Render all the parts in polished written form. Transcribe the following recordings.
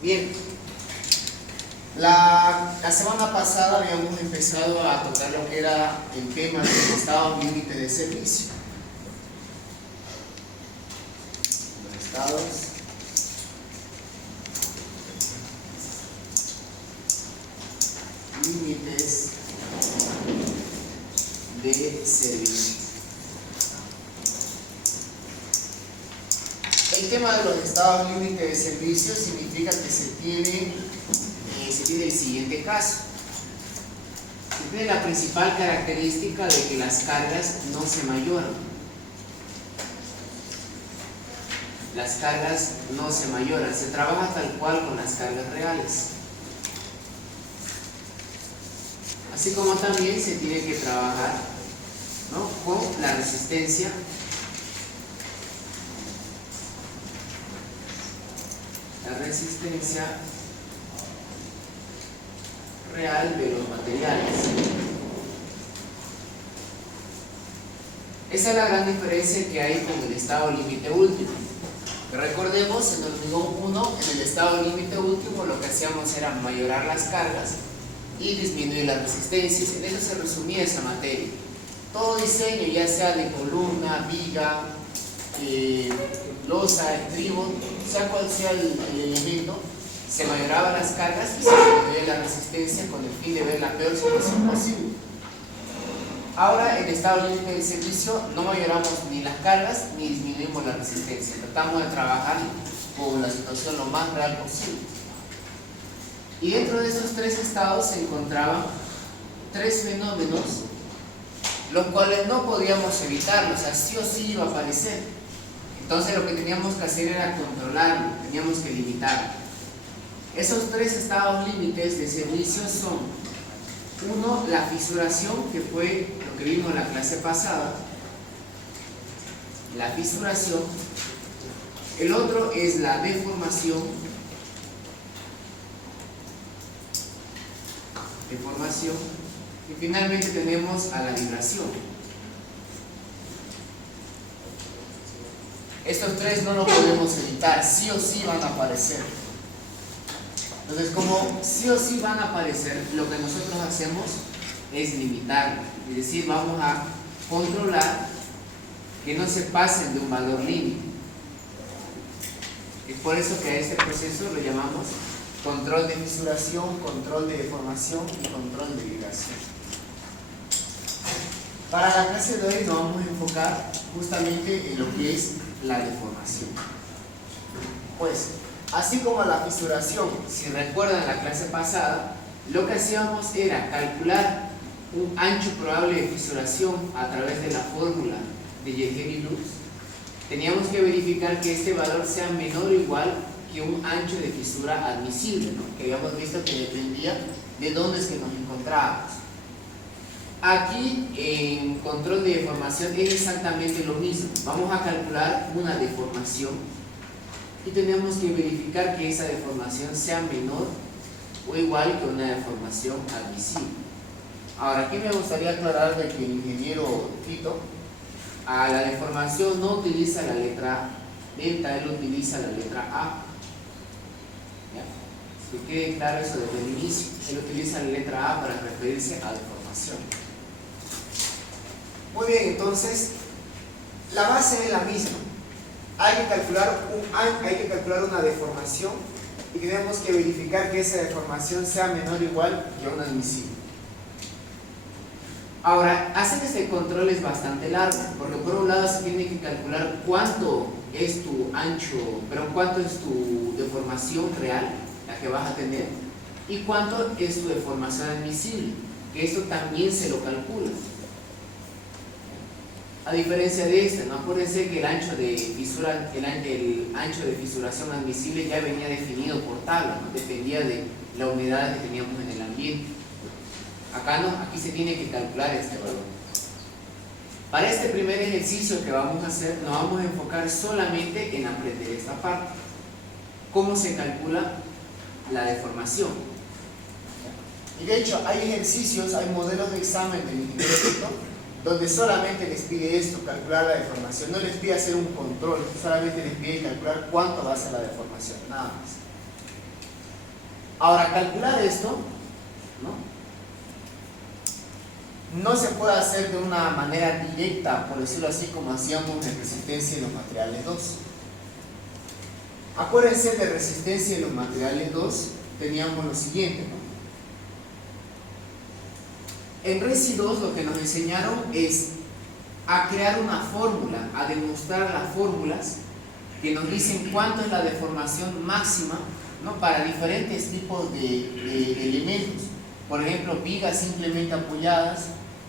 Bien, la semana pasada habíamos empezado a tocar lo que era el tema del estado límite de servicio. Los estados límites de servicio. El tema de los estados límite de servicio significa que se tiene el siguiente caso. Se tiene la principal característica de que las cargas no se mayoran. Las cargas no se mayoran, se trabaja tal cual con las cargas reales. Así como también se tiene que trabajar, ¿no?, con la resistencia real de los materiales. Esa es la gran diferencia que hay con el estado límite último. Recordemos, en el hormigón 1, en el estado límite último, lo que hacíamos era mayorar las cargas y disminuir las resistencias. En eso se resumía esa materia. Todo diseño, ya sea de columna, viga, losa, estribo, sea cual sea el elemento, se mayoraban las cargas y se disminuía la resistencia con el fin de ver la peor situación posible. Ahora, en estado límite de servicio, no mayoramos ni las cargas ni disminuimos la resistencia. Tratamos de trabajar con la situación lo más real posible. Y dentro de esos tres estados se encontraban tres fenómenos, los cuales no podíamos evitar, o sea, sí o sí iba a aparecer. Entonces lo que teníamos que hacer era controlarlo, teníamos que limitarlo. Esos tres estados límites de servicio son: uno, la fisuración, que fue lo que vimos en la clase pasada, la fisuración. El otro es la deformación, y finalmente tenemos a la vibración. Estos tres no lo podemos evitar, sí o sí van a aparecer. Entonces, como sí o sí van a aparecer, lo que nosotros hacemos es limitarlo, es decir, vamos a controlar que no se pasen de un valor límite. Es por eso que a este proceso lo llamamos control de fisuración, control de deformación y control de vibración. Para la clase de hoy nos vamos a enfocar justamente en lo que es la deformación. Pues, así como la fisuración, si recuerdan la clase pasada, lo que hacíamos era calcular un ancho probable de fisuración a través de la fórmula de Yeager y Lux. Teníamos que verificar que este valor sea menor o igual que un ancho de fisura admisible, ¿no?, que habíamos visto que dependía de dónde es que nos encontrábamos. Aquí en control de deformación es exactamente lo mismo. Vamos a calcular una deformación y tenemos que verificar que esa deformación sea menor o igual que una deformación admisible. Ahora, aquí me gustaría aclarar de que el ingeniero Tito a la deformación no utiliza la letra delta, él utiliza la letra A. ¿Ya? Que quede claro eso desde el inicio. Él utiliza la letra A para referirse a deformación. Muy bien, entonces la base es la misma. Hay que calcular una deformación y tenemos que verificar que esa deformación sea menor o igual que una admisible. Ahora, hacer este control es bastante largo, porque por un lado se tiene que calcular cuánto es tu ancho, cuánto es tu deformación real, la que vas a tener, y cuánto es tu deformación admisible, que esto también se lo calcula. A diferencia de esta, ¿no? Acuérdense que el ancho de fisuración admisible ya venía definido por tabla, ¿no? Dependía de la humedad que teníamos en el ambiente. Acá no, aquí se tiene que calcular este valor. Para este primer ejercicio que vamos a hacer, nos vamos a enfocar solamente en aprender esta parte. ¿Cómo se calcula la deformación? Y de hecho, hay ejercicios, hay modelos de examen del ingeniero donde solamente les pide esto, calcular la deformación. No les pide hacer un control, solamente les pide calcular cuánto va a ser la deformación, nada más. Ahora, calcular esto, no se puede hacer de una manera directa, por decirlo así, como hacíamos en resistencia en los materiales 2. Acuérdense de resistencia en los materiales 2, teníamos lo siguiente, ¿no? En Resi 2 lo que nos enseñaron es a crear una fórmula, a demostrar las fórmulas que nos dicen cuánto es la deformación máxima, ¿no?, para diferentes tipos de elementos. Por ejemplo, vigas simplemente apoyadas,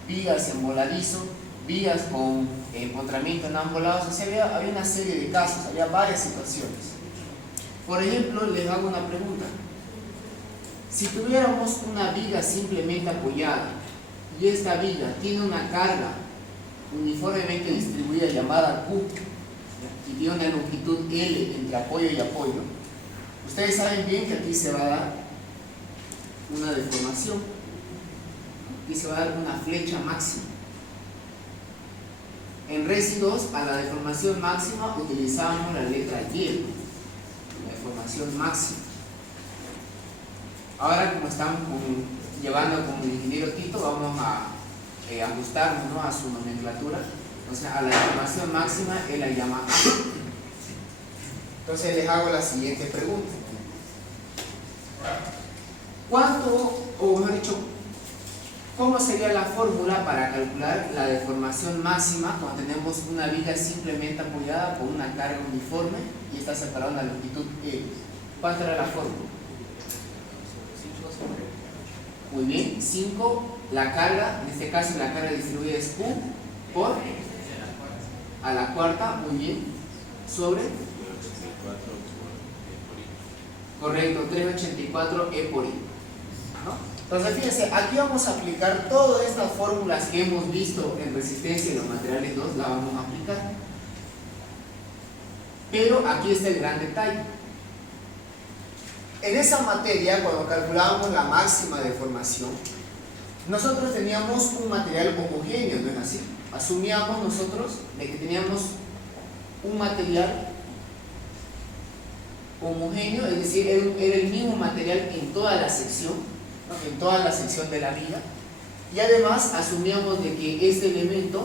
vigas en voladizo, vigas con empotramiento en ambos lados. O sea, había una serie de casos, había varias situaciones. Por ejemplo, les hago una pregunta. Si tuviéramos una viga simplemente apoyada y esta viga tiene una carga uniformemente distribuida llamada Q y tiene una longitud L entre apoyo y apoyo, ustedes saben bien que aquí se va a dar una deformación, aquí se va a dar una flecha máxima. En Resi 2, a la deformación máxima utilizamos la letra Y, la deformación máxima. Ahora, como estamos llevando con el ingeniero Tito, vamos a ajustarnos, ¿no?, a su nomenclatura. Entonces, a la deformación máxima él la llama A. Entonces les hago la siguiente pregunta. ¿Cuánto, o mejor dicho, cómo sería la fórmula para calcular la deformación máxima cuando tenemos una viga simplemente apoyada con una carga uniforme y está separada una longitud L? ¿Cuánto era la fórmula? Muy bien, 5, la carga, en este caso la carga distribuida es Q por a la cuarta, muy bien, sobre, correcto, 384 E por I, ¿no? Entonces fíjense, aquí vamos a aplicar todas estas fórmulas que hemos visto en resistencia de los materiales 2, la vamos a aplicar. Pero aquí está el gran detalle. En esa materia, cuando calculábamos la máxima deformación, nosotros teníamos un material homogéneo, ¿no es así? Asumíamos nosotros de que teníamos un material homogéneo, es decir, era el mismo material en toda la sección, ¿no?, en toda la sección de la viga, y además asumíamos de que este elemento,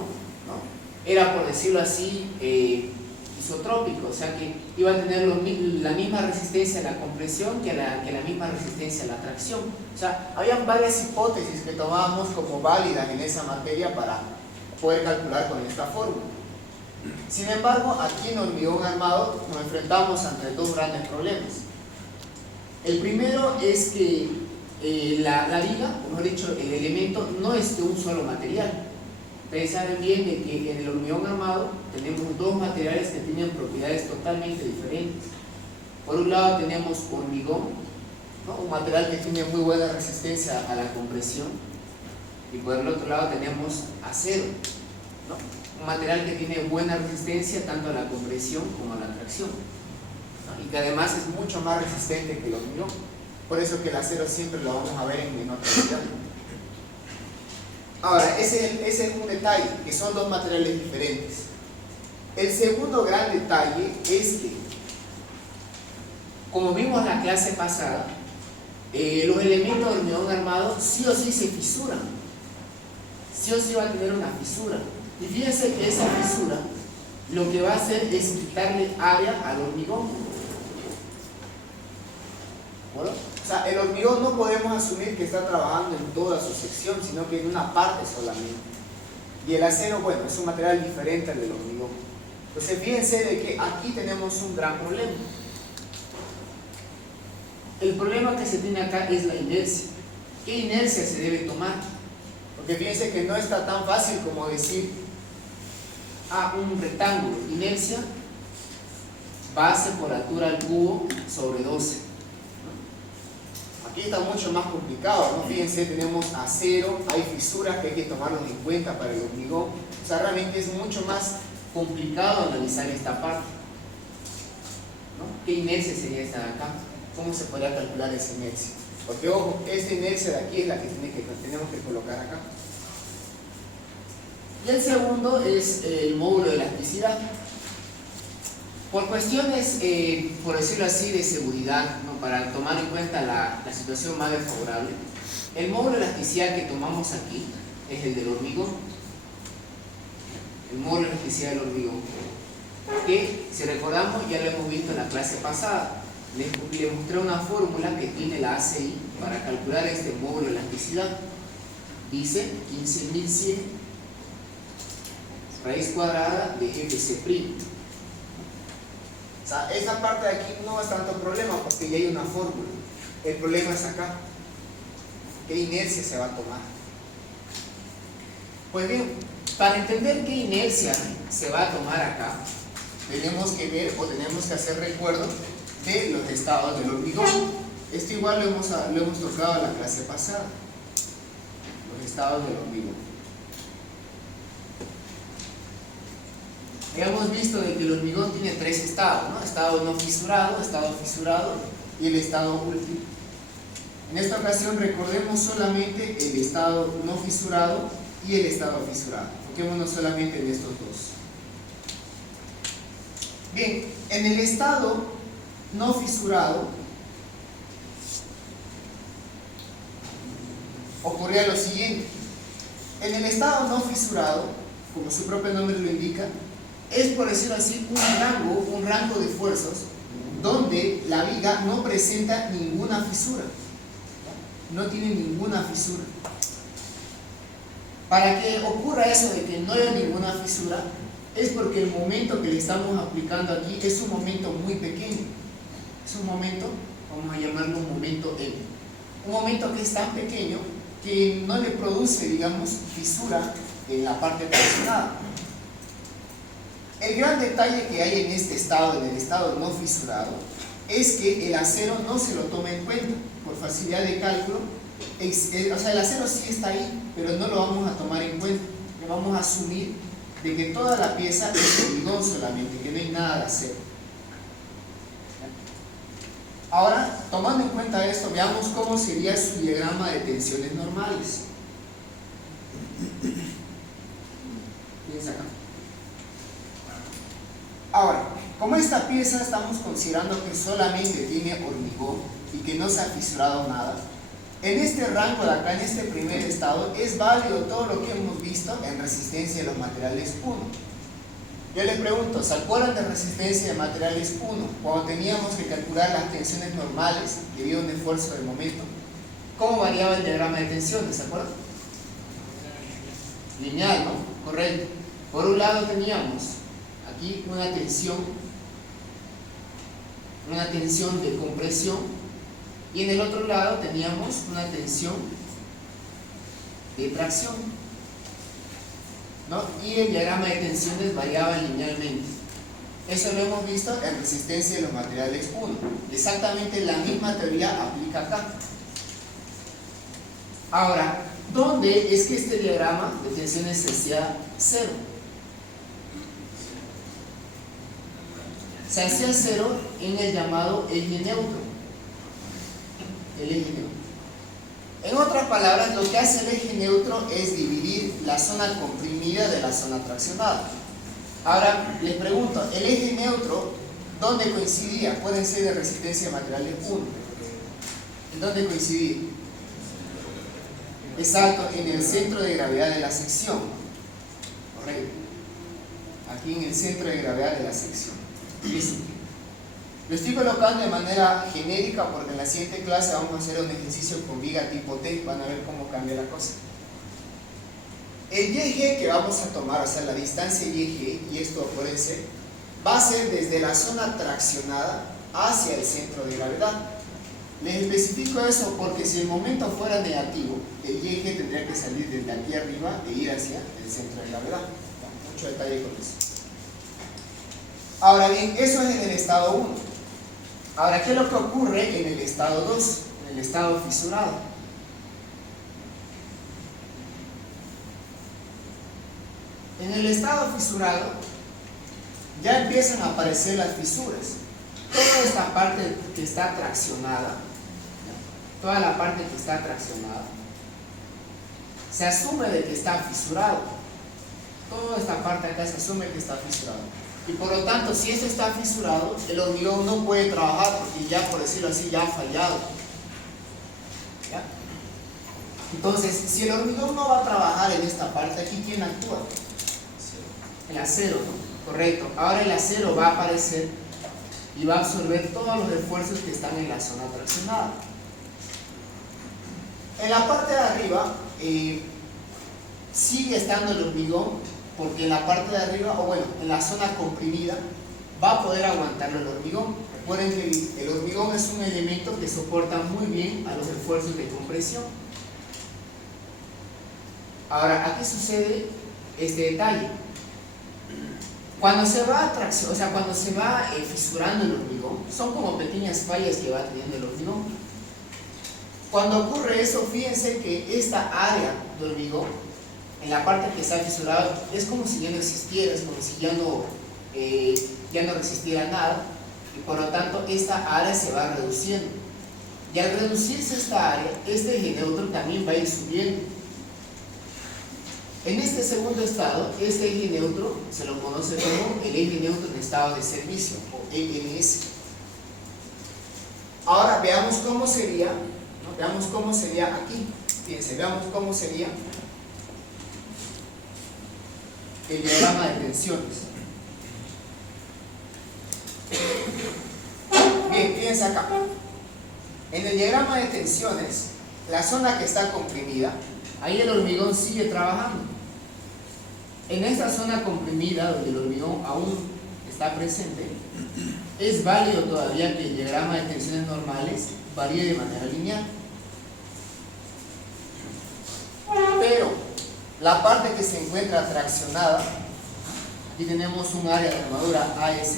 ¿no?, era, por decirlo así, isotrópico, o sea que iba a tener la misma resistencia a la compresión que la misma resistencia a la tracción. O sea, habían varias hipótesis que tomábamos como válidas en esa materia para poder calcular con esta fórmula. Sin embargo, aquí en hormigón armado nos enfrentamos ante dos grandes problemas. El primero es que la viga, o mejor dicho, el elemento no es de un solo material. Ustedes saben bien de que en el hormigón armado tenemos dos materiales que tienen propiedades totalmente diferentes. Por un lado tenemos hormigón, ¿no?, un material que tiene muy buena resistencia a la compresión, y por el otro lado tenemos acero, ¿no?, un material que tiene buena resistencia tanto a la compresión como a la tracción, ¿no?, y que además es mucho más resistente que el hormigón. Por eso que el acero siempre lo vamos a ver en menor cantidad. Ahora, ese es un detalle, que son dos materiales diferentes. El segundo gran detalle es que, como vimos en la clase pasada, los elementos de hormigón armado sí o sí se fisuran. Sí o sí va a tener una fisura. Y fíjense que esa fisura lo que va a hacer es quitarle área al hormigón. ¿Bueno? O sea, el hormigón no podemos asumir que está trabajando en toda su sección, sino que en una parte solamente. Y el acero, bueno, es un material diferente al del hormigón. Entonces fíjense de que aquí tenemos un gran problema. El problema que se tiene acá es la inercia. ¿Qué inercia se debe tomar? Porque fíjense que no está tan fácil como decir un rectángulo, inercia, base por altura al cubo sobre 12. Aquí está mucho más complicado, ¿no? Fíjense, tenemos acero, hay fisuras que hay que tomarlos en cuenta para el hormigón. O sea, realmente es mucho más complicado analizar esta parte, ¿no? ¿Qué inercia sería esta de acá? ¿Cómo se podría calcular esa inercia? Porque, ojo, esta inercia de aquí es la que tenemos que colocar acá. Y el segundo es el módulo de elasticidad. Por cuestiones, por decirlo así, de seguridad, ¿no? Para tomar en cuenta la situación más desfavorable, el módulo de elasticidad que tomamos aquí es el del hormigón. El módulo de elasticidad del hormigón, que si recordamos ya lo hemos visto en la clase pasada. Le mostré una fórmula que tiene la ACI para calcular este módulo de elasticidad. Dice 15.100 raíz cuadrada de FC'. O sea, esa parte de aquí no es tanto problema porque ya hay una fórmula. El problema es acá. ¿Qué inercia se va a tomar? Pues bien, para entender qué inercia se va a tomar acá, tenemos que ver o tenemos que hacer recuerdo de los estados del hormigón. Esto igual lo hemos tocado en la clase pasada. Los estados del hormigón. Hemos visto de que el hormigón tiene tres estados, ¿no? Estado no fisurado, estado fisurado y el estado último. En esta ocasión recordemos solamente el estado no fisurado y el estado fisurado. Enfoquémonos solamente en estos dos. Bien, en el estado no fisurado ocurría lo siguiente. En el estado no fisurado, como su propio nombre lo indica, es, por decirlo así, un rango de fuerzas donde la viga no presenta ninguna fisura. No tiene ninguna fisura. Para que ocurra eso de que no haya ninguna fisura, es porque el momento que le estamos aplicando aquí es un momento muy pequeño. Es un momento, vamos a llamarlo un momento M. Un momento que es tan pequeño que no le produce, digamos, fisura en la parte traccionada. El gran detalle que hay en este estado, en el estado no fisurado, es que el acero no se lo toma en cuenta por facilidad de cálculo. O sea, el acero sí está ahí, pero no lo vamos a tomar en cuenta. Le vamos a asumir de que toda la pieza es hormigón solamente, que no hay nada de acero. Ahora, tomando en cuenta esto, veamos cómo sería su diagrama de tensiones normales. Fíjense acá. Ahora, como esta pieza estamos considerando que solamente tiene hormigón y que no se ha fisurado nada, en este rango de acá, en este primer estado, es válido todo lo que hemos visto en resistencia de los materiales 1. Yo les pregunto, ¿se acuerdan de resistencia de materiales 1? Cuando teníamos que calcular las tensiones normales debido a un esfuerzo de momento, ¿cómo variaba el diagrama de tensiones? ¿Se acuerdan? Lineal, ¿no? Correcto. Por un lado teníamos aquí una tensión de compresión, y en el otro lado teníamos una tensión de tracción, ¿no? Y el diagrama de tensiones variaba linealmente. Eso lo hemos visto en resistencia de los materiales 1. Exactamente la misma teoría aplica acá. Ahora, ¿dónde es que este diagrama de tensiones se hacía cero? Se hacía cero en el llamado eje neutro. El eje neutro. En otras palabras, lo que hace el eje neutro es dividir la zona comprimida de la zona traccionada. Ahora, les pregunto, ¿el eje neutro dónde coincidía? Pueden ser de resistencia de materiales 1. ¿En dónde coincidía? Exacto, en el centro de gravedad de la sección. Correcto. Aquí en el centro de gravedad de la sección. Listo. Lo estoy colocando de manera genérica porque en la siguiente clase vamos a hacer un ejercicio con viga tipo T. Van a ver cómo cambia la cosa. El YG que vamos a tomar, o sea, la distancia YG, y esto puede ser, va a ser desde la zona traccionada hacia el centro de gravedad. Les especifico eso porque si el momento fuera negativo, el YG tendría que salir desde aquí arriba e ir hacia el centro de gravedad. Mucho detalle con eso. Ahora bien, eso es en el estado 1. Ahora, ¿qué es lo que ocurre en el estado 2? En el estado fisurado. En el estado fisurado ya empiezan a aparecer las fisuras. Toda esta parte que está traccionada, toda la parte que está traccionada, se asume de que está fisurado. Toda esta parte acá se asume que está fisurado. Y por lo tanto, si esto está fisurado, el hormigón no puede trabajar porque ya, por decirlo así, ya ha fallado. ¿Ya? Entonces, si el hormigón no va a trabajar en esta parte, aquí ¿quién actúa? El acero, ¿no? Correcto. Ahora el acero va a aparecer y va a absorber todos los esfuerzos que están en la zona traccionada. En la parte de arriba sigue estando el hormigón, porque en la parte de arriba, o bueno, en la zona comprimida, va a poder aguantarlo el hormigón. Recuerden que el hormigón es un elemento que soporta muy bien a los esfuerzos de compresión. Ahora, aquí sucede este detalle. Cuando se va cuando se va fisurando el hormigón, son como pequeñas fallas que va teniendo el hormigón. Cuando ocurre eso, fíjense que esta área de hormigón, en la parte que está fisurada, es como si ya no existiera, es como si ya no resistiera nada, y por lo tanto esta área se va reduciendo. Y al reducirse esta área, este eje neutro también va a ir subiendo. En este segundo estado, este eje neutro se lo conoce como el eje neutro en estado de servicio, o ENS. Ahora veamos cómo sería, ¿no? Veamos cómo sería aquí. Fíjense, veamos cómo sería el diagrama de tensiones. Bien, fíjense acá. En el diagrama de tensiones, la zona que está comprimida, ahí el hormigón sigue trabajando. En esta zona comprimida, donde el hormigón aún está presente, es válido todavía que el diagrama de tensiones normales varíe de manera lineal. Pero la parte que se encuentra traccionada, aquí tenemos un área de armadura AS,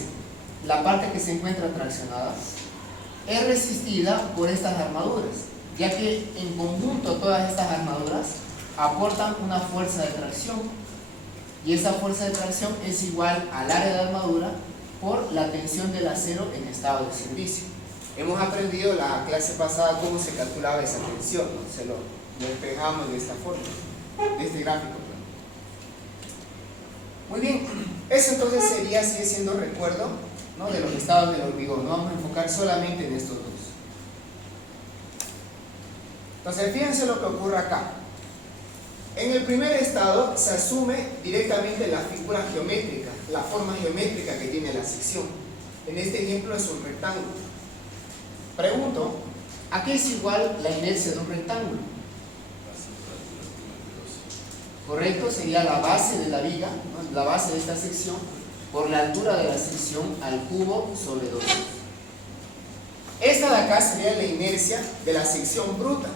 la parte que se encuentra traccionada es resistida por estas armaduras, ya que en conjunto todas estas armaduras aportan una fuerza de tracción, y esa fuerza de tracción es igual al área de armadura por la tensión del acero en estado de servicio. Hemos aprendido la clase pasada cómo se calculaba esa tensión, ¿no? Se lo despejamos de esta forma, de este gráfico. Muy bien, eso entonces sigue siendo recuerdo, ¿no?, de los estados del hormigón. No vamos a enfocar solamente en estos dos. Entonces fíjense lo que ocurre acá. En el primer estado se asume directamente la figura geométrica, la forma geométrica que tiene la sección. En este ejemplo es un rectángulo. Pregunto, ¿a qué es igual la inercia de un rectángulo? Correcto, sería la base de la viga, ¿no?, la base de esta sección, por la altura de la sección al cubo sobre 2. Esta de acá sería la inercia de la sección bruta.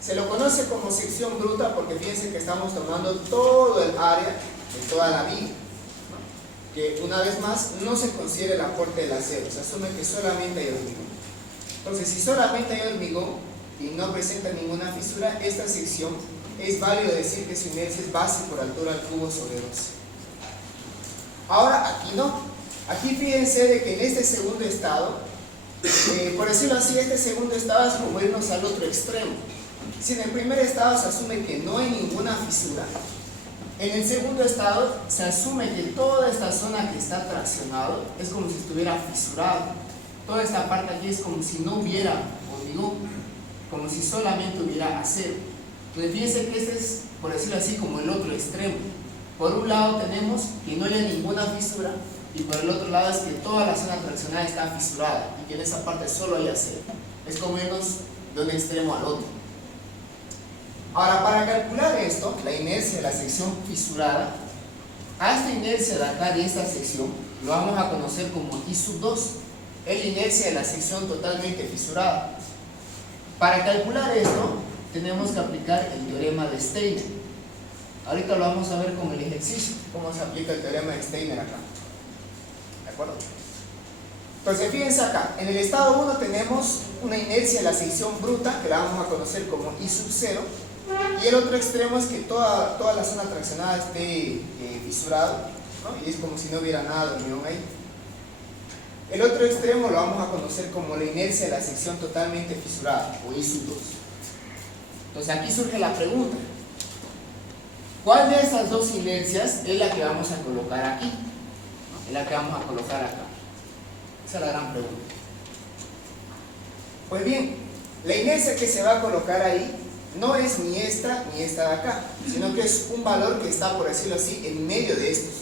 Se lo conoce como sección bruta porque fíjense que estamos tomando todo el área de toda la viga, ¿no?, que una vez más no se considera el aporte del acero, se asume que solamente hay hormigón. Entonces, si solamente hay hormigón y no presenta ninguna fisura, esta sección es válido decir que su inercia es base por altura al cubo sobre 2. Ahora aquí no. Aquí fíjense de que en este segundo estado, por decirlo así, este segundo estado es como irnos al otro extremo. Si en el primer estado se asume que no hay ninguna fisura, en el segundo estado se asume que toda esta zona que está traccionado es como si estuviera fisurado. Toda esta parte aquí es como si no hubiera hormigón, como si solamente hubiera acero. Entonces fíjense que este es, por decirlo así, como el otro extremo. Por un lado tenemos que no haya ninguna fisura, y por el otro lado es que toda la zona traccionada está fisurada y que en esa parte solo hay acero. Es como irnos de un extremo al otro. Ahora, para calcular esto, la inercia de la sección fisurada, a esta inercia de acá de esta sección lo vamos a conocer como I sub 2, es la inercia de la sección totalmente fisurada. Para calcular esto tenemos que aplicar el teorema de Steiner. Ahorita lo vamos a ver con el ejercicio, cómo se aplica el teorema de Steiner acá. ¿De acuerdo? Entonces fíjense acá, en el estado 1 tenemos una inercia de la sección bruta, que la vamos a conocer como I sub 0, y el otro extremo es que toda la zona traccionada esté fisurado, ¿no?, y es como si no hubiera nada de hormigón ahí. El otro extremo lo vamos a conocer como la inercia de la sección totalmente fisurada, o I sub 2. Entonces aquí surge la pregunta, ¿cuál de esas dos inercias es la que vamos a colocar aquí? es la que vamos a colocar acá. Esa es la gran pregunta. Pues bien, la inercia que se va a colocar ahí no es ni esta de acá, sino que es un valor que está, por decirlo así, en medio de estos.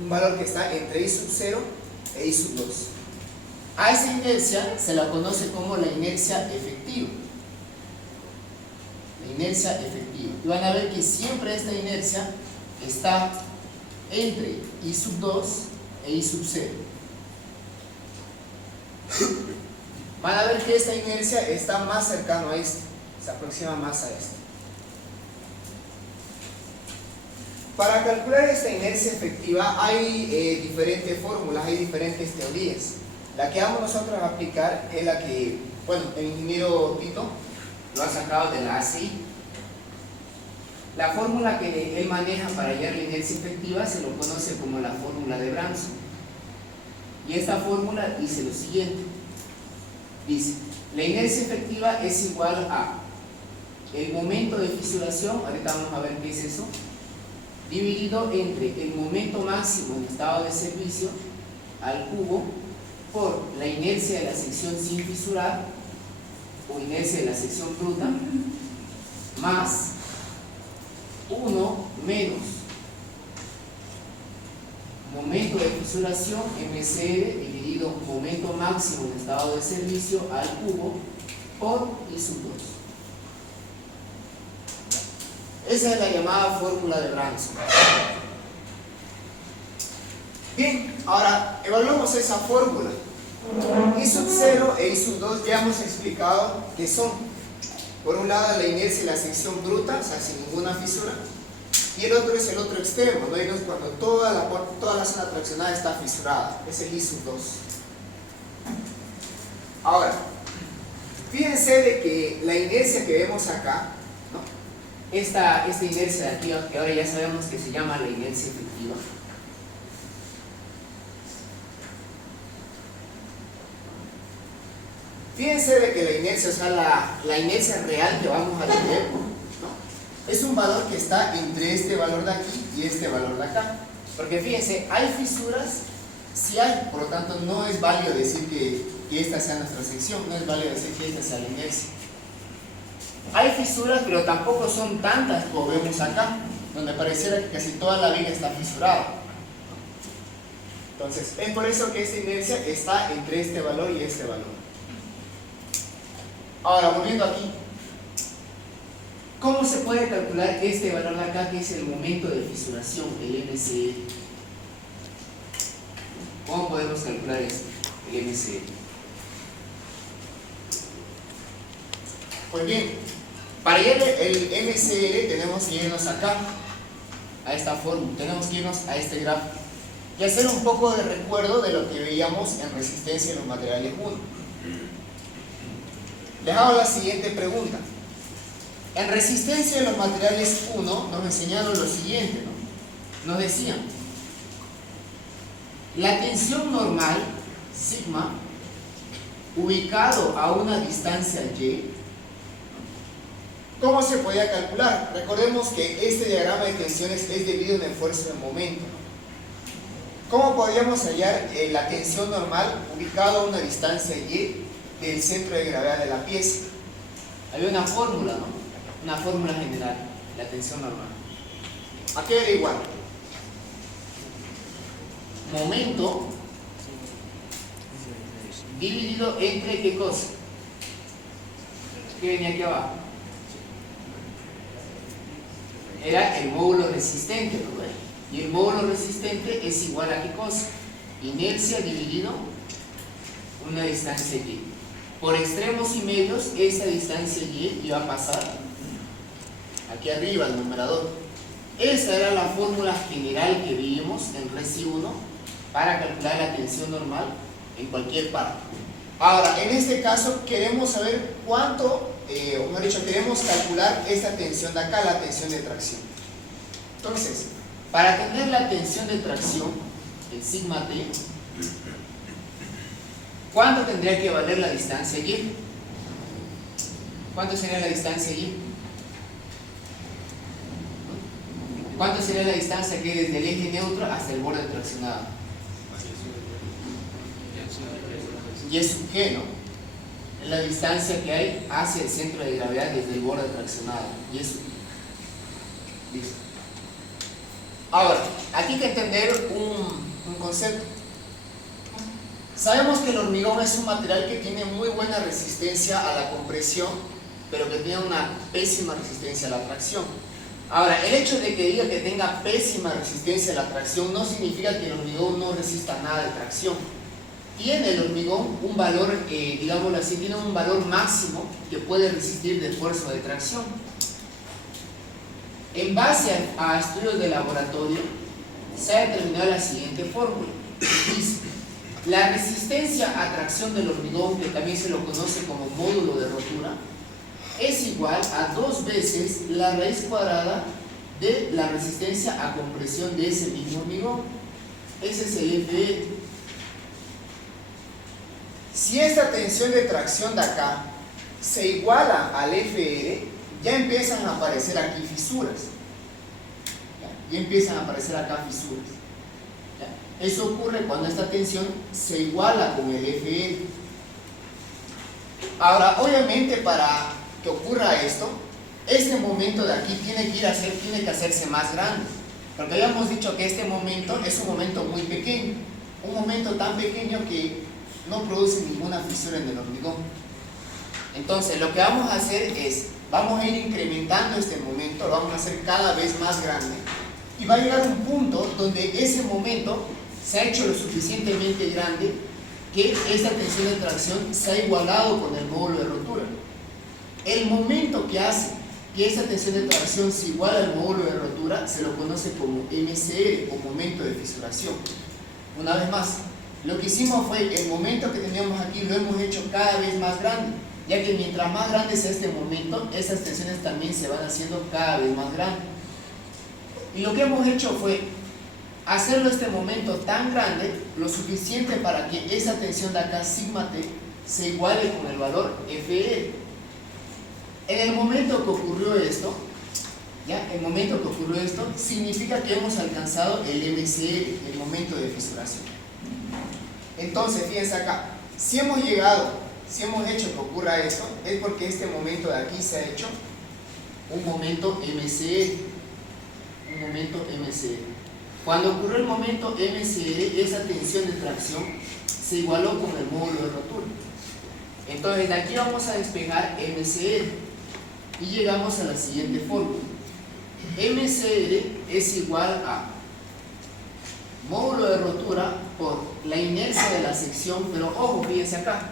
Un valor que está entre I sub 0 e I sub 2. A esa inercia se la conoce como la inercia efectiva. La inercia efectiva. Y van a ver que siempre esta inercia está entre I sub 2 e I sub 0. Van a ver que esta inercia está más cercano a esto, se aproxima más a esto. Para calcular esta inercia efectiva hay diferentes fórmulas, hay diferentes teorías. La que vamos nosotros a aplicar es la que, bueno, el ingeniero Tito lo ha sacado de la ACI. La fórmula que él maneja para hallar la inercia efectiva se lo conoce como la fórmula de Branson. Y esta fórmula dice lo siguiente. Dice, la inercia efectiva es igual a el momento de fisuración, ahorita vamos a ver qué es eso, dividido entre el momento máximo en estado de servicio al cubo por la inercia de la sección sin fisurar o inercia de la sección bruta más 1 menos momento de fisuración MCR dividido momento máximo en estado de servicio al cubo por I sub 2. Esa es la llamada fórmula de Branson. Bien, ahora evaluamos esa fórmula. I sub 0 e I sub 2 ya hemos explicado que son, por un lado, la inercia y la sección bruta, o sea, sin ninguna fisura, y el otro es el otro extremo, ¿no? Es cuando toda la zona traccionada está fisurada, es el I sub 2. Ahora, fíjense de que la inercia que vemos acá, ¿no? Esta inercia de aquí, que ahora ya sabemos que se llama la inercia efectiva, fíjense de que la inercia, o sea, la inercia real que vamos a tener, ¿no? Es un valor que está entre este valor de aquí y este valor de acá. Porque fíjense, hay fisuras, sí hay, por lo tanto no es válido decir que esta sea nuestra sección, no es válido decir que esta sea la inercia. Hay fisuras, pero tampoco son tantas como vemos acá, donde pareciera que casi toda la viga está fisurada. Entonces, es por eso que esta inercia está entre este valor y este valor. Ahora, volviendo aquí, ¿cómo se puede calcular este valor de acá, que es el momento de fisuración, el MCR? ¿Cómo podemos calcular esto, el MCR? Pues bien, para hallar el MCR tenemos que irnos acá, a esta fórmula, tenemos que irnos a este gráfico y hacer un poco de recuerdo de lo que veíamos en resistencia en los materiales 1. Les hago la siguiente pregunta. En resistencia de los materiales 1 nos enseñaron lo siguiente, ¿no? Nos decían, la tensión normal, sigma, ubicado a una distancia y, ¿cómo se podía calcular? Recordemos que este diagrama de tensiones es debido a un esfuerzo de momento. ¿Cómo podríamos hallar la tensión normal ubicado a una distancia y del centro de gravedad de la pieza? Había una fórmula, ¿no? Una fórmula general, la tensión normal. ¿A qué era igual? Momento dividido entre ¿qué cosa? ¿Qué venía aquí abajo? Era el módulo resistente, ¿no? Y el módulo resistente es igual a ¿qué cosa? Inercia dividido una distancia y. Por extremos y medios, esa distancia y iba a pasar aquí arriba, al numerador. Esa era la fórmula general que vimos en Resi 1 para calcular la tensión normal en cualquier parte. Ahora, en este caso queremos saber cuánto, o mejor dicho, queremos calcular esta tensión de acá, la tensión de tracción. Entonces, para tener la tensión de tracción, el sigma T, ¿cuánto tendría que valer la distancia y? ¿Cuánto sería la distancia y? ¿Cuánto sería la distancia que desde el eje neutro hasta el borde traccionado? Y es sub G, ¿no? Es la distancia que hay hacia el centro de gravedad desde el borde traccionado. Y es sub G. Listo. Ahora, aquí hay que entender un concepto. Sabemos que el hormigón es un material que tiene muy buena resistencia a la compresión, pero que tiene una pésima resistencia a la tracción. Ahora, el hecho de que diga que tenga pésima resistencia a la tracción no significa que el hormigón no resista nada de tracción. Tiene el hormigón un valor, digámoslo así, tiene un valor máximo que puede resistir de esfuerzo de tracción. En base a estudios de laboratorio, se ha determinado la siguiente fórmula. Dice, la resistencia a tracción del hormigón, que también se lo conoce como módulo de rotura, es igual a 2 veces la raíz cuadrada de la resistencia a compresión de ese mismo hormigón. Ese es el FE. Si esta tensión de tracción de acá se iguala al FR, ya empiezan a aparecer aquí fisuras. Ya empiezan a aparecer acá fisuras. ¿Ya? Eso ocurre cuando esta tensión se iguala con el FR. Ahora, obviamente, para que ocurra esto, este momento de aquí tiene que hacerse más grande, porque habíamos dicho que este momento es un momento muy pequeño, un momento tan pequeño que no produce ninguna fisura en el hormigón. Entonces, lo que vamos a hacer es, vamos a ir incrementando este momento, lo vamos a hacer cada vez más grande, y va a llegar un punto donde ese momento se ha hecho lo suficientemente grande que esta tensión de tracción se ha igualado con el módulo de rotura. El momento que hace que esta tensión de tracción se iguala al módulo de rotura se lo conoce como MCR, o momento de fisuración. Una vez más, lo que hicimos fue, el momento que teníamos aquí lo hemos hecho cada vez más grande, ya que mientras más grande sea este momento, esas tensiones también se van haciendo cada vez más grandes. Y lo que hemos hecho fue hacerlo este momento tan grande, lo suficiente para que esa tensión de acá, sigma T, se iguale con el valor FE. En el momento que ocurrió esto, significa que hemos alcanzado el MCR, el momento de fisuración. Entonces, fíjense acá, si hemos hecho que ocurra esto, es porque este momento de aquí se ha hecho un momento MCR. Cuando ocurrió el momento MCR, esa tensión de tracción se igualó con el módulo de rotura. Entonces, de aquí vamos a despejar MCR. Y llegamos a la siguiente fórmula. MCR es igual a módulo de rotura por la inercia de la sección, pero ojo, fíjense acá.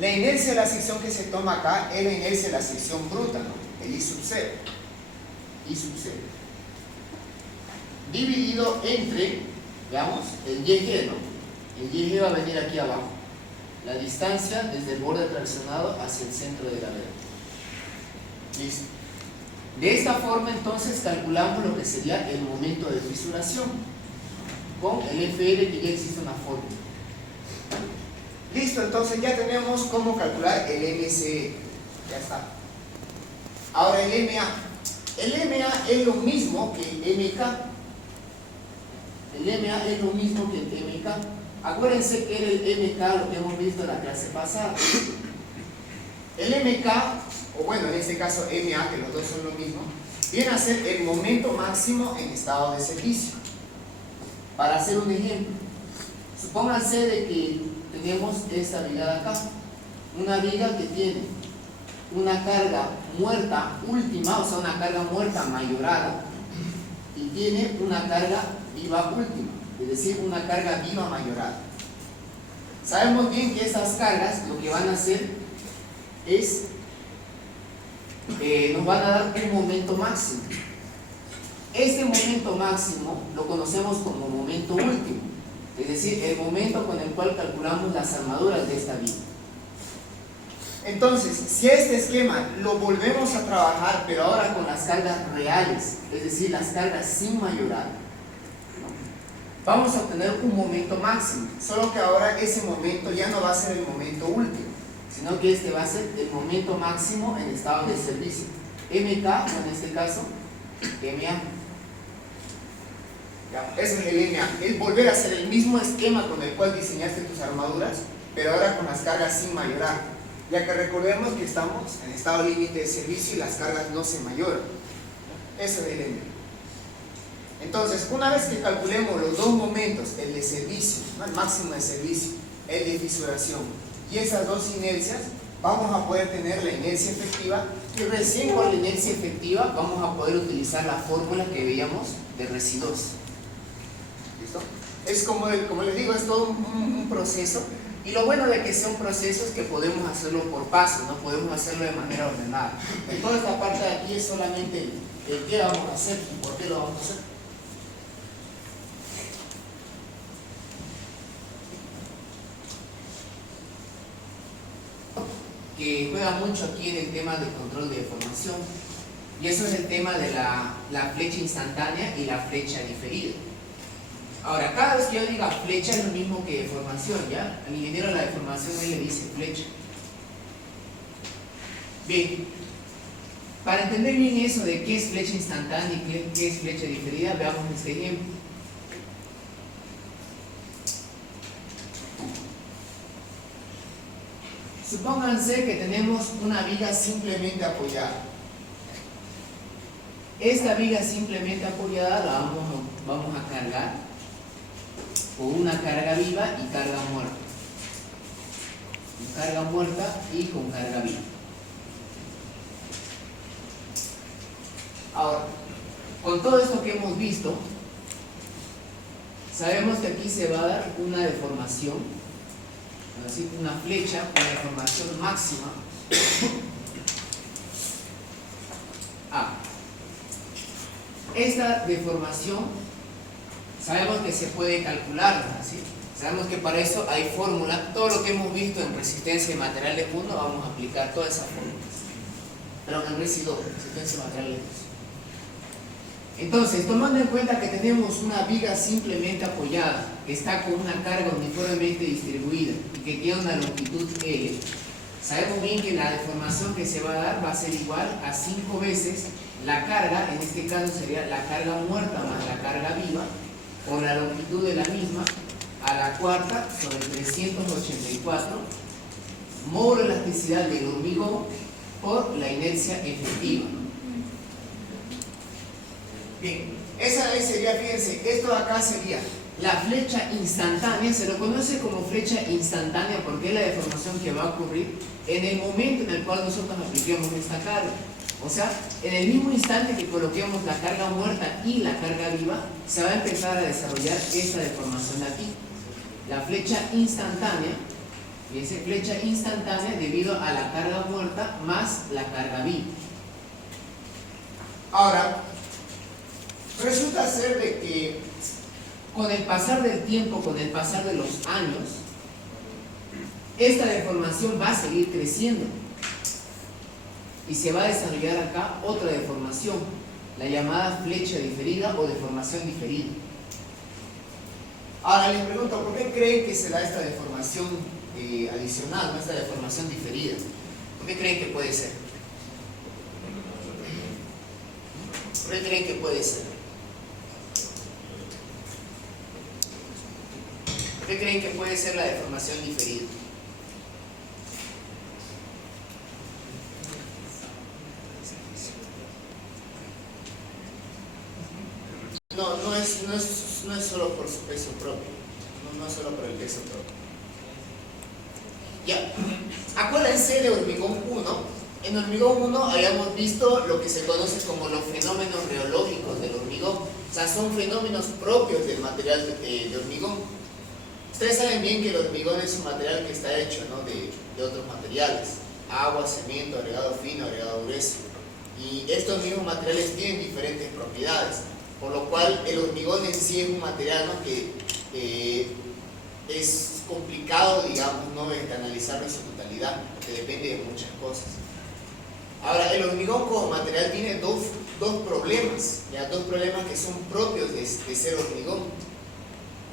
La inercia de la sección que se toma acá es la inercia de la sección bruta, ¿no? El I sub 0. Dividido entre, veamos, el YG, ¿no? El YG va a venir aquí abajo. La distancia desde el borde traccionado hacia el centro de gravedad. Listo. De esta forma entonces calculamos lo que sería el momento de fisuración con el FR, que ya existe una fórmula. Listo, entonces ya tenemos cómo calcular el MCE. Ya está. Ahora el MA. El MA es lo mismo que el MK. El MA es lo mismo que el MK. Acuérdense que era el MK lo que hemos visto en la clase pasada. El MK, o bueno, en este caso MA, que los dos son lo mismo, viene a ser el momento máximo en estado de servicio. Para hacer un ejemplo, supónganse de que tenemos esta viga de acá, una viga que tiene una carga muerta última, o sea, una carga muerta mayorada, y tiene una carga viva última, es decir, una carga viva mayorada. Sabemos bien que esas cargas lo que van a hacer es, nos van a dar un momento máximo. Este momento máximo lo conocemos como momento último, es decir, el momento con el cual calculamos las armaduras de esta viga. Entonces, si a este esquema lo volvemos a trabajar, pero ahora con las cargas reales, es decir, las cargas sin mayorar, vamos a obtener un momento máximo, solo que ahora ese momento ya no va a ser el momento último, sino que este va a ser el momento máximo en estado de servicio. MK, o en este caso, MA. ¿Ya? Eso es el LMA, es volver a hacer el mismo esquema con el cual diseñaste tus armaduras, pero ahora con las cargas sin mayorar, ya que recordemos que estamos en estado límite de servicio y las cargas no se mayoran. Eso es el LMA. Entonces, una vez que calculemos los dos momentos, el de servicio, ¿no?, el máximo de servicio, el de fisuración y esas dos inercias, vamos a poder tener la inercia efectiva, y recién con la inercia efectiva vamos a poder utilizar la fórmula que veíamos de residuos. ¿Listo? Es como les digo, es todo un proceso, y lo bueno de que sea un proceso es que podemos hacerlo por pasos, no podemos hacerlo de manera ordenada. En toda esta parte de aquí es solamente el qué vamos a hacer y por qué lo vamos a hacer. Que juega mucho aquí en el tema del control de deformación, y eso es el tema de la flecha instantánea y la flecha diferida. Ahora, cada vez que yo diga flecha es lo mismo que deformación, ¿ya? Al ingeniero de la deformación él le dice flecha. Bien, para entender bien eso de qué es flecha instantánea y qué es flecha diferida, veamos este ejemplo. Supónganse que tenemos una viga simplemente apoyada. Esta viga simplemente apoyada la vamos a cargar con una carga viva y carga muerta. Con carga muerta y con carga viva. Ahora, con todo esto que hemos visto, sabemos que aquí se va a dar una deformación, así, una flecha con deformación máxima A. Esta deformación sabemos que se puede calcular, ¿sí? Sabemos que para eso hay fórmula. Todo lo que hemos visto en resistencia y material de punto vamos a aplicar todas esas fórmulas, pero en residuo, resistencia y material de punto. Entonces, tomando en cuenta que tenemos una viga simplemente apoyada, que está con una carga uniformemente distribuida y que tiene una longitud L, sabemos bien que la deformación que se va a dar va a ser igual a 5 veces la carga, en este caso sería la carga muerta más la carga viva, por la longitud de la misma, a la cuarta sobre 384, módulo de elasticidad del hormigón por la inercia efectiva. Bien, esa sería, fíjense, esto de acá sería la flecha instantánea, se lo conoce como flecha instantánea porque es la deformación que va a ocurrir en el momento en el cual nosotros apliquemos esta carga. O sea, en el mismo instante que coloquemos la carga muerta y la carga viva, se va a empezar a desarrollar esta deformación de aquí. La flecha instantánea, fíjense, flecha instantánea debido a la carga muerta más la carga viva. Ahora, resulta ser de que con el pasar del tiempo, con el pasar de los años, esta deformación va a seguir creciendo y se va a desarrollar acá otra deformación, la llamada flecha diferida o deformación diferida. Ahora les pregunto, ¿por qué creen que se da esta deformación adicional, esta deformación diferida? ¿Por qué creen que puede ser? ¿Por qué creen que puede ser? ¿Por qué creen que puede ser la deformación diferida? No es solo por su peso propio, no es solo por el peso propio. Ya, acuérdense de hormigón 1. En hormigón 1 habíamos visto lo que se conoce como los fenómenos reológicos del hormigón. O sea, son fenómenos propios del material de hormigón. Ustedes saben bien que el hormigón es un material que está hecho, ¿no?, de otros materiales: agua, cemento, agregado fino, agregado grueso. Y estos mismos materiales tienen diferentes propiedades, por lo cual el hormigón en sí es un material, ¿no?, que es complicado, digamos, ¿no?, de analizarlo en su totalidad, porque depende de muchas cosas. Ahora, el hormigón como material tiene dos problemas, ¿ya? Dos problemas que son propios de ser hormigón.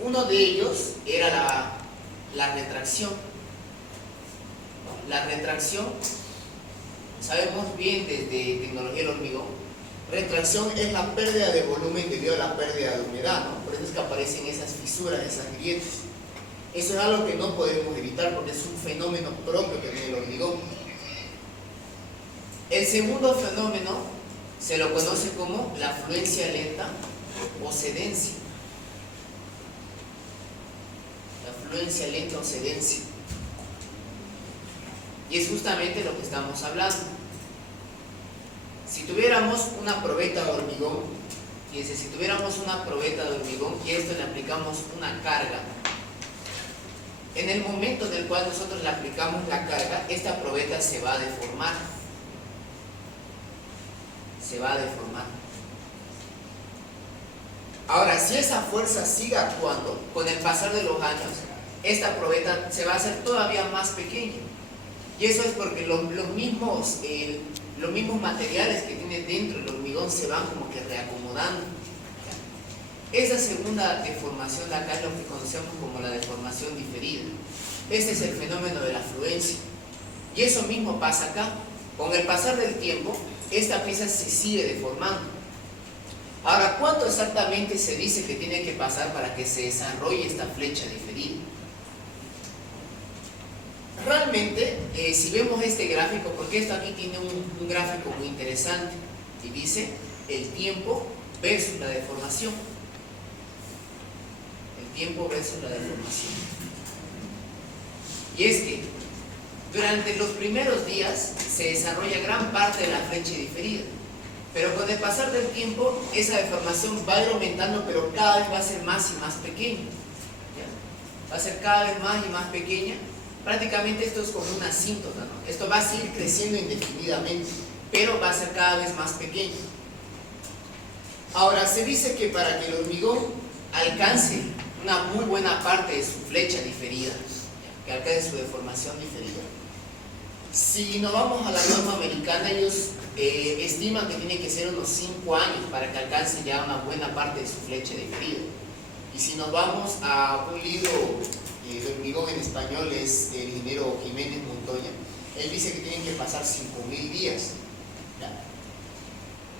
Uno de ellos era la retracción. La retracción, sabemos bien desde tecnología del hormigón, Retracción es la pérdida de volumen debido a la pérdida de humedad, ¿no? Por eso es que aparecen esas fisuras, esas grietas. Eso es algo que no podemos evitar porque es un fenómeno propio que tiene el hormigón. El segundo fenómeno se lo conoce como la fluencia lenta o sedencia. La fluencia lenta o sedencia. Y es justamente lo que estamos hablando. Si tuviéramos una probeta de hormigón, fíjense, si tuviéramos una probeta de hormigón y a esto le aplicamos una carga, en el momento en el cual nosotros le aplicamos la carga, esta probeta se va a deformar. Se va a deformar. Ahora, si esa fuerza sigue actuando, con el pasar de los años, esta probeta se va a hacer todavía más pequeña. Y eso es porque los mismos materiales que tiene dentro el hormigón se van como que reacomodando. Esa segunda deformación de acá es lo que conocemos como la deformación diferida. Este es el fenómeno de la fluencia. Y eso mismo pasa acá. Con el pasar del tiempo, esta pieza se sigue deformando. Ahora, ¿cuánto exactamente se dice que tiene que pasar para que se desarrolle esta flecha diferida? Realmente, si vemos este gráfico, porque esto aquí tiene un gráfico muy interesante, y dice el tiempo versus la deformación. El tiempo versus la deformación. Y es que durante los primeros días se desarrolla gran parte de la flecha diferida, pero con el pasar del tiempo esa deformación va a ir aumentando, pero cada vez va a ser más y más pequeña. ¿Ya? Va a ser cada vez más y más pequeña. Prácticamente esto es como una asíntota, ¿no? Esto va a seguir creciendo indefinidamente, pero va a ser cada vez más pequeño. Ahora, se dice que para que el hormigón alcance una muy buena parte de su flecha diferida, que alcance su deformación diferida, si nos vamos a la norma americana, ellos estiman que tiene que ser unos 5 años para que alcance ya una buena parte de su flecha diferida. Y si nos vamos a un libro de hormigón en español, es el ingeniero Jiménez Montoya, él dice que tienen que pasar 5.000 días. ¿Ya?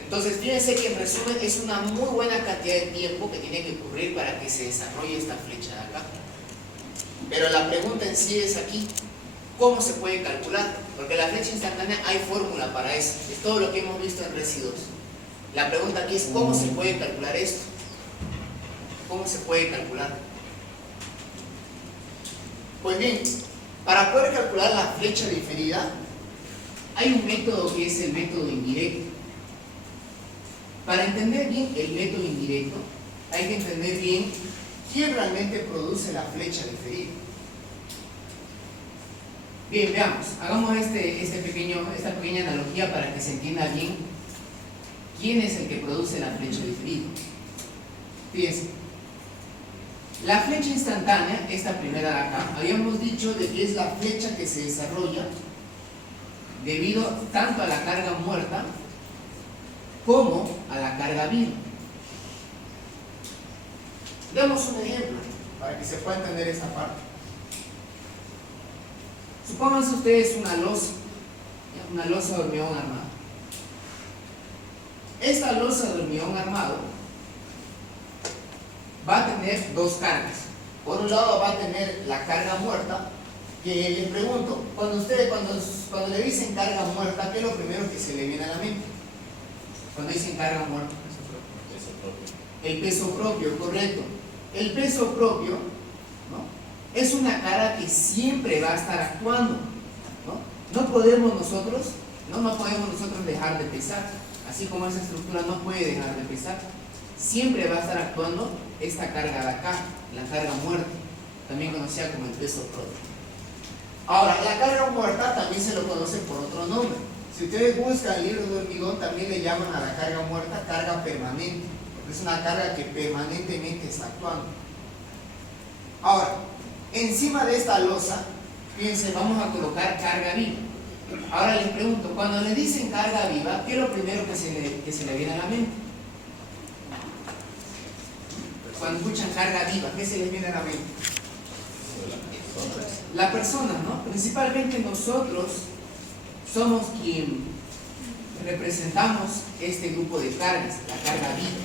Entonces, fíjense que en resumen es una muy buena cantidad de tiempo que tiene que ocurrir para que se desarrolle esta flecha de acá. Pero la pregunta en sí es aquí, ¿cómo se puede calcular? Porque la flecha instantánea hay fórmula para eso, es todo lo que hemos visto en residuos. La pregunta aquí es, ¿cómo se puede calcular esto? ¿Cómo se puede calcular? Pues bien, para poder calcular la flecha diferida, hay un método que es el método indirecto. Para entender bien el método indirecto, hay que entender bien quién realmente produce la flecha diferida. Bien, veamos, hagamos esta pequeña analogía para que se entienda bien quién es el que produce la flecha diferida. Fíjense. La flecha instantánea, esta primera de acá, habíamos dicho de que es la flecha que se desarrolla debido tanto a la carga muerta como a la carga viva. Demos un ejemplo para que se pueda entender esta parte. Supónganse ustedes una losa de hormigón armado. Esta losa de hormigón armado va a tener dos cargas. Por un lado va a tener la carga muerta, que les pregunto, cuando le dicen carga muerta, ¿qué es lo primero que se le viene a la mente? Cuando dicen carga muerta, el peso propio, correcto. El peso propio, ¿no?, es una carga que siempre va a estar actuando, ¿no? No podemos nosotros dejar de pesar, así como esa estructura no puede dejar de pesar. Siempre va a estar actuando esta carga de acá, la carga muerta, también conocida como el peso propio. Ahora, la carga muerta también se lo conoce por otro nombre. Si ustedes buscan el libro de hormigón, también le llaman a la carga muerta carga permanente, porque es una carga que permanentemente está actuando. Ahora, encima de esta losa, fíjense, vamos a colocar carga viva. Ahora les pregunto, cuando le dicen carga viva, ¿qué es lo primero que se le viene a la mente? Cuando escuchan carga viva, ¿qué se les viene a la mente? La persona, ¿no? Principalmente nosotros somos quien representamos este grupo de cargas, la carga viva.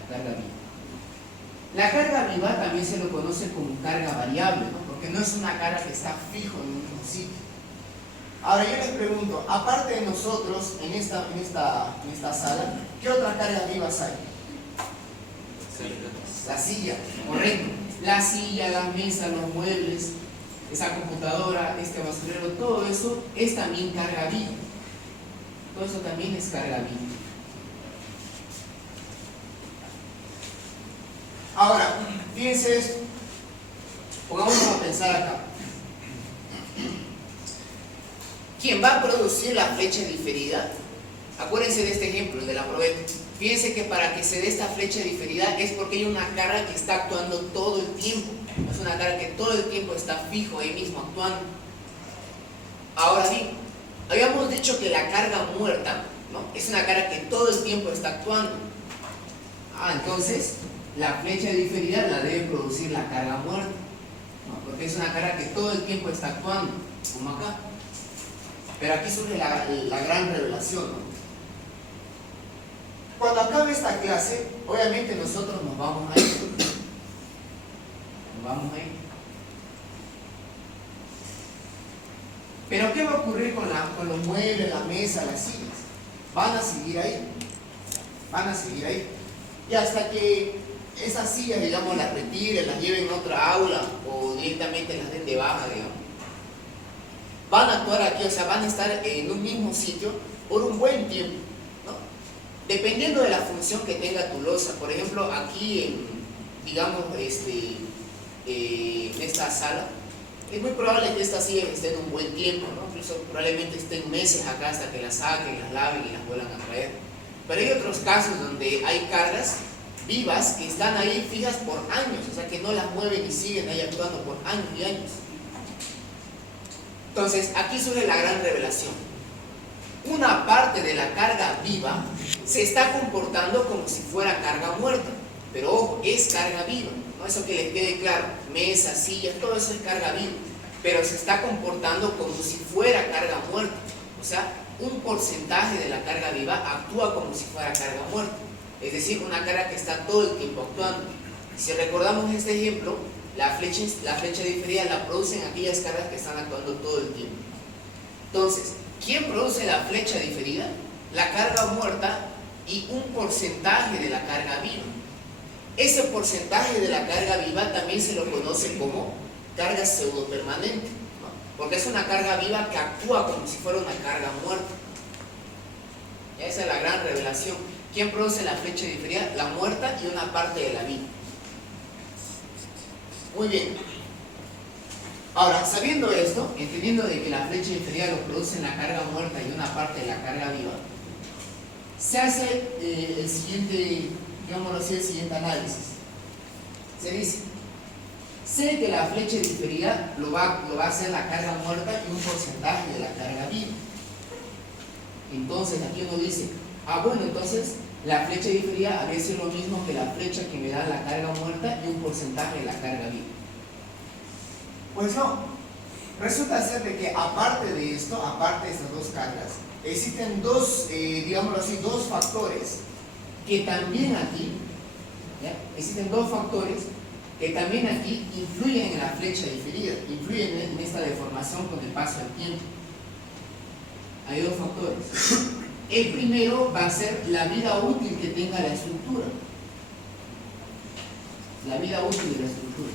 La carga viva. La carga viva también se lo conoce como carga variable, ¿no? Porque no es una carga que está fijo en un mismo sitio. Ahora yo les pregunto, aparte de nosotros en esta sala, ¿qué otras cargas vivas hay? La silla, correcto. La silla, la mesa, los muebles, esa computadora, este basurero, todo eso es también carga viva. Todo eso también es carga viva. Ahora, fíjense esto. Pongámonos a pensar acá. ¿Quién va a producir la flecha diferida? Acuérdense de este ejemplo, de la probeta. Fíjense que para que se dé esta flecha diferida es porque hay una carga que está actuando todo el tiempo. Es una carga que todo el tiempo está fijo ahí mismo actuando. Ahora bien, habíamos dicho que la carga muerta, ¿no?, es una carga que todo el tiempo está actuando. Entonces la flecha diferida la debe producir la carga muerta, ¿no?, porque es una carga que todo el tiempo está actuando, como acá. Pero aquí surge la gran revelación, ¿no? Cuando acabe esta clase, obviamente nosotros nos vamos a ir. Nos vamos a ir. Pero ¿qué va a ocurrir con los muebles, la mesa, las sillas? Van a seguir ahí. Van a seguir ahí. Y hasta que esas sillas, digamos, las retiren, las lleven a otra aula o directamente las den de baja, digamos. Van a actuar aquí, o sea, van a estar en un mismo sitio por un buen tiempo, ¿no? Dependiendo de la función que tenga tu losa. Por ejemplo, aquí, digamos, en esta sala, es muy probable que estas sillas estén un buen tiempo, ¿no? Incluso probablemente estén meses acá hasta que las saquen, las laven y las vuelvan a traer. Pero hay otros casos donde hay cargas vivas que están ahí fijas por años, o sea, que no las mueven y siguen ahí actuando por años y años. Entonces, aquí surge la gran revelación. Una parte de la carga viva se está comportando como si fuera carga muerta. Pero ojo, es carga viva, ¿no? Eso que les quede claro. Mesas, sillas, todo eso es carga viva. Pero se está comportando como si fuera carga muerta. O sea, un porcentaje de la carga viva actúa como si fuera carga muerta. Es decir, una carga que está todo el tiempo actuando. Si recordamos este ejemplo, la flecha diferida la producen aquellas cargas que están actuando todo el tiempo. Entonces, ¿quién produce la flecha diferida? La carga muerta y un porcentaje de la carga viva. Ese porcentaje de la carga viva también se lo conoce como carga pseudopermanente, ¿no? Porque es una carga viva que actúa como si fuera una carga muerta. Y esa es la gran revelación. ¿Quién produce la flecha diferida? La muerta y una parte de la viva. Muy bien. Ahora, sabiendo esto, entendiendo de que la flecha diferida lo produce la carga muerta y una parte de la carga viva, se hace el siguiente, digámoslo así, el siguiente análisis. Se dice, sé que la flecha diferida lo va a hacer la carga muerta y un porcentaje de la carga viva. Entonces, aquí uno dice, bueno, entonces la flecha diferida habría sido lo mismo que la flecha que me da la carga muerta y un porcentaje de la carga viva. Pues no. Resulta ser de que aparte de esto, aparte de estas dos cargas, existen digámoslo así, dos factores que también aquí, ¿ya?, existen dos factores que también aquí influyen en la flecha diferida, influyen en esta deformación con el paso del tiempo. Hay dos factores. El primero va a ser la vida útil que tenga la estructura. La vida útil de la estructura.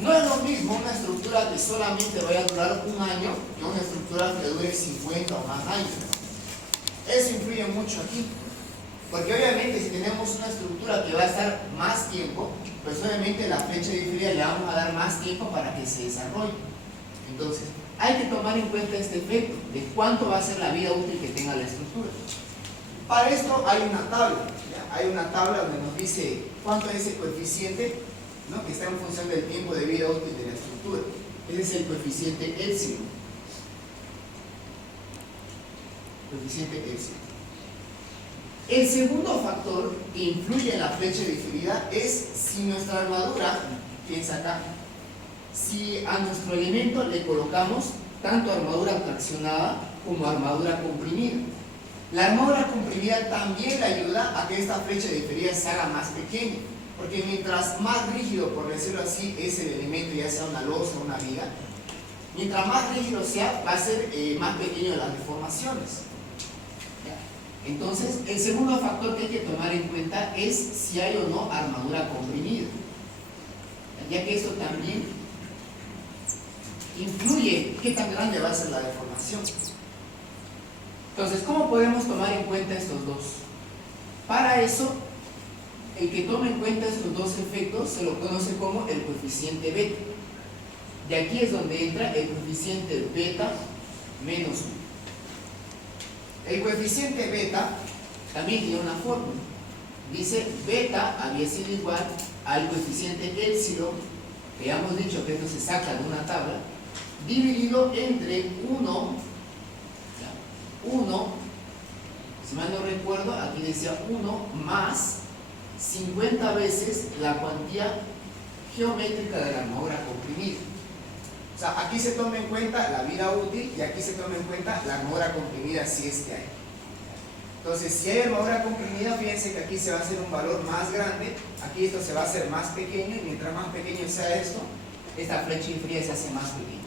No es lo mismo una estructura que solamente vaya a durar un año que una estructura que dure 50 o más años. Eso influye mucho aquí. Porque obviamente si tenemos una estructura que va a estar más tiempo, pues obviamente la flecha diferida le vamos a dar más tiempo para que se desarrolle. Entonces, hay que tomar en cuenta este efecto de cuánto va a ser la vida útil que tenga la estructura. Para esto hay una tabla, ¿ya? Hay una tabla donde nos dice cuánto es ese coeficiente, ¿no?, que está en función del tiempo de vida útil de la estructura. Ese es el coeficiente epsilon. Coeficiente epsilon. El segundo factor que influye en la flecha diferida es si nuestra armadura, piensa acá, si a nuestro elemento le colocamos tanto armadura traccionada como armadura comprimida. La armadura comprimida también le ayuda a que esta flecha diferida se haga más pequeña, porque mientras más rígido, por decirlo así, es el elemento, ya sea una losa o una viga, mientras más rígido sea, va a ser más pequeño las deformaciones. Entonces, el segundo factor que hay que tomar en cuenta es si hay o no armadura comprimida, ya que esto también influye qué tan grande va a ser la deformación. Entonces, ¿cómo podemos tomar en cuenta estos dos? Para eso, el que tome en cuenta estos dos efectos se lo conoce como el coeficiente beta. De aquí es donde entra el coeficiente beta menos 1. El coeficiente beta también tiene una fórmula. Dice beta había sido igual al coeficiente épsilon, que ya hemos dicho que esto se saca de una tabla, dividido entre 1, si mal no recuerdo, aquí decía 1 más 50 veces la cuantía geométrica de la armadura comprimida. O sea, aquí se toma en cuenta la vida útil y aquí se toma en cuenta la armadura comprimida si es que hay. Entonces, si hay armadura comprimida, fíjense que aquí se va a hacer un valor más grande, aquí esto se va a hacer más pequeño, y mientras más pequeño sea esto, esta flecha inferior se hace más pequeña.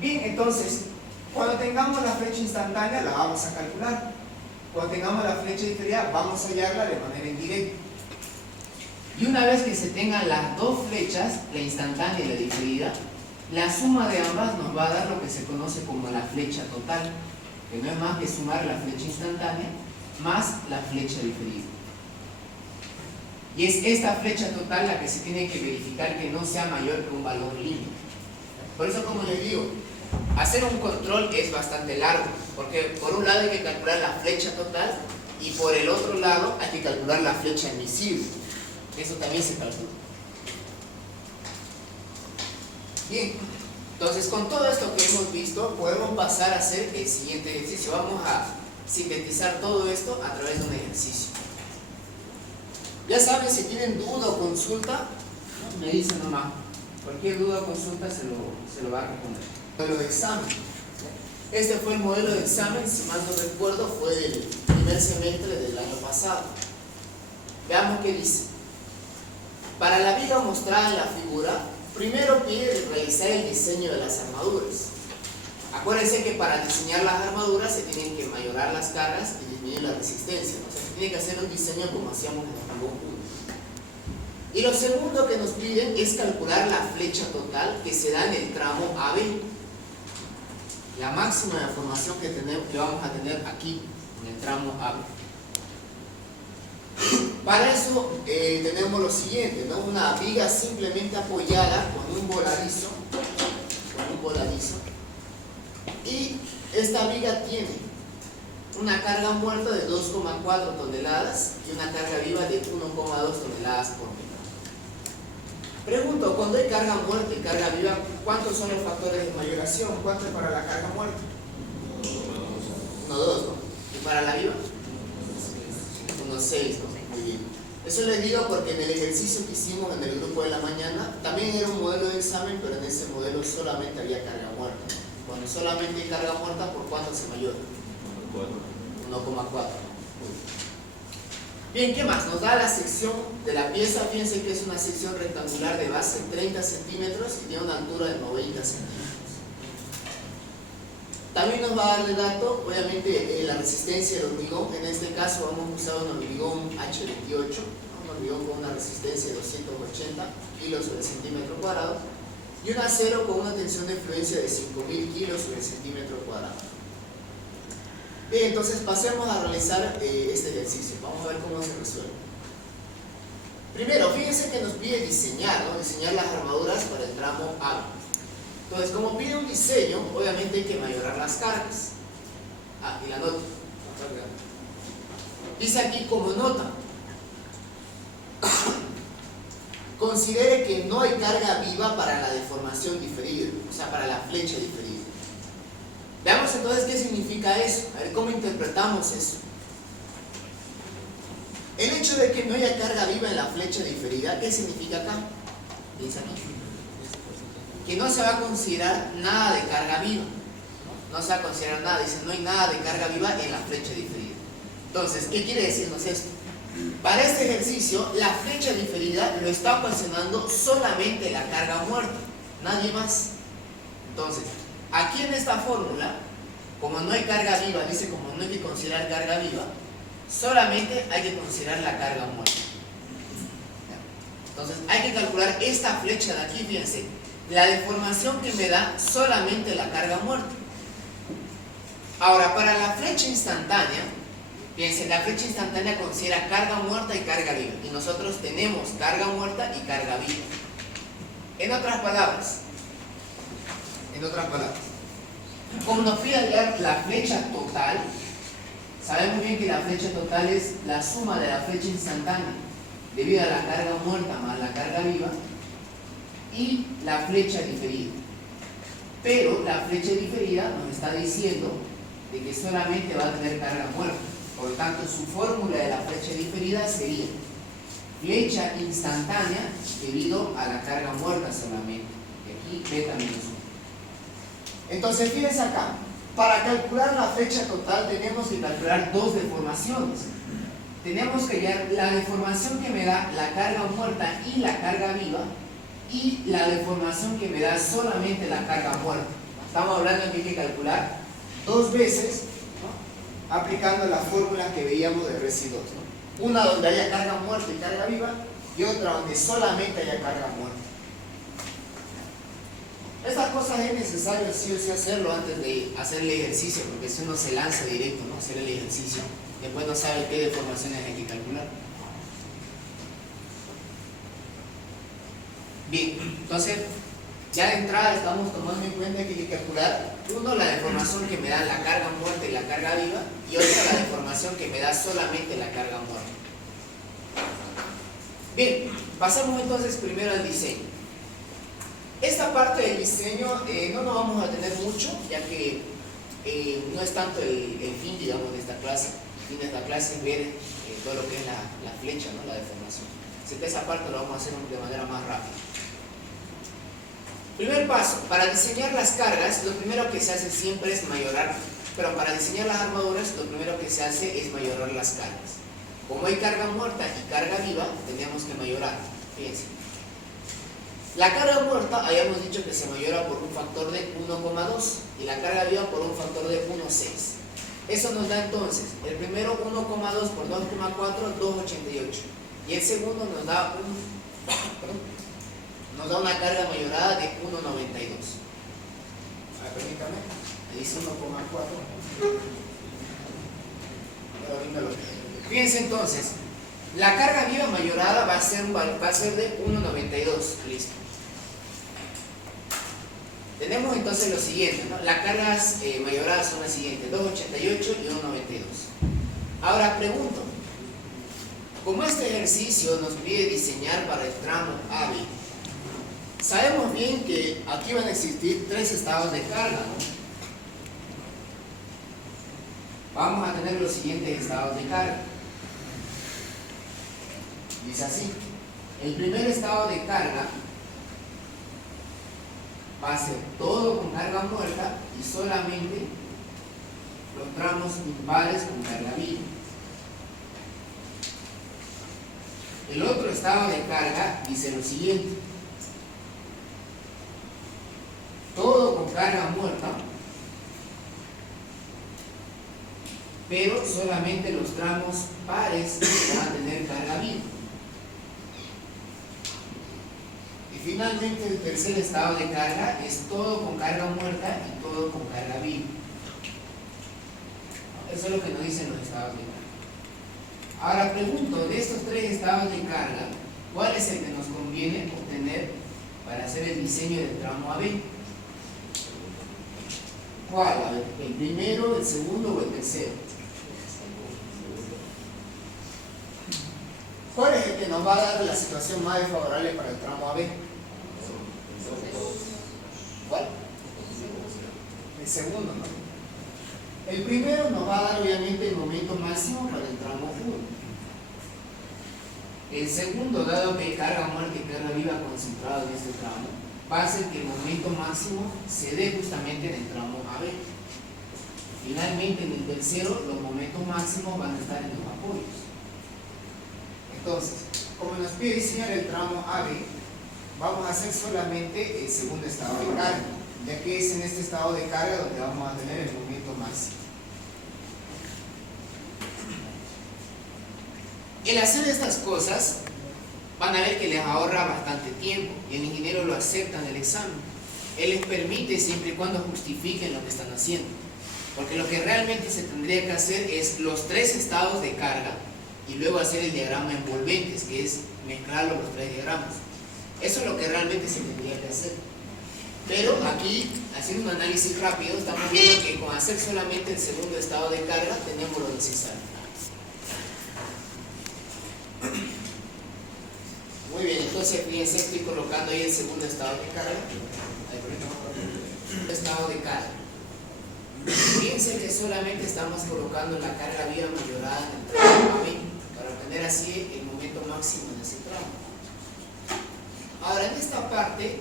Bien, entonces, cuando tengamos la flecha instantánea, la vamos a calcular. Cuando tengamos la flecha diferida, vamos a hallarla de manera indirecta. Y una vez que se tengan las dos flechas, la instantánea y la diferida, la suma de ambas nos va a dar lo que se conoce como la flecha total, que no es más que sumar la flecha instantánea más la flecha diferida. Y es esta flecha total la que se tiene que verificar que no sea mayor que un valor límite. Por eso, como les digo, hacer un control es bastante largo, porque por un lado hay que calcular la flecha total y por el otro lado hay que calcular la flecha emisible. Eso también se calcula. Bien, entonces con todo esto que hemos visto, podemos pasar a hacer el siguiente ejercicio. Vamos a sintetizar todo esto a través de un ejercicio. Ya saben, si tienen duda o consulta, me dicen nomás. Cualquier duda o consulta se lo va a responder. Modelo de examen. Este fue el modelo de examen, si mal no recuerdo, fue del primer semestre del año pasado. Veamos qué dice. Para la viga mostrada en la figura, primero pide realizar el diseño de las armaduras. Acuérdense que para diseñar las armaduras se tienen que mayorar las cargas y disminuir la resistencia, ¿no? O sea, se tiene que hacer un diseño como hacíamos en el rangón 1. Y lo segundo que nos piden es calcular la flecha total que se da en el tramo AB. La máxima deformación que vamos a tener aquí, en el tramo AB. Para eso tenemos lo siguiente, ¿no? Una viga simplemente apoyada con un voladizo, y esta viga tiene una carga muerta de 2,4 toneladas y una carga viva de 1,2 toneladas por metro. Pregunto, cuando hay carga muerta y carga viva, ¿cuántos son los factores de mayoración? ¿Cuánto es para la carga muerta? 1,2, ¿no? ¿Y para la viva? 1,6, ¿no? Muy bien. Eso les digo porque en el ejercicio que hicimos en el grupo de la mañana, también era un modelo de examen, pero en ese modelo solamente había carga muerta. Cuando solamente hay carga muerta, ¿por cuánto se mayora? 1,4. Bien, ¿qué más? Nos da la sección de la pieza. Fíjense que es una sección rectangular de base 30 centímetros y tiene una altura de 90 centímetros. También nos va a dar de dato, obviamente, la resistencia del hormigón. En este caso vamos a usar un hormigón H28, un hormigón con una resistencia de 280 kilos sobre centímetro cuadrado, y un acero con una tensión de fluencia de 5000 kilos sobre centímetro cuadrado. Bien, entonces pasemos a realizar este ejercicio. Vamos a ver cómo se resuelve. Primero, fíjense que nos pide diseñar, ¿no? Diseñar las armaduras para el tramo A. Entonces, como pide un diseño, obviamente hay que mayorar las cargas. Y la nota. Dice aquí como nota. Considere que no hay carga viva para la deformación diferida, o sea, para la flecha diferida. Veamos entonces qué significa eso, a ver cómo interpretamos eso. El hecho de que no haya carga viva en la flecha diferida, ¿qué significa acá? Dice aquí. que no se va a considerar nada de carga viva. No se va a considerar nada, dice, no hay nada de carga viva en la flecha diferida. Entonces, ¿qué quiere decirnos esto? Para este ejercicio, la flecha diferida lo está ocasionando solamente la carga muerta, nadie más. Entonces, aquí en esta fórmula, como no hay carga viva, dice como no hay que considerar carga viva, solamente hay que considerar la carga muerta. Entonces, hay que calcular esta flecha de aquí, fíjense, la deformación que me da solamente la carga muerta. Ahora, para la flecha instantánea, fíjense, la flecha instantánea considera carga muerta y carga viva. Y nosotros tenemos carga muerta y carga viva. En otras palabras, como nos pide hallar la flecha total, sabemos bien que la flecha total es la suma de la flecha instantánea debido a la carga muerta más la carga viva y la flecha diferida. Pero la flecha diferida nos está diciendo de que solamente va a tener carga muerta. Por lo tanto, su fórmula de la flecha diferida sería flecha instantánea debido a la carga muerta solamente. Y aquí beta menos 1. Entonces, fíjense acá. Para calcular la flecha total tenemos que calcular dos deformaciones. Tenemos que hallar la deformación que me da la carga muerta y la carga viva y la deformación que me da solamente la carga muerta. Estamos hablando de que hay que calcular dos veces, ¿no?, aplicando la fórmula que veíamos de residuos, ¿no? Una donde haya carga muerta y carga viva y otra donde solamente haya carga muerta. Estas cosas es necesario sí o sí hacerlo antes de hacer el ejercicio, porque si uno se lanza directo, ¿no?, a hacer el ejercicio, después no sabe qué deformaciones hay que calcular. Bien, entonces ya de entrada estamos tomando en cuenta que hay que calcular, uno, la deformación que me da la carga muerta y la carga viva, y otra, la deformación que me da solamente la carga muerta. Bien, pasemos entonces primero al diseño. Esta parte del diseño no nos vamos a tener mucho, ya que no es tanto el fin, digamos, de esta clase. El fin de esta clase es ver todo lo que es la flecha, ¿no?, la deformación. Así que esa parte lo vamos a hacer de manera más rápida. Primer paso, para diseñar las cargas, lo primero que se hace siempre es mayorar, pero para diseñar las armaduras, lo primero que se hace es mayorar las cargas. Como hay carga muerta y carga viva, tenemos que mayorar. Fíjense. La carga muerta, habíamos dicho que se mayora por un factor de 1,2 y la carga viva por un factor de 1,6. Eso nos da entonces, el primero 1,2 por 2,4, 2,88. Y el segundo nos da una carga mayorada de 1,92. Permítame, me dice 1,4. Fíjense entonces, la carga viva mayorada va a ser de 1,92. Listo. Tenemos entonces lo siguiente, ¿no? Las cargas mayoradas son las siguientes, 2,88 y 1,92. Ahora pregunto, como este ejercicio nos pide diseñar para el tramo AB, sabemos bien que aquí van a existir tres estados de carga, ¿no? Vamos a tener los siguientes estados de carga. Dice así, el primer estado de carga va a ser todo con carga muerta y solamente los tramos impares con carga viva. El otro estado de carga dice lo siguiente, todo con carga muerta, pero solamente los tramos pares van a tener carga viva. Y finalmente el tercer estado de carga es todo con carga muerta y todo con carga viva. Eso es lo que nos dicen los estados de carga. Ahora pregunto, de estos tres estados de carga, ¿cuál es el que nos conviene obtener para hacer el diseño del tramo AB? ¿Cuál? A ver, ¿el primero, el segundo o el tercero? ¿Cuál es el que nos va a dar la situación más desfavorable para el tramo AB? ¿Cuál? El segundo, ¿no? El primero nos va a dar obviamente el momento máximo para el tramo 1. El segundo, dado que hay carga muerta y carga viva concentrada en este tramo, va a hacer que el momento máximo se dé justamente en el tramo AB. Finalmente, en el tercero, los momentos máximos van a estar en los apoyos. Entonces, como nos pide diseñar el tramo AB, vamos a hacer solamente el segundo estado de carga, ya que es en este estado de carga donde vamos a tener el momento máximo. El hacer estas cosas van a ver que les ahorra bastante tiempo y el ingeniero lo acepta en el examen. Él les permite siempre y cuando justifiquen lo que están haciendo, porque lo que realmente se tendría que hacer es los tres estados de carga y luego hacer el diagrama envolventes, que es mezclarlo los tres diagramas. Eso es lo que realmente se tendría que hacer. Pero aquí, haciendo un análisis rápido, estamos viendo que con hacer solamente el segundo estado de carga tenemos lo necesario. Muy bien, entonces fíjense, estoy colocando ahí el segundo estado de carga. Estado de carga. Fíjense que solamente estamos colocando la carga viva mayorada en el tramo AB para obtener así el momento máximo en ese tramo. Ahora, en esta parte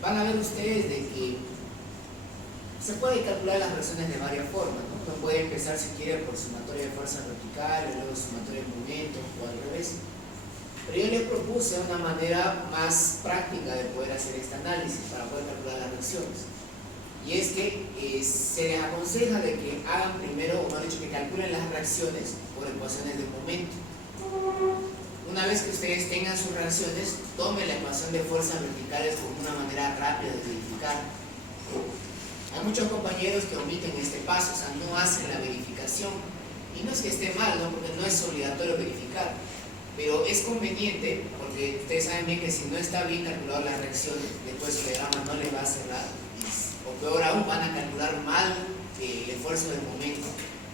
van a ver ustedes de que se puede calcular las reacciones de varias formas, ¿no? Uno puede empezar, si quiere, por sumatoria de fuerzas verticales, luego sumatoria de momentos o al revés. Pero yo les propuse una manera más práctica de poder hacer este análisis para poder calcular las reacciones. Y es que se les aconseja de que hagan primero, o mejor dicho, que calculen las reacciones por ecuaciones de momento. Una vez que ustedes tengan sus reacciones, tomen la ecuación de fuerzas verticales como una manera rápida de verificar. Hay muchos compañeros que omiten este paso, o sea, no hacen la verificación. Y no es que esté mal, ¿no? Porque no es obligatorio verificar. Pero es conveniente, porque ustedes saben bien que si no está bien calculado las reacciones, después el diagrama no les va a cerrar. O peor aún, van a calcular mal el esfuerzo del momento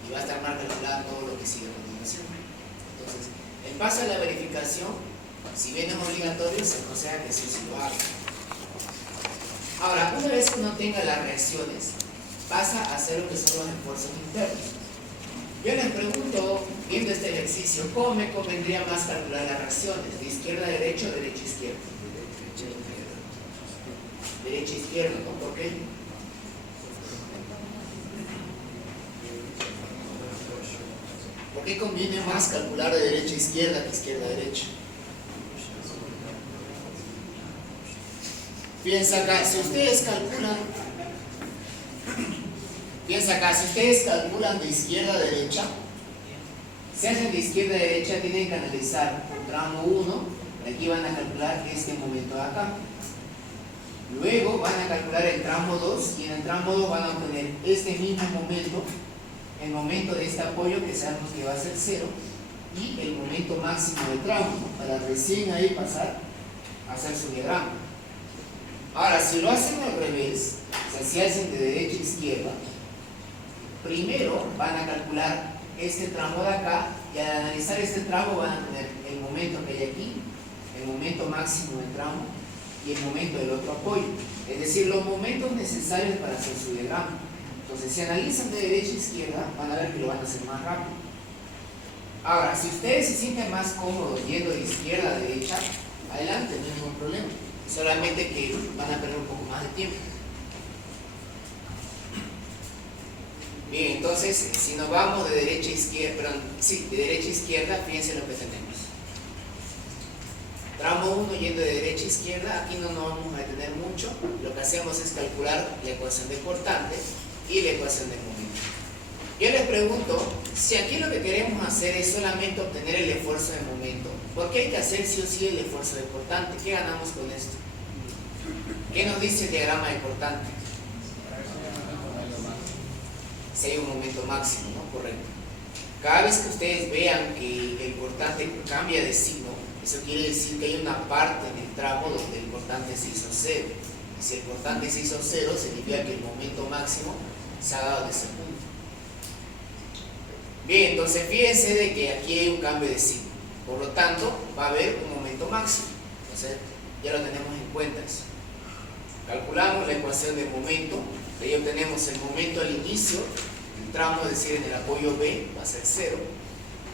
y va a estar mal calculado todo lo que sigue a continuación. Entonces, el paso de la verificación, si bien es obligatorio, se aconseja que sí lo haga. Ahora, una vez que uno tenga las reacciones, pasa a hacer lo que son los esfuerzos internos. Yo les pregunto, viendo este ejercicio, ¿cómo me convendría más calcular las reacciones? ¿De izquierda a derecha o derecha a izquierda? Derecha a izquierda, ¿no? ¿Por qué? ¿Por qué conviene más calcular de derecha a izquierda que izquierda a derecha? Piensa acá, si ustedes calculan de izquierda a derecha, si hacen de izquierda a derecha, tienen que analizar tramo 1, aquí van a calcular este momento de acá. Luego van a calcular el tramo 2 y en el tramo 2 van a obtener este mismo momento, el momento de este apoyo que sabemos que va a ser 0 y el momento máximo de tramo, ¿no? Para recién ahí pasar a hacer su diagrama. Ahora, si lo hacen al revés, o sea, si hacen de derecha a izquierda, primero van a calcular este tramo de acá y al analizar este tramo van a tener el momento que hay aquí, el momento máximo del tramo y el momento del otro apoyo, es decir, los momentos necesarios para hacer su diagrama. Entonces, si analizan de derecha a izquierda, van a ver que lo van a hacer más rápido. Ahora, si ustedes se sienten más cómodos yendo de izquierda a derecha, adelante, no hay ningún problema, solamente que van a perder un poco más de tiempo. Bien, entonces, si nos vamos de derecha a izquierda, de derecha a izquierda, fíjense lo que tenemos. Tramo 1 yendo de derecha a izquierda, aquí no nos vamos a detener mucho, lo que hacemos es calcular la ecuación de cortante y la ecuación de momento. Yo les pregunto, si aquí lo que queremos hacer es solamente obtener el esfuerzo de momento, ¿por qué hay que hacer sí o sí el esfuerzo de cortante? ¿Qué ganamos con esto? ¿Qué nos dice el diagrama de cortante? Si hay un momento máximo, ¿no? Correcto. Cada vez que ustedes vean que el cortante cambia de signo, eso quiere decir que hay una parte en el tramo donde el cortante se hizo 0. Y si el cortante se hizo 0, significa que el momento máximo se ha dado de ese punto. Bien, entonces fíjense de que aquí hay un cambio de signo. Por lo tanto, va a haber un momento máximo. Entonces, ya lo tenemos en cuenta eso. Calculamos la ecuación de momento. Ahí obtenemos el momento al inicio, el tramo, es decir, en el apoyo B va a ser 0,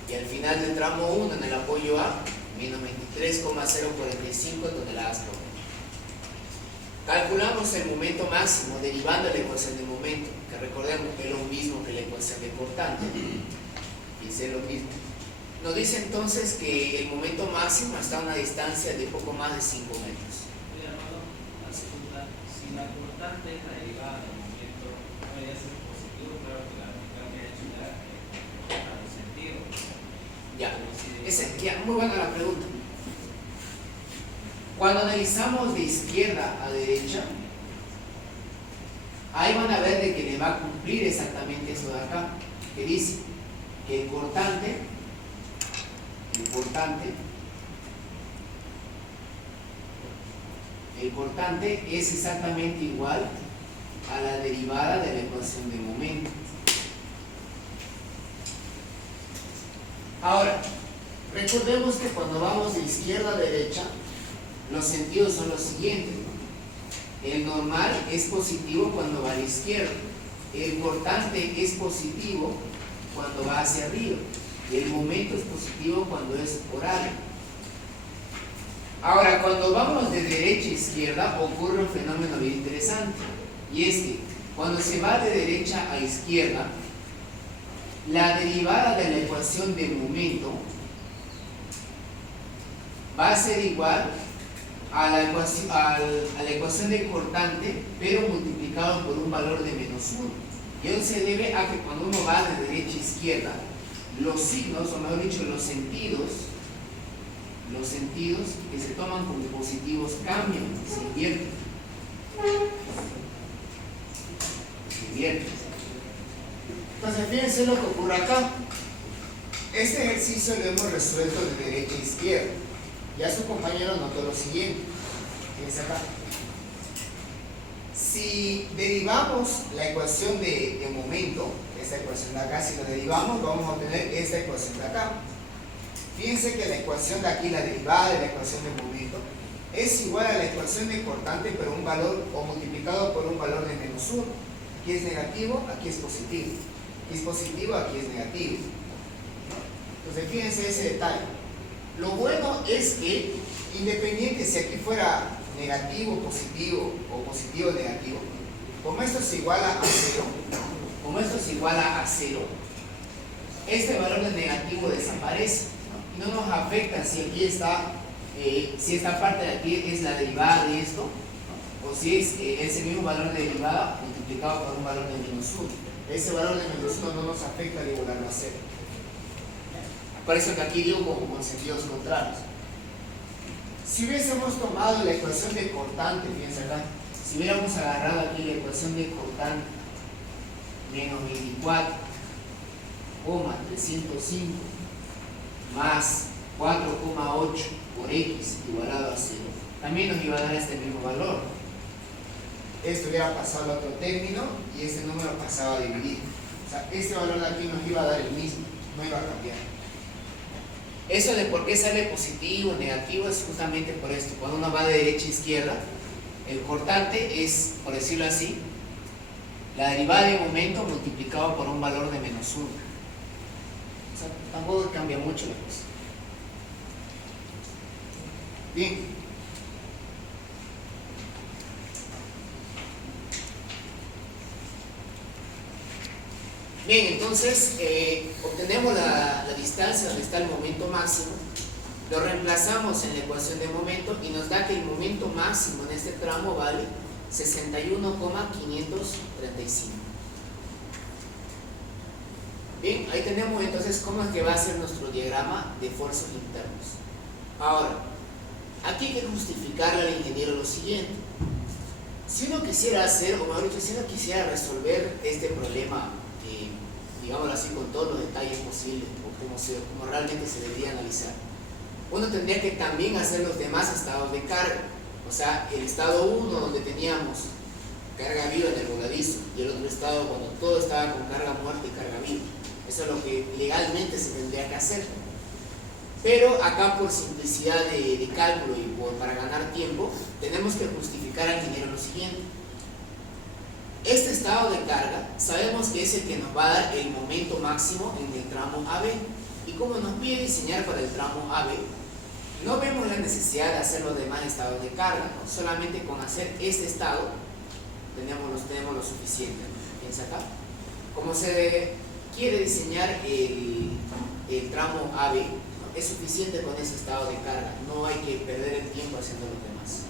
y al final del tramo 1 en el apoyo A, menos 23,045 toneladas por metro. Calculamos el momento máximo derivando la ecuación de momento, que recordemos que es lo mismo que la ecuación de cortante, y es lo mismo. Nos dice entonces que el momento máximo está a una distancia de poco más de 5 metros. Si la cortante es la derivada del momento, no debería ser positivo, claro que la radical me ha hecho ya el sentido. Ya, muy buena la pregunta. Cuando analizamos de izquierda a derecha, ahí van a ver de que le va a cumplir exactamente eso de acá, que dice que el cortante es exactamente igual a la derivada de la ecuación de momento. Ahora, recordemos que cuando vamos de izquierda a derecha, los sentidos son los siguientes. El normal es positivo cuando va a la izquierda. El cortante es positivo cuando va hacia arriba. Y el momento es positivo cuando es horario. Ahora, cuando vamos de derecha a izquierda, ocurre un fenómeno bien interesante. Y es que cuando se va de derecha a izquierda, la derivada de la ecuación de momento va a ser igual a la ecuación de cortante, pero multiplicado por un valor de -1. Y eso se debe a que cuando uno va de derecha a izquierda, los signos, o mejor dicho, los sentidos que se toman como positivos cambian, se invierten. Entonces, fíjense lo que ocurre acá. Este ejercicio lo hemos resuelto de derecha a izquierda. Ya su compañero notó lo siguiente. Fíjense acá. Si derivamos la ecuación de momento, esta ecuación de acá, si lo derivamos, vamos a obtener esta ecuación de acá. Fíjense que la ecuación de aquí, la derivada de la ecuación de momento, es igual a la ecuación de cortante, pero un valor, o multiplicado por un valor de -1. Aquí es negativo, aquí es positivo. Aquí es positivo, aquí es negativo. Entonces, fíjense ese detalle. Lo bueno es que, independiente si aquí fuera negativo, positivo o positivo, negativo, como esto es igual a 0, este valor de negativo desaparece, ¿no? Y no nos afecta si aquí está, si esta parte de aquí es la derivada de esto, ¿no? O si es ese mismo valor de derivada multiplicado por un valor de -1. Ese valor de -1 no nos afecta al igualarlo a 0. Por eso que aquí digo como con sentidos contrarios. Si hubiésemos tomado la ecuación de cortante, fíjense acá, si hubiéramos agarrado aquí la ecuación de cortante, menos 24,305 más 4,8 por x igualado a 0, también nos iba a dar este mismo valor. Esto hubiera pasado al otro término y este número pasaba a dividir. O sea, este valor de aquí nos iba a dar el mismo, no iba a cambiar. Eso de por qué sale positivo o negativo es justamente por esto. Cuando uno va de derecha a izquierda, el cortante es, por decirlo así, la derivada de momento multiplicado por un valor de -1. O sea, tampoco cambia mucho la cosa. Bien. Bien, entonces obtenemos la distancia donde está el momento máximo, lo reemplazamos en la ecuación de momento y nos da que el momento máximo en este tramo vale 61,535. Bien, ahí tenemos entonces cómo es que va a ser nuestro diagrama de fuerzas internas. Ahora, aquí hay que justificarle al ingeniero lo siguiente. Si uno quisiera hacer, o mejor dicho, si uno quisiera resolver este problema, digámoslo así, con todos los detalles posibles, o como realmente se debería analizar, uno tendría que también hacer los demás estados de carga. O sea, el estado 1 donde teníamos carga viva en el voladizo, y el otro estado cuando todo estaba con carga muerta y carga viva. Eso es lo que legalmente se tendría que hacer. Pero acá, por simplicidad de cálculo y para ganar tiempo, tenemos que justificar al ingeniero lo siguiente. Este estado de carga sabemos que es el que nos va a dar el momento máximo en el tramo AB. Y como nos pide diseñar para el tramo AB, no vemos la necesidad de hacer los demás estados de carga, ¿no? Solamente con hacer este estado tenemos lo suficiente, ¿no? Piensa acá. Como se quiere diseñar el tramo AB, ¿no? Es suficiente con ese estado de carga, no hay que perder el tiempo haciendo los demás.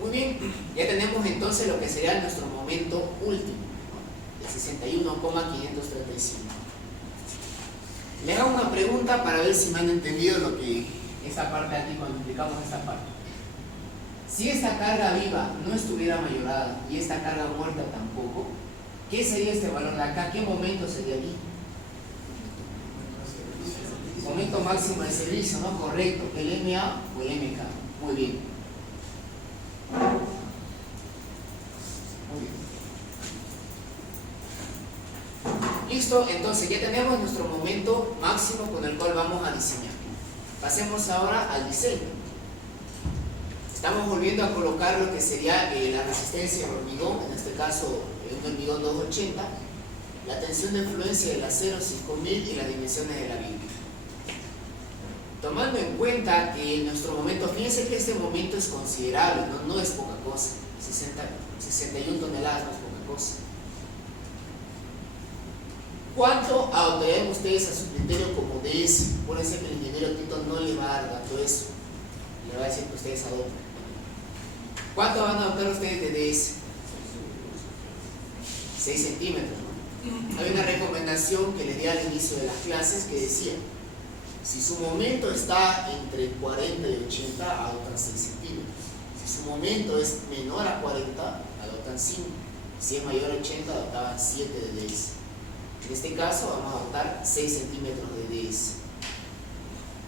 Muy bien, ya tenemos entonces lo que sería nuestro momento último, ¿no? El 61,535. Le hago una pregunta para ver si me han entendido lo que esta parte aquí cuando explicamos esta parte. Si esta carga viva no estuviera mayorada y esta carga muerta tampoco, ¿qué sería este valor de acá? ¿Qué momento sería aquí? Momento máximo de servicio, ¿no? Correcto. ¿El MA o el MK? Muy bien. Muy bien. Listo, entonces ya tenemos nuestro momento máximo con el cual vamos a diseñar. Pasemos ahora al diseño. Estamos volviendo a colocar lo que sería la resistencia del hormigón, en este caso un hormigón 280, la tensión de fluencia del acero 5000 y las dimensiones de la viga. Tomando en cuenta que nuestro momento, fíjense que este momento es considerable, no es poca cosa, 61 toneladas no es poca cosa. ¿Cuánto adoptarían ustedes a su criterio como DS? Pónganse que el ingeniero Tito no le va a dar dato eso, le va a decir que ustedes adoptan. ¿Cuánto van a adoptar ustedes de DS? 6 centímetros, ¿no? Hay una recomendación que les di al inicio de las clases que decía: si su momento está entre 40 y 80, adoptan 6 centímetros. Si su momento es menor a 40, adoptan 5. Si es mayor a 80, adoptaban 7 de DS. En este caso vamos a adoptar 6 centímetros de DS.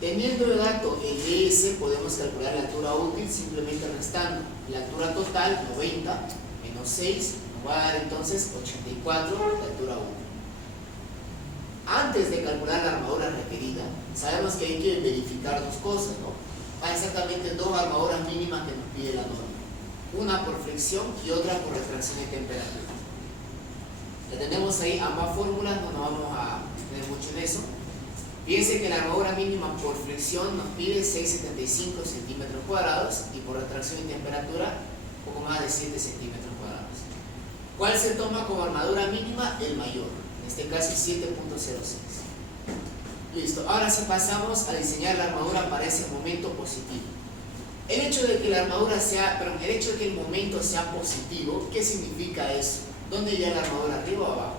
Teniendo el dato el DS, podemos calcular la altura útil simplemente restando la altura total, 90, menos 6, nos va a dar entonces 84 de altura útil. Antes de calcular la armadura requerida, sabemos que hay que verificar dos cosas, ¿no? Hay exactamente dos armaduras mínimas que nos pide la norma. Una por fricción y otra por retracción de temperatura. Ya tenemos ahí ambas fórmulas, no nos vamos a tener mucho en eso. Fíjense que la armadura mínima por fricción nos pide 6,75 centímetros cuadrados y por retracción y temperatura poco más de 7 centímetros cuadrados. ¿Cuál se toma como armadura mínima? El mayor, en este caso 7,06. Listo, ahora sí pasamos a diseñar la armadura para ese momento positivo. El hecho de que la armadura sea, el hecho de que el momento sea positivo, ¿qué significa eso? ¿Dónde iría la armadura? ¿Arriba o abajo?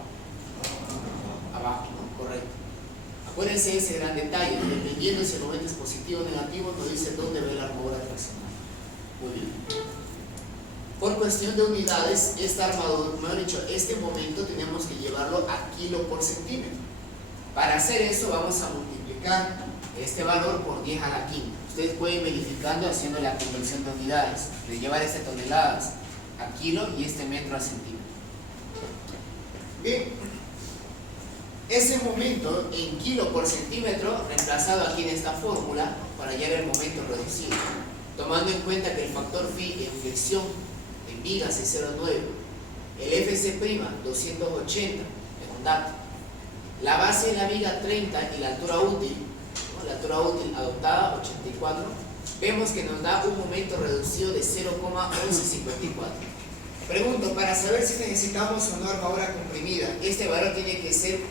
Abajo, ¿no? Correcto. Acuérdense de ese gran detalle, dependiendo si el momento es positivo o negativo, nos dice dónde ve la armadura traccionada. Muy bien. Por cuestión de unidades, esta armadura, mejor dicho, este momento tenemos que llevarlo a kilo por centímetro. Para hacer eso vamos a multiplicar este valor por 10 a la quinta. Ustedes pueden verificando haciendo la conversión de unidades, de llevar este toneladas a kilo y este metro a centímetro. Bien, ese momento en kilo por centímetro, reemplazado aquí en esta fórmula para hallar el momento reducido, tomando en cuenta que el factor phi en flexión en viga 609, el FC' 280, es un dato, la base de la viga 30 y la altura útil, ¿no? La altura útil adoptada 84, vemos que nos da un momento reducido de 0,1154. Pregunto, para saber si necesitamos o no armadura comprimida, este valor tiene que ser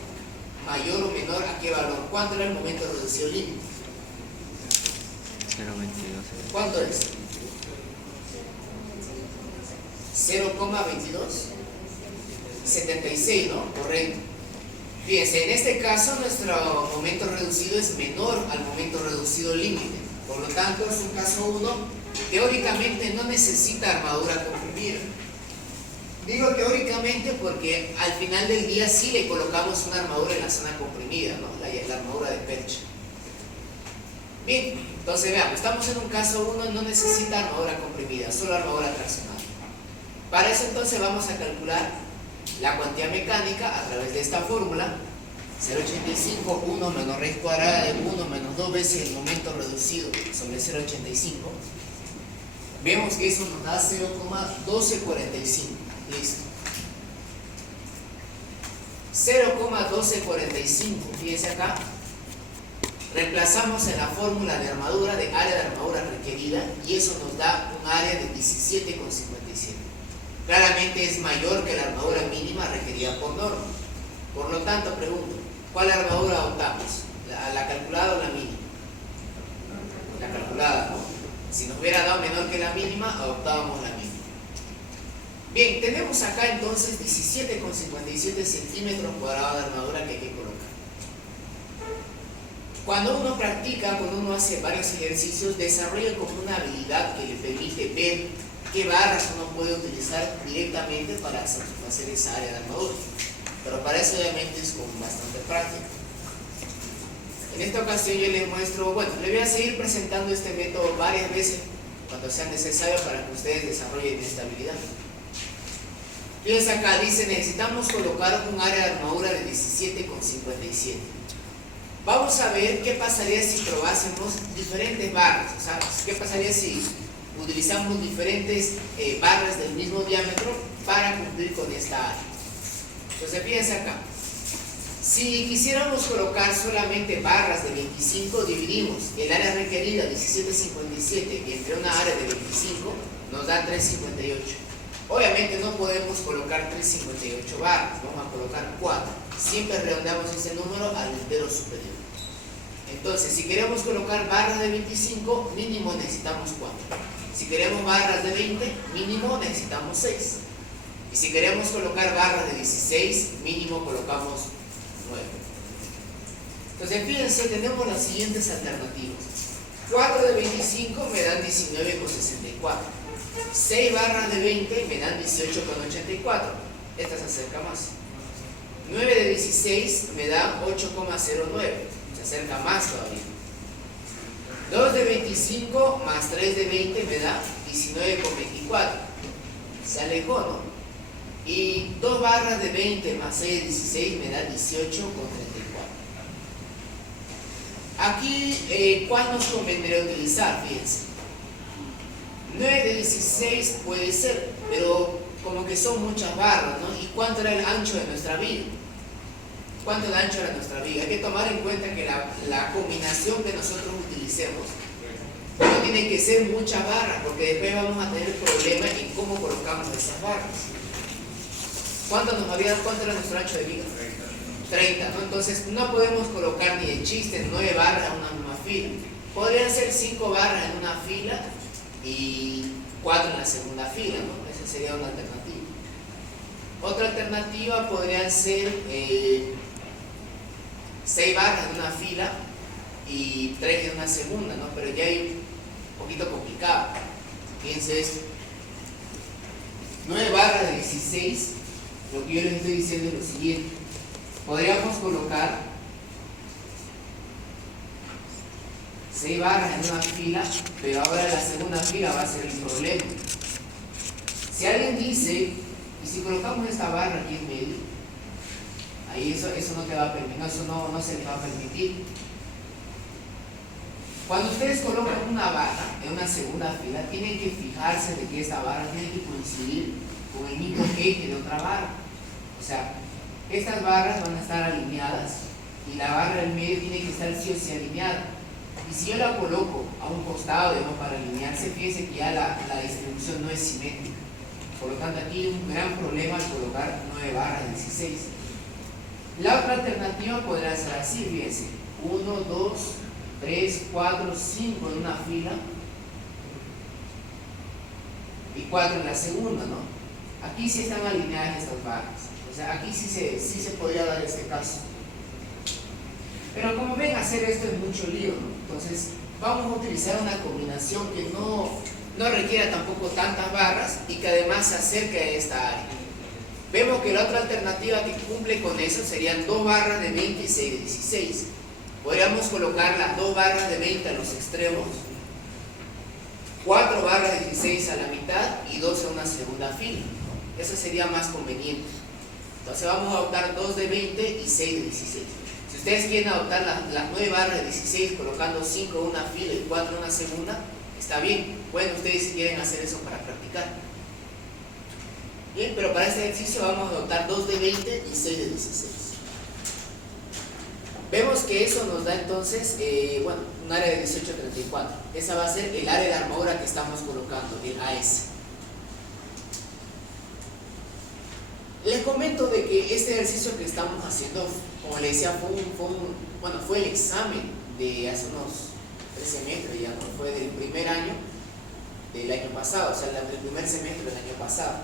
mayor o menor a qué valor. ¿Cuánto era el momento reducido límite? 0,22. ¿Cuánto es? 0,22. 76, ¿no? Correcto. Fíjense, en este caso nuestro momento reducido es menor al momento reducido límite. Por lo tanto, es un caso 1. Teóricamente no necesita armadura comprimida. Digo teóricamente porque al final del día sí le colocamos una armadura en la zona comprimida, ¿no? La armadura de percha. Bien, entonces veamos, estamos en un caso 1, no necesita armadura comprimida, solo armadura traccionada. Para eso entonces vamos a calcular la cuantía mecánica a través de esta fórmula. 0,85, 1 menos raíz cuadrada de 1 menos 2 veces el momento reducido sobre 0,85. Vemos que eso nos da 0,1245. Listo. 0,1245, fíjense acá, reemplazamos en la fórmula de armadura, de área de armadura requerida, y eso nos da un área de 17,57. Claramente es mayor que la armadura mínima requerida por norma. Por lo tanto, pregunto, ¿cuál armadura optamos? ¿La calculada o la mínima? La calculada, ¿no? Si nos hubiera dado menor que la mínima, optábamos la mínima. Bien, tenemos acá entonces 17,57 centímetros cuadrados de armadura que hay que colocar. Cuando uno practica, cuando uno hace varios ejercicios, desarrolla como una habilidad que le permite ver qué barras uno puede utilizar directamente para satisfacer esa área de armadura. Pero para eso obviamente es con bastante práctica. En esta ocasión yo les muestro, bueno, les voy a seguir presentando este método varias veces cuando sea necesario para que ustedes desarrollen esta habilidad. Fíjense acá, dice, necesitamos colocar un área de armadura de 17,57. Vamos a ver qué pasaría si probásemos diferentes barras. O sea, qué pasaría si utilizamos diferentes barras del mismo diámetro para cumplir con esta área. Entonces, fíjense acá. Si quisiéramos colocar solamente barras de 25, dividimos el área requerida 17,57 entre una área de 25, nos da 3,58. Obviamente no podemos colocar 3,58 barras, vamos a colocar 4. Siempre redondeamos ese número al entero superior. Entonces, si queremos colocar barras de 25, mínimo necesitamos 4. Si queremos barras de 20, mínimo necesitamos 6. Y si queremos colocar barras de 16, mínimo colocamos 9. Entonces, fíjense, tenemos las siguientes alternativas. 4 de 25 me dan 19,64. 6 barras de 20 me dan 18,84. Esta se acerca más. 9 de 16 me da 8,09. Se acerca más todavía. 2 de 25 más 3 de 20 me da 19,24. Se alejó, ¿no? Y 2 barras de 20 más 6 de 16 me da 18,34. Aquí, ¿cuál nos convendría utilizar? Fíjense. 9 de 16 puede ser, pero como que son muchas barras, ¿no? ¿Y cuánto era el ancho de nuestra viga? ¿Cuánto el ancho era nuestra viga? Hay que tomar en cuenta que la combinación que nosotros utilicemos no tiene que ser muchas barras, porque después vamos a tener problemas en cómo colocamos esas barras. ¿Cuánto era nuestro ancho de viga? 30, ¿no? Entonces no podemos colocar ni de chiste 9 barras en una misma fila. Podrían ser 5 barras en una fila y 4 en la segunda fila, ¿no? Esa sería una alternativa. Otra alternativa podrían ser 6 barras en una fila y 3 en una segunda, ¿no? Pero ya hay un poquito complicado. Fíjense esto. 9 barras de 16, lo que yo les estoy diciendo es lo siguiente. Podríamos colocar 6 barras en una fila, pero ahora la segunda fila va a ser el problema. Si alguien dice, y si colocamos esta barra aquí en medio, ahí eso no te va a permitir, eso no se le va a permitir. Cuando ustedes colocan una barra en una segunda fila, tienen que fijarse de que esta barra tiene que coincidir con el mismo eje de otra barra. O sea, estas barras van a estar alineadas y la barra del medio tiene que estar sí o sí alineada. Y si yo la coloco a un costado, digamos, para alinearse, fíjense que ya la distribución no es simétrica. Por lo tanto, aquí hay un gran problema al colocar 9 barras de 16. La otra alternativa podrá ser así, fíjense. 1, 2, 3, 4, 5 en una fila y 4 en la segunda, ¿no? Aquí sí están alineadas estas barras. O sea, aquí sí se podría dar este caso. Pero como ven, hacer esto es mucho lío, ¿no? Entonces, vamos a utilizar una combinación que no requiera tampoco tantas barras y que además se acerque a esta área. Vemos que la otra alternativa que cumple con eso serían 2 barras de 20 y 6 de 16. Podríamos colocar las 2 barras de 20 a los extremos, 4 barras de 16 a la mitad y 2 en una segunda fila. Eso sería más conveniente. Entonces vamos a adoptar 2 de 20 y 6 de 16. Si ustedes quieren adoptar las 9 barras de 16 colocando 5 en una fila y 4 en una segunda, está bien. Bueno, ustedes si quieren hacer eso para practicar. Bien, pero para este ejercicio vamos a adoptar 2 de 20 y 6 de 16. Vemos que eso nos da entonces, bueno, un área de 1834. Esa va a ser el área de armadura que estamos colocando, el AS. Les comento de que este ejercicio que estamos haciendo, como les decía, fue el examen de hace unos 3 semestres, ya no fue del primer año del año pasado, o sea, el primer semestre del año pasado.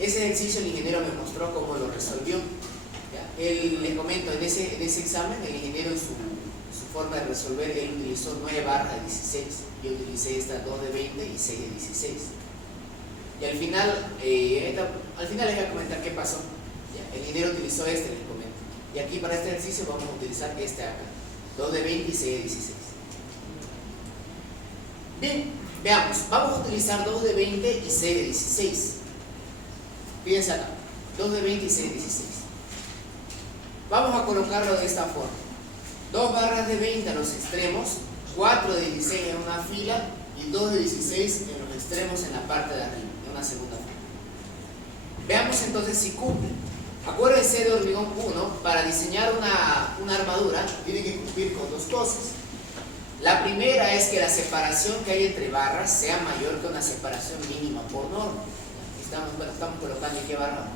Ese ejercicio el ingeniero me mostró cómo lo resolvió. Les comento, en ese examen el ingeniero en su forma de resolver, él utilizó 9 barras de 16, yo utilicé estas 2 de 20 y 6 de 16. Y al final les voy a comentar qué pasó. El ingeniero utilizó les comento. Y aquí para este ejercicio vamos a utilizar acá, 2 de 20 y 6 de 16. Bien, veamos, vamos a utilizar 2 de 20 y 6 de 16. Fíjense acá, 2 de 20 y 6 de 16. Vamos a colocarlo de esta forma: 2 barras de 20 a los extremos, 4 de 16 en una fila y 2 de 16 en los extremos en la parte de arriba, en una segunda fila. Veamos entonces si cumple. Acuérdense de hormigón 1, para diseñar una armadura tiene que cumplir con 2 cosas. La primera es que la separación que hay entre barras sea mayor que una separación mínima por norma. Estamos colocando en qué barra.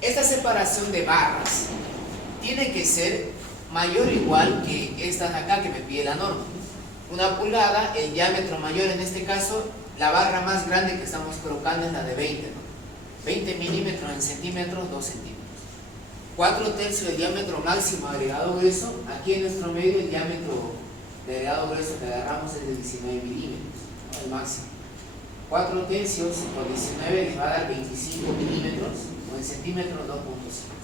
Esta separación de barras tiene que ser mayor o igual que estas de acá que me pide la norma. 1 pulgada, el diámetro mayor, en este caso la barra más grande que estamos colocando es la de 20, ¿no? 20 milímetros en centímetros, 2 centímetros. 4/3 del diámetro máximo agregado grueso. Aquí en nuestro medio el diámetro de agregado grueso que agarramos es de 19 milímetros, ¿no? El máximo. 4/3 por 19 les va a dar 25 milímetros, o en centímetros 2.5.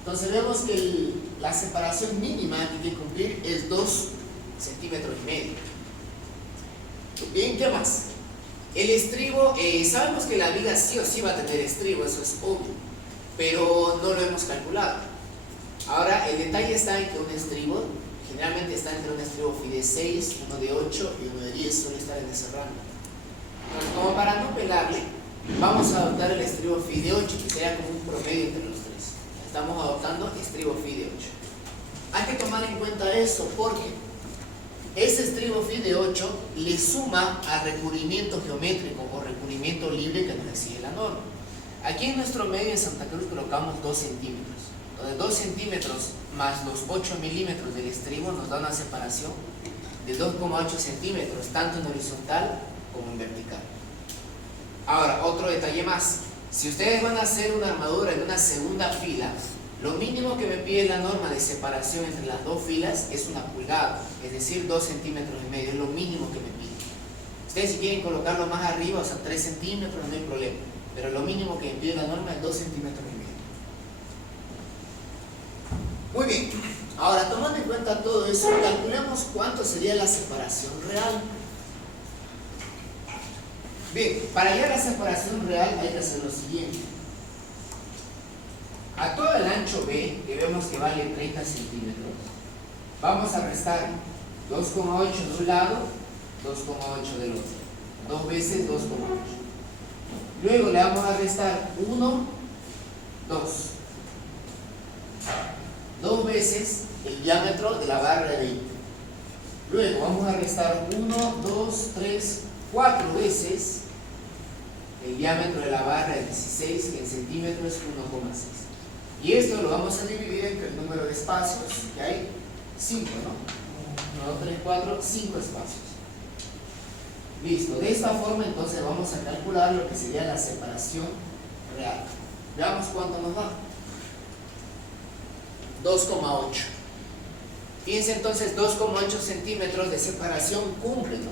Entonces vemos que la separación mínima que hay que cumplir es 2 centímetros y medio. Bien, ¿qué más? El estribo, sabemos que la viga sí o sí va a tener estribo, eso es obvio, pero no lo hemos calculado. Ahora, el detalle está en que un estribo generalmente está entre un estribo FI de 6, uno de 8 y uno de 10, suele estar en ese rango. Entonces, como para no pelarle, vamos a adoptar el estribo FI de 8, que sería como un promedio entre los tres. Estamos adoptando estribo FI de 8. Hay que tomar en cuenta eso porque ese estribo FI de 8 le suma al recubrimiento geométrico o recubrimiento libre que nos exige la norma. Aquí en nuestro medio en Santa Cruz colocamos 2 centímetros. Entonces 2 centímetros más los 8 milímetros del estribo nos da una separación de 2,8 centímetros, tanto en horizontal como en vertical. Ahora, otro detalle más. Si ustedes van a hacer una armadura en una segunda fila, lo mínimo que me pide la norma de separación entre las 2 filas es 1 pulgada, es decir, 2 centímetros y medio, es lo mínimo que me pide. Ustedes si quieren colocarlo más arriba, o sea, 3 centímetros, no hay problema, pero lo mínimo que me pide la norma es 2 centímetros y medio. Muy bien, ahora tomando en cuenta todo eso, calculemos cuánto sería la separación real. Bien, para hallar la separación real hay que hacer lo siguiente. A todo el ancho B, que vemos que vale 30 centímetros, vamos a restar 2,8 de un lado, 2,8 del otro. 2 veces 2,8. Luego le vamos a restar 1, 2. 2 veces el diámetro de la barra de 20. Luego vamos a restar 1, 2, 3, 4 veces el diámetro de la barra de 16, que en centímetros es 1,6. Y esto lo vamos a dividir entre el número de espacios, que hay 5, ¿no? 1, 2, 3, 4, 5 espacios. Listo, de esta forma entonces vamos a calcular lo que sería la separación real. Veamos cuánto nos da. 2,8. Fíjense entonces, 2,8 centímetros de separación cumple, ¿no?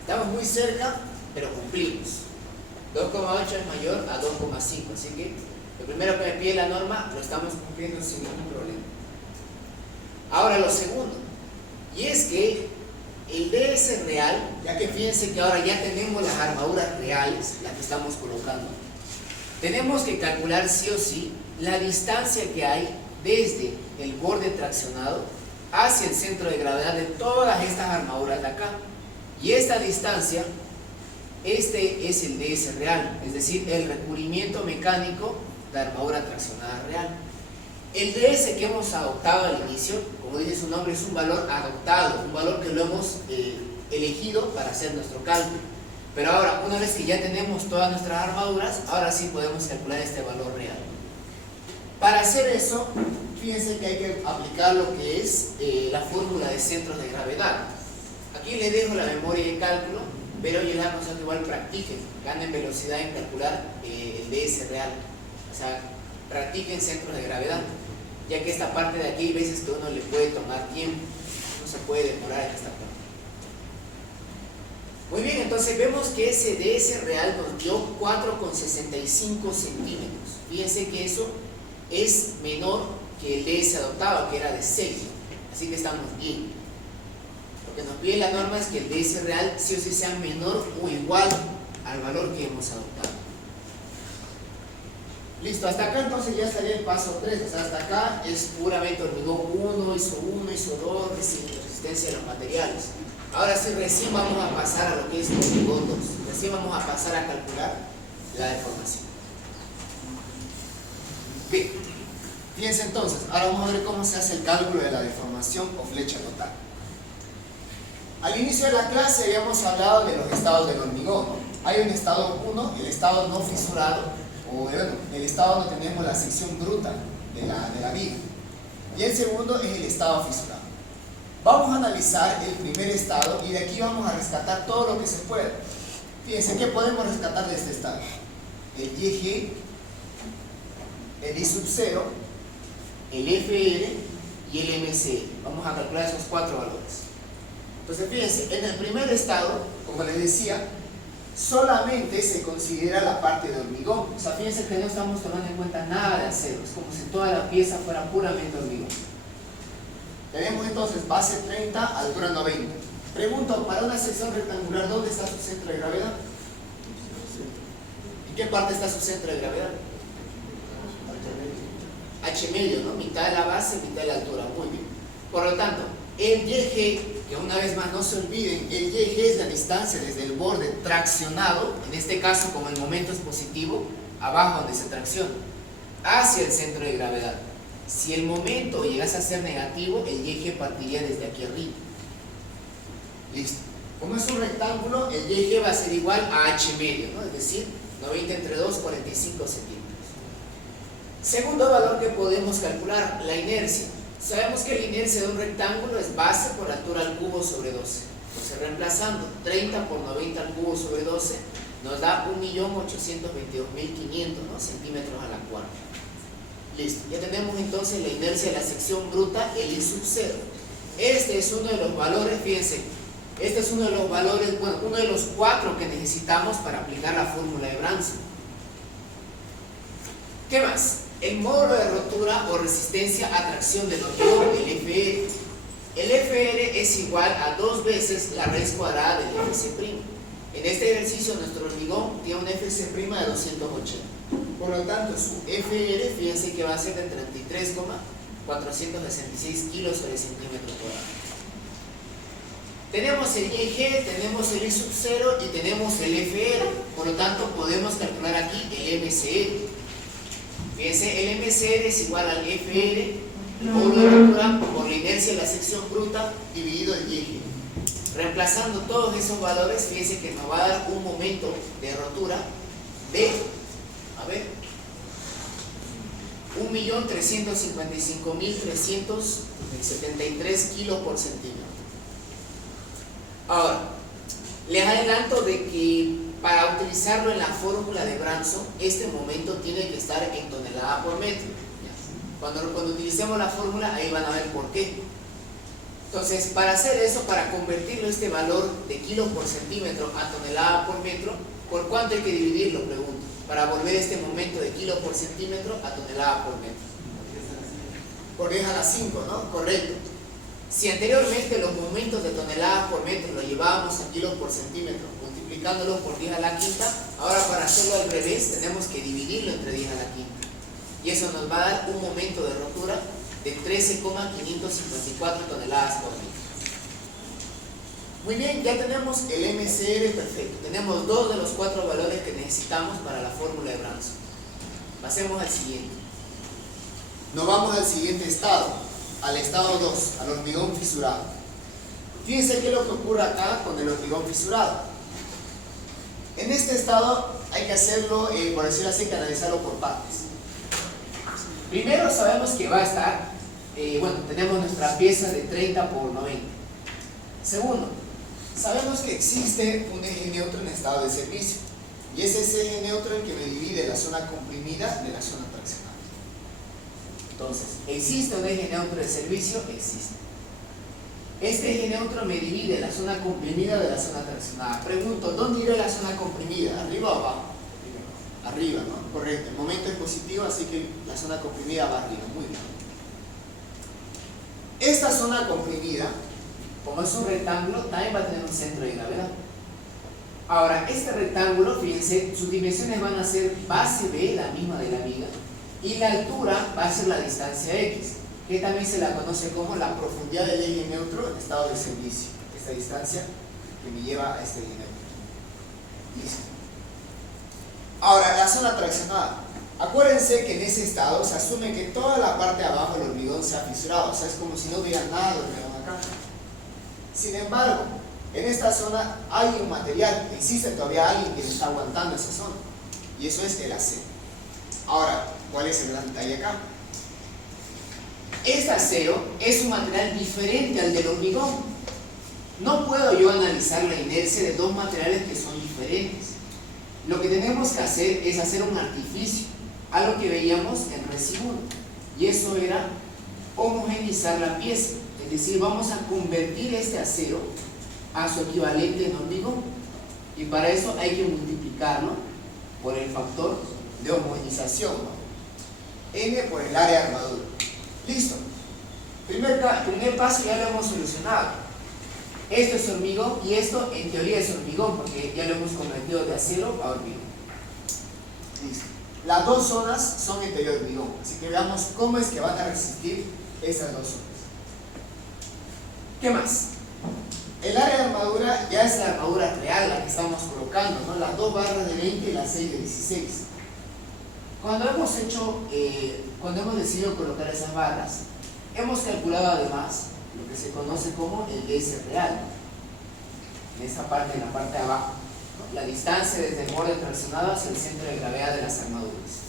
Estamos muy cerca, pero cumplimos. 2,8 es mayor a 2,5, así que lo primero que me pide la norma lo estamos cumpliendo sin ningún problema. Ahora lo segundo, y es que el DS real, ya que fíjense que ahora ya tenemos las armaduras reales, las que estamos colocando, tenemos que calcular sí o sí la distancia que hay desde el borde traccionado hacia el centro de gravedad de todas estas armaduras de acá. Y esta distancia, este es el DS real, es decir, el recubrimiento mecánico de la armadura traccionada real. El DS que hemos adoptado al inicio, como dice su nombre, es un valor adoptado, un valor que lo hemos elegido para hacer nuestro cálculo. Pero ahora, una vez que ya tenemos todas nuestras armaduras, ahora sí podemos calcular este valor real. Para hacer eso, fíjense que hay que aplicar lo que es la fórmula de centros de gravedad. Aquí les dejo la memoria de cálculo, pero yo les aconsejo que igual practiquen, ganen velocidad en calcular el DS real. O sea, practiquen centros de gravedad, ya que esta parte de aquí hay veces que uno le puede tomar tiempo, no se puede demorar en esta parte. Muy bien, entonces vemos que ese DS real nos dio 4,65 centímetros. Fíjense que eso es menor que el DS adoptado, que era de 6, así que estamos bien. Lo que nos pide la norma es que el DS real sí o sí sea menor o igual al valor que hemos adoptado. Listo, hasta acá entonces ya estaría el paso 3, o sea, hasta acá es puramente hormigón 1, ISO 1, ISO 2, resistencia de los materiales. Ahora sí, recién vamos a pasar a lo que es hormigón 2, recién vamos a pasar a calcular la deformación. Bien, fíjense entonces, ahora vamos a ver cómo se hace el cálculo de la deformación o flecha total. Al inicio de la clase habíamos hablado de los estados del hormigón, ¿no? Hay un estado 1, el estado no fisurado, o bueno, el estado donde tenemos la sección bruta de la viga, y el segundo es el estado fisurado. Vamos a analizar el primer estado y de aquí vamos a rescatar todo lo que se pueda. Fíjense, ¿qué podemos rescatar de este estado? El YG, el I0, el FR y el MC. Vamos a calcular esos 4 valores. Entonces fíjense, en el primer estado, como les decía, solamente se considera la parte de hormigón. O sea, fíjense que no estamos tomando en cuenta nada de acero, es como si toda la pieza fuera puramente hormigón. Tenemos entonces base 30, altura 90. Pregunto, para una sección rectangular, ¿dónde está su centro de gravedad? ¿En qué parte está su centro de gravedad? H medio, ¿no? Mitad de la base, mitad de la altura. Muy bien. Por lo tanto, el YG, que una vez más no se olviden, el YG es la distancia desde el borde traccionado, en este caso como el momento es positivo, abajo donde se tracciona, hacia el centro de gravedad. Si el momento llegase a ser negativo, el YG partiría desde aquí arriba. Listo. Como es un rectángulo, el YG va a ser igual a H medio, ¿no? Es decir, 90 entre 2, 45 centímetros. Segundo valor que podemos calcular, la inercia. Sabemos que la inercia de un rectángulo es base por altura al cubo sobre 12. Entonces, reemplazando 30 por 90 al cubo sobre 12, nos da 1.822.500, ¿no? Centímetros a la cuarta. Listo, ya tenemos entonces la inercia de la sección bruta, el I0. Este es uno de los valores, fíjense, este es uno de los valores, bueno, uno de los 4 que necesitamos para aplicar la fórmula de Branson. ¿Qué más? El módulo de rotura o resistencia a tracción del hormigón, el FR. El FR es igual a 2 veces la raíz cuadrada del FC'. En este ejercicio nuestro hormigón tiene un FC' de 280. Por lo tanto, su FR, fíjense que va a ser de 33,466 kilos sobre centímetro cuadrado. Tenemos el YG, tenemos el I0 y tenemos el FR. Por lo tanto, podemos calcular aquí el MCR. Fíjense, el MCR es igual al FR, el módulo de rotura por la inercia de la sección bruta dividido el YG. Reemplazando todos esos valores, fíjense que nos va a dar un momento de rotura de, a ver, 1.355.373 kilos por centímetro. Ahora, les adelanto de que para utilizarlo en la fórmula de Branson, este momento tiene que estar en tonelada por metro. Cuando utilicemos la fórmula, ahí van a ver por qué. Entonces, para hacer eso, para convertirlo este valor de kilos por centímetro a tonelada por metro, ¿por cuánto hay que dividirlo? Pregunto. Para volver este momento de kilos por centímetro a tonelada por metro. Por 10 a la 5, ¿no? Correcto. Si anteriormente los momentos de toneladas por metro lo llevábamos a kilos por centímetro, multiplicándolo por 10 a la quinta, ahora para hacerlo al revés tenemos que dividirlo entre 10 a la quinta. Y eso nos va a dar un momento de rotura de 13,554 toneladas por metro. Muy bien, ya tenemos el MCR perfecto. Tenemos 2 de los 4 valores que necesitamos para la fórmula de Branson. Pasemos al siguiente. Nos vamos al siguiente estado, al estado 2, al hormigón fisurado. Fíjense qué es lo que ocurre acá con el hormigón fisurado. En este estado hay que hacerlo, por decirlo así, hay que analizarlo por partes. Primero sabemos que va a estar, tenemos nuestra pieza de 30 por 90. Segundo, sabemos que existe un eje neutro en estado de servicio. Y es ese eje neutro el que me divide la zona comprimida de la zona traccionada. Entonces, ¿existe un eje neutro de servicio? Existe. Este eje neutro me divide la zona comprimida de la zona traccionada. Pregunto, ¿dónde irá la zona comprimida? ¿Arriba o abajo? Arriba, ¿no? Correcto. El momento es positivo, así que la zona comprimida va arriba. Muy bien. Esta zona comprimida, como es un rectángulo, también va a tener un centro de gravedad. Ahora, este rectángulo, fíjense, sus dimensiones van a ser base B, la misma de la viga, y la altura va a ser la distancia X, que también se la conoce como la profundidad del eje neutro en estado de servicio. Esta distancia que me lleva a este eje neutro. Listo. Ahora, la zona traccionada. Acuérdense que en ese estado se asume que toda la parte de abajo del hormigón se ha fisurado, o sea, es como si no hubiera nada de hormigón acá. Sin embargo, en esta zona hay un material, existe todavía alguien que está aguantando esa zona, y eso es el acero. Ahora, ¿cuál es el gran detalle acá? Este acero es un material diferente al del hormigón. No puedo yo analizar la inercia de dos materiales que son diferentes. Lo que tenemos que hacer es hacer un artificio, algo que veíamos en recibo, y eso era homogeneizar la pieza, es decir, vamos a convertir este acero a su equivalente en hormigón, y para eso hay que multiplicarlo por el factor de homogenización, ¿no? N por el área de armadura. Listo. Primer paso ya lo hemos solucionado. Esto es hormigón y esto en teoría es hormigón porque ya lo hemos convertido de acero a hormigón. Listo. Las dos zonas son en teoría hormigón, así que veamos cómo es que van a resistir esas dos zonas. ¿Qué más? El área de armadura ya es la armadura real, la que estamos colocando, ¿no? Las dos barras de 20 y las 6 de 16. Cuando hemos decidido colocar esas barras, hemos calculado además lo que se conoce como el DS real. En esta parte, en la parte de abajo, ¿no? La distancia desde el borde traccionado hacia el centro de gravedad de las armaduras.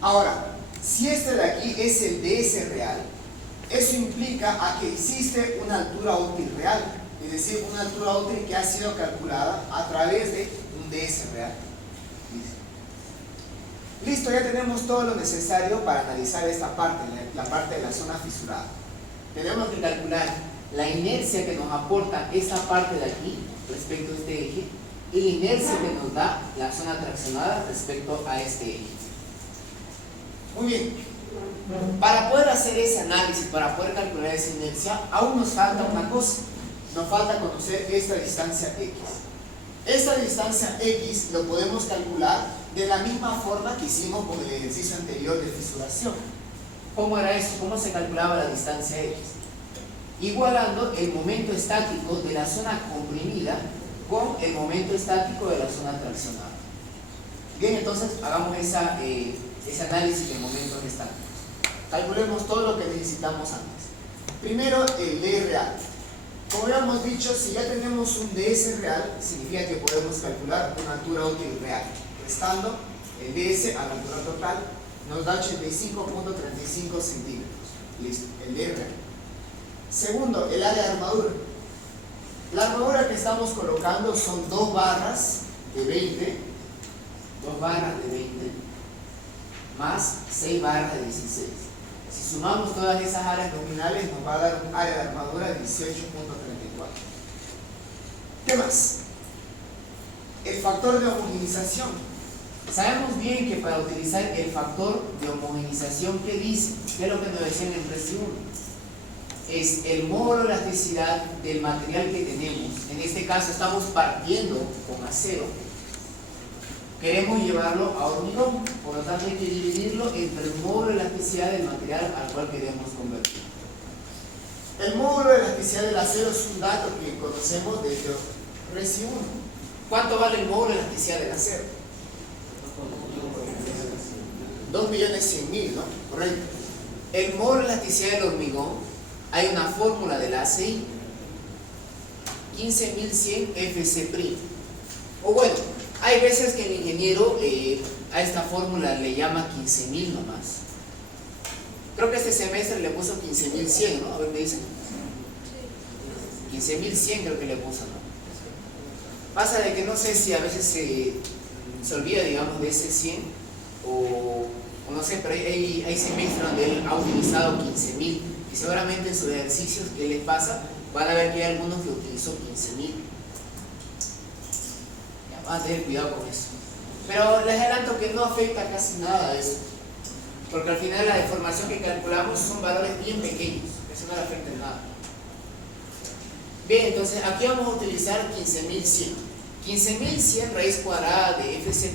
Ahora, si este de aquí es el DS real, eso implica a que existe una altura útil real, es decir, una altura útil que ha sido calculada a través de un DS real. Listo, ya tenemos todo lo necesario para analizar esta parte, la parte de la zona fisurada. Tenemos que calcular la inercia que nos aporta esta parte de aquí respecto a este eje y la inercia que nos da la zona traccionada respecto a este eje. Muy bien. Para poder hacer ese análisis, para poder calcular esa inercia, aún nos falta una cosa. Nos falta conocer esta distancia X. Esta distancia X lo podemos calcular de la misma forma que hicimos con el ejercicio anterior de fisuración. ¿Cómo era eso? ¿Cómo se calculaba la distancia X? Igualando el momento estático de la zona comprimida con el momento estático de la zona traccionada. Bien, entonces hagamos ese análisis de momentos estáticos. Calculemos todo lo que necesitamos antes. Primero, el D real. Como ya hemos dicho, si ya tenemos un DS real, significa que podemos calcular una altura útil real. Restando el DS a la altura total, nos da 85.35 centímetros. Listo, el D real. Segundo, el área de armadura. La armadura que estamos colocando son dos barras de 20, más 6 barras de 16. Si sumamos todas esas áreas nominales, nos va a dar un área de armadura de 18.34. ¿Qué más? El factor de homogenización. Sabemos bien que para utilizar el factor de homogenización, ¿qué dice? ¿Qué es lo que nos decían en recibo? Es el módulo de elasticidad del material que tenemos. En este caso estamos partiendo con acero. Queremos llevarlo a hormigón, por lo tanto hay que dividirlo entre el módulo de elasticidad del material al cual queremos convertir. El módulo de elasticidad del acero es un dato que conocemos desde recibo 1. ¿Cuánto vale el módulo de elasticidad del acero? 2.100.000, ¿no? Correcto. El módulo de elasticidad del hormigón, hay una fórmula del ACI, 15.100 FC'. O bueno, hay veces que el ingeniero a esta fórmula le llama 15.000 nomás. Creo que este semestre le puso 15.100, ¿no? A ver, me dicen. 15.100 creo que le puso, ¿no? Pasa de que no sé si a veces se olvida, digamos, de ese 100 o no sé, pero hay semestres donde él ha utilizado 15.000 y seguramente en sus ejercicios que les pasa van a ver que hay algunos que utilizó 15.000. Van a tener cuidado con eso. Pero les adelanto que no afecta casi nada a eso, porque al final la deformación que calculamos son valores bien pequeños, eso no le afecta en nada. Bien, entonces aquí vamos a utilizar 15.100. 15.100 raíz cuadrada de FC'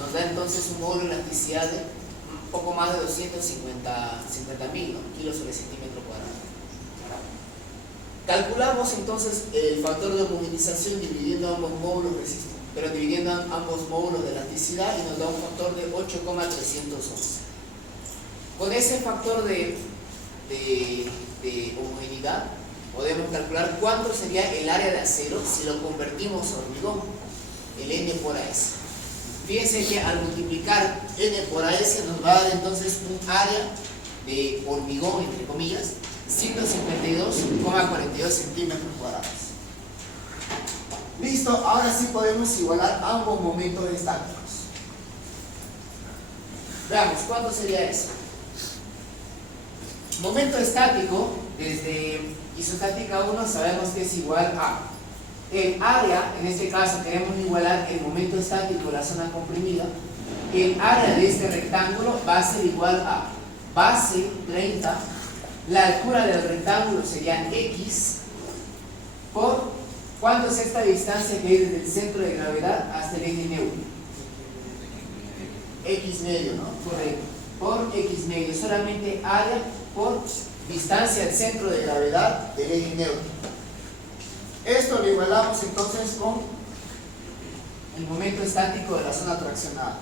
nos da entonces un módulo de elasticidad de un poco más de 250.000, ¿no? Kilos sobre centímetro cuadrado. Calculamos entonces el factor de homogenización dividiendo ambos módulos dividiendo ambos módulos de elasticidad y nos da un factor de 8,311. Con ese factor de homogeneidad podemos calcular cuánto sería el área de acero si lo convertimos a hormigón, el N por AS. Fíjense que al multiplicar N por AS nos va a dar entonces un área de hormigón, entre comillas, 152,42 centímetros cuadrados. Listo, ahora sí podemos igualar ambos momentos estáticos. Veamos, ¿cuánto sería eso? Momento estático, desde isostática 1 sabemos que es igual a el área, en este caso queremos igualar el momento estático de la zona comprimida, el área de este rectángulo va a ser igual a base 30, la altura del rectángulo sería X por, ¿cuánto es esta distancia que hay desde el centro de gravedad hasta el eje neutro? X medio, ¿no? Correcto. Por X medio, solamente área por distancia del centro de gravedad del eje neutro. Esto lo igualamos entonces con el momento estático de la zona traccionada.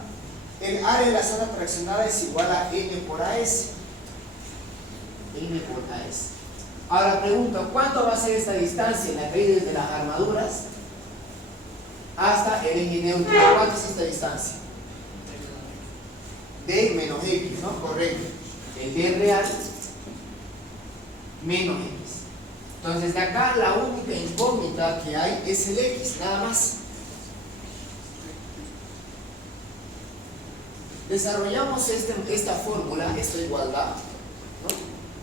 El área de la zona traccionada es igual a N por AS. N por AS. Ahora pregunto, ¿cuánto va a ser esta distancia en la que hay desde las armaduras hasta el eje neutro? ¿Cuánto es esta distancia? D menos X, ¿no? Correcto. El D real menos X. Entonces de acá la única incógnita que hay es el X, nada más. Desarrollamos esta fórmula, esta igualdad, ¿no?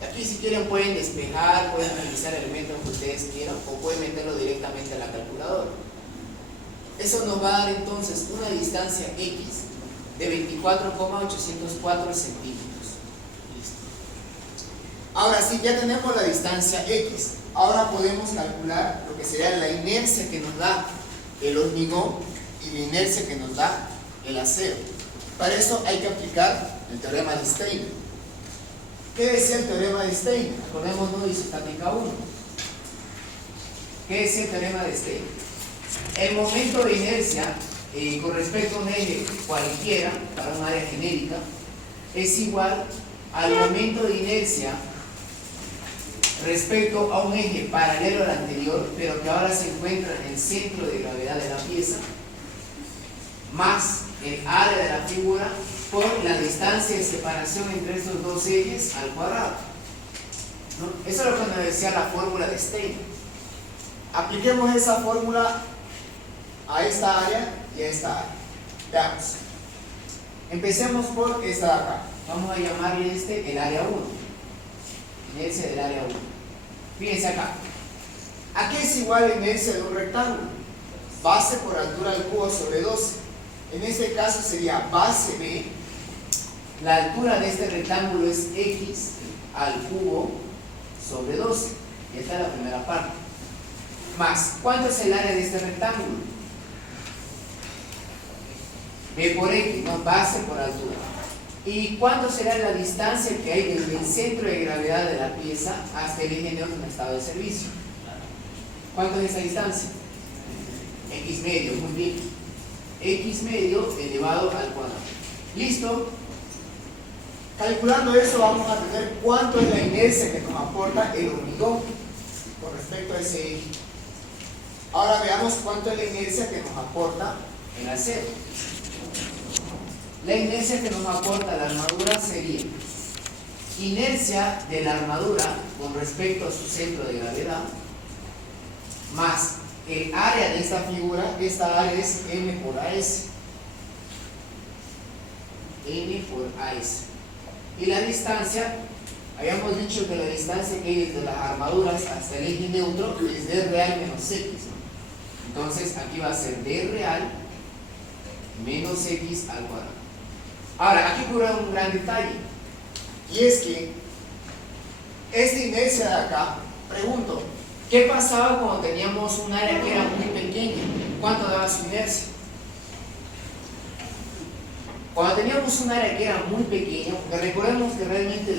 Aquí si quieren pueden despejar, pueden utilizar elementos que ustedes quieran o pueden meterlo directamente a la calculadora. Eso nos va a dar entonces una distancia X de 24,804 centímetros. Listo. Ahora sí, ya tenemos la distancia X. Ahora podemos calcular lo que sería la inercia que nos da el hormigón y la inercia que nos da el acero. Para eso hay que aplicar el teorema de Steiner. ¿Qué decía el teorema de Steiner? Acordémonos de isostática 1. ¿Qué decía el teorema de Steiner? El momento de inercia con respecto a un eje cualquiera, para un área genérica, es igual al momento de inercia respecto a un eje paralelo al anterior, pero que ahora se encuentra en el centro de gravedad de la pieza, más el área de la figura por la distancia de separación entre estos dos ejes al cuadrado, ¿no? Eso es lo que nos decía la fórmula de Steiner. Apliquemos esa fórmula a esta área y a esta área. Veamos. Empecemos por esta de acá. Vamos a llamarle el área 1. Inercia del área 1. Fíjense acá. ¿A qué es igual la inercia de un rectángulo? Base por altura del cubo sobre 12. En este caso sería base B. La altura de este rectángulo es X al cubo sobre 12. Y esta es la primera parte. Más, ¿cuánto es el área de este rectángulo? B por X, ¿no? Base por altura. ¿Y cuánto será la distancia que hay desde el centro de gravedad de la pieza hasta el eje neutro en estado de servicio? ¿Cuánto es esa distancia? X medio, muy bien. X medio elevado al cuadrado. ¿Listo? Calculando eso vamos a tener cuánto es la inercia que nos aporta el hormigón con respecto a ese eje. Ahora veamos cuánto es la inercia que nos aporta el acero. La inercia que nos aporta la armadura sería inercia de la armadura con respecto a su centro de gravedad más el área de esta figura. Esta área es M por AS. N por AS. Y la distancia, habíamos dicho que la distancia que hay desde las armaduras hasta el eje neutro es D real menos X, ¿no? Entonces aquí va a ser D real menos X al cuadrado. Ahora, aquí ocurre un gran detalle, y es que esta inercia de acá, pregunto, ¿qué pasaba cuando teníamos un área que era muy pequeña? ¿Cuánto daba su inercia? Cuando teníamos un área que era muy pequeña, porque recordemos que realmente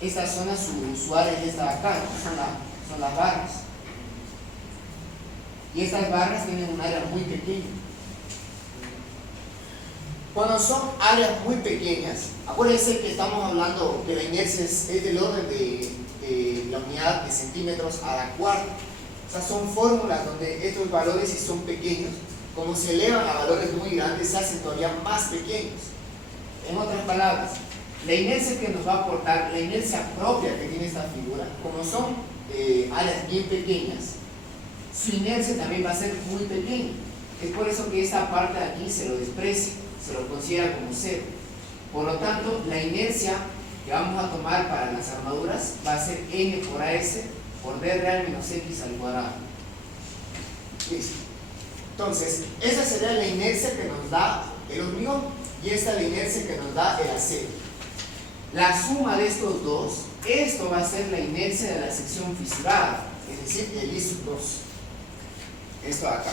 esta zona, su área ya está acá, son las barras. Y estas barras tienen un área muy pequeña. Cuando son áreas muy pequeñas, acuérdense que estamos hablando que la inercia es del orden de la unidad de centímetros a la cuarta. O sea, son fórmulas donde estos valores, si son pequeños, como se elevan a valores muy grandes, se hacen todavía más pequeños. En otras palabras, la inercia que nos va a aportar, la inercia propia que tiene esta figura, como son áreas bien pequeñas, su inercia también va a ser muy pequeña. Es por eso que esta parte de aquí se lo desprecia, se lo considera como cero. Por lo tanto, la inercia que vamos a tomar para las armaduras va a ser N por AS por D real menos X al cuadrado. Listo. Entonces, esa sería la inercia que nos da el hormigón y esta es la inercia que nos da el acero. La suma de estos dos, esto va a ser la inercia de la sección fisurada, es decir, el I sub 2. Esto de acá.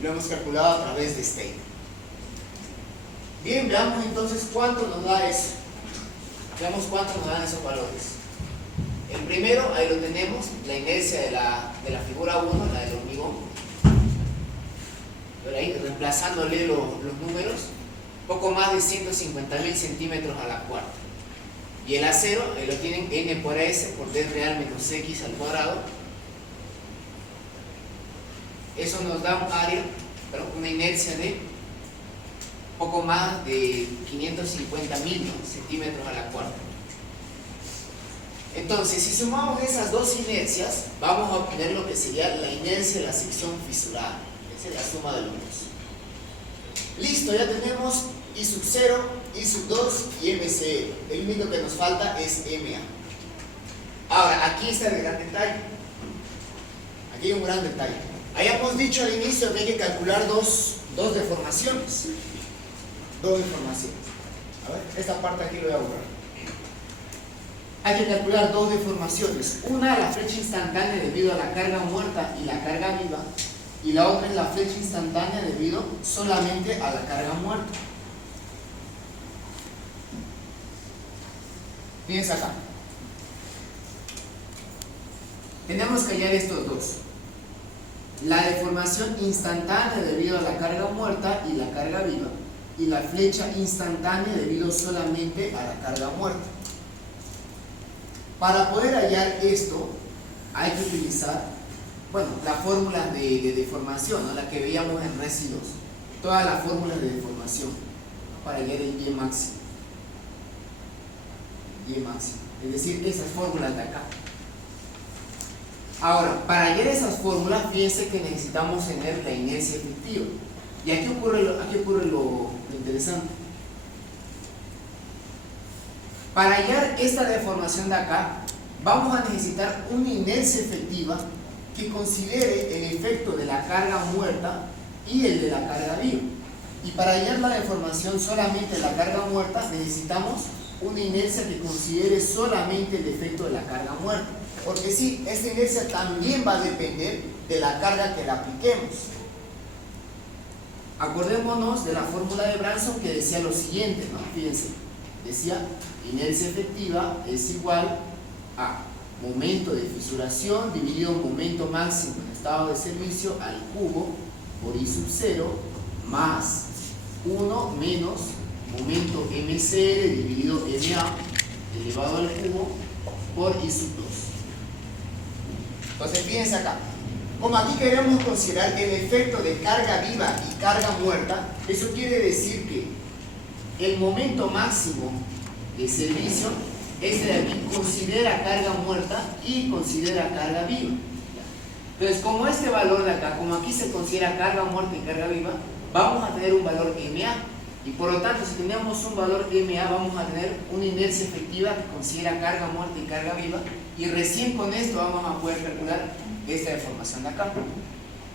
Lo hemos calculado a través de Stein. Bien, veamos entonces cuánto nos da eso. Veamos cuánto nos dan esos valores. El primero, ahí lo tenemos, la inercia de la figura 1, la del hormigón. Pero ahí, reemplazándole los números, poco más de 150.000 centímetros a la cuarta. Y el acero, ahí lo tienen, N por S por D real menos X al cuadrado. Eso nos da un área, una inercia de poco más de 550.000 centímetros a la cuarta. Entonces, si sumamos esas dos inercias, vamos a obtener lo que sería la inercia de la sección fisurada. Esa es la suma de los dos. Listo, ya tenemos I sub 0, I sub 2 y MC. El único que nos falta es MA. Ahora, aquí está el gran detalle. Aquí hay un gran detalle. Habíamos dicho al inicio que hay que calcular dos deformaciones. Dos deformaciones. A ver, esta parte aquí lo voy a borrar. Hay que calcular dos deformaciones. Una, la flecha instantánea debido a la carga muerta y la carga viva. Y la otra es la flecha instantánea debido solamente a la carga muerta. Fíjense acá. Tenemos que hallar estos dos. La deformación instantánea debido a la carga muerta y la carga viva. Y la flecha instantánea debido solamente a la carga muerta. Para poder hallar esto, hay que utilizar, la fórmula de deformación, ¿no? La que veíamos en Resi 2. Todas las fórmulas de deformación, ¿no? Para hallar el Y máximo. Y máximo. Es decir, esas fórmulas de acá. Ahora, para hallar esas fórmulas, fíjense que necesitamos tener la inercia efectiva. Y aquí ocurre lo interesante. Para hallar esta deformación de acá, vamos a necesitar una inercia efectiva que considere el efecto de la carga muerta y el de la carga viva. Y para hallar la deformación solamente de la carga muerta, necesitamos una inercia que considere solamente el efecto de la carga muerta. Porque sí, esta inercia también va a depender de la carga que le apliquemos. Acordémonos de la fórmula de Branson que decía lo siguiente, ¿no? Fíjense, decía inercia efectiva es igual a momento de fisuración dividido momento máximo en estado de servicio al cubo por I sub 0 más 1 menos momento MCR dividido MA elevado al cubo por I sub 2. Entonces fíjense acá, como aquí queremos considerar el efecto de carga viva y carga muerta, eso quiere decir que el momento máximo de servicio, este de aquí, considera carga muerta y considera carga viva. Entonces, como este valor de acá, como aquí se considera carga muerta y carga viva, vamos a tener un valor MA. Y por lo tanto, si tenemos un valor MA, vamos a tener una inercia efectiva que considera carga muerta y carga viva. Y recién con esto vamos a poder calcular esta deformación de acá.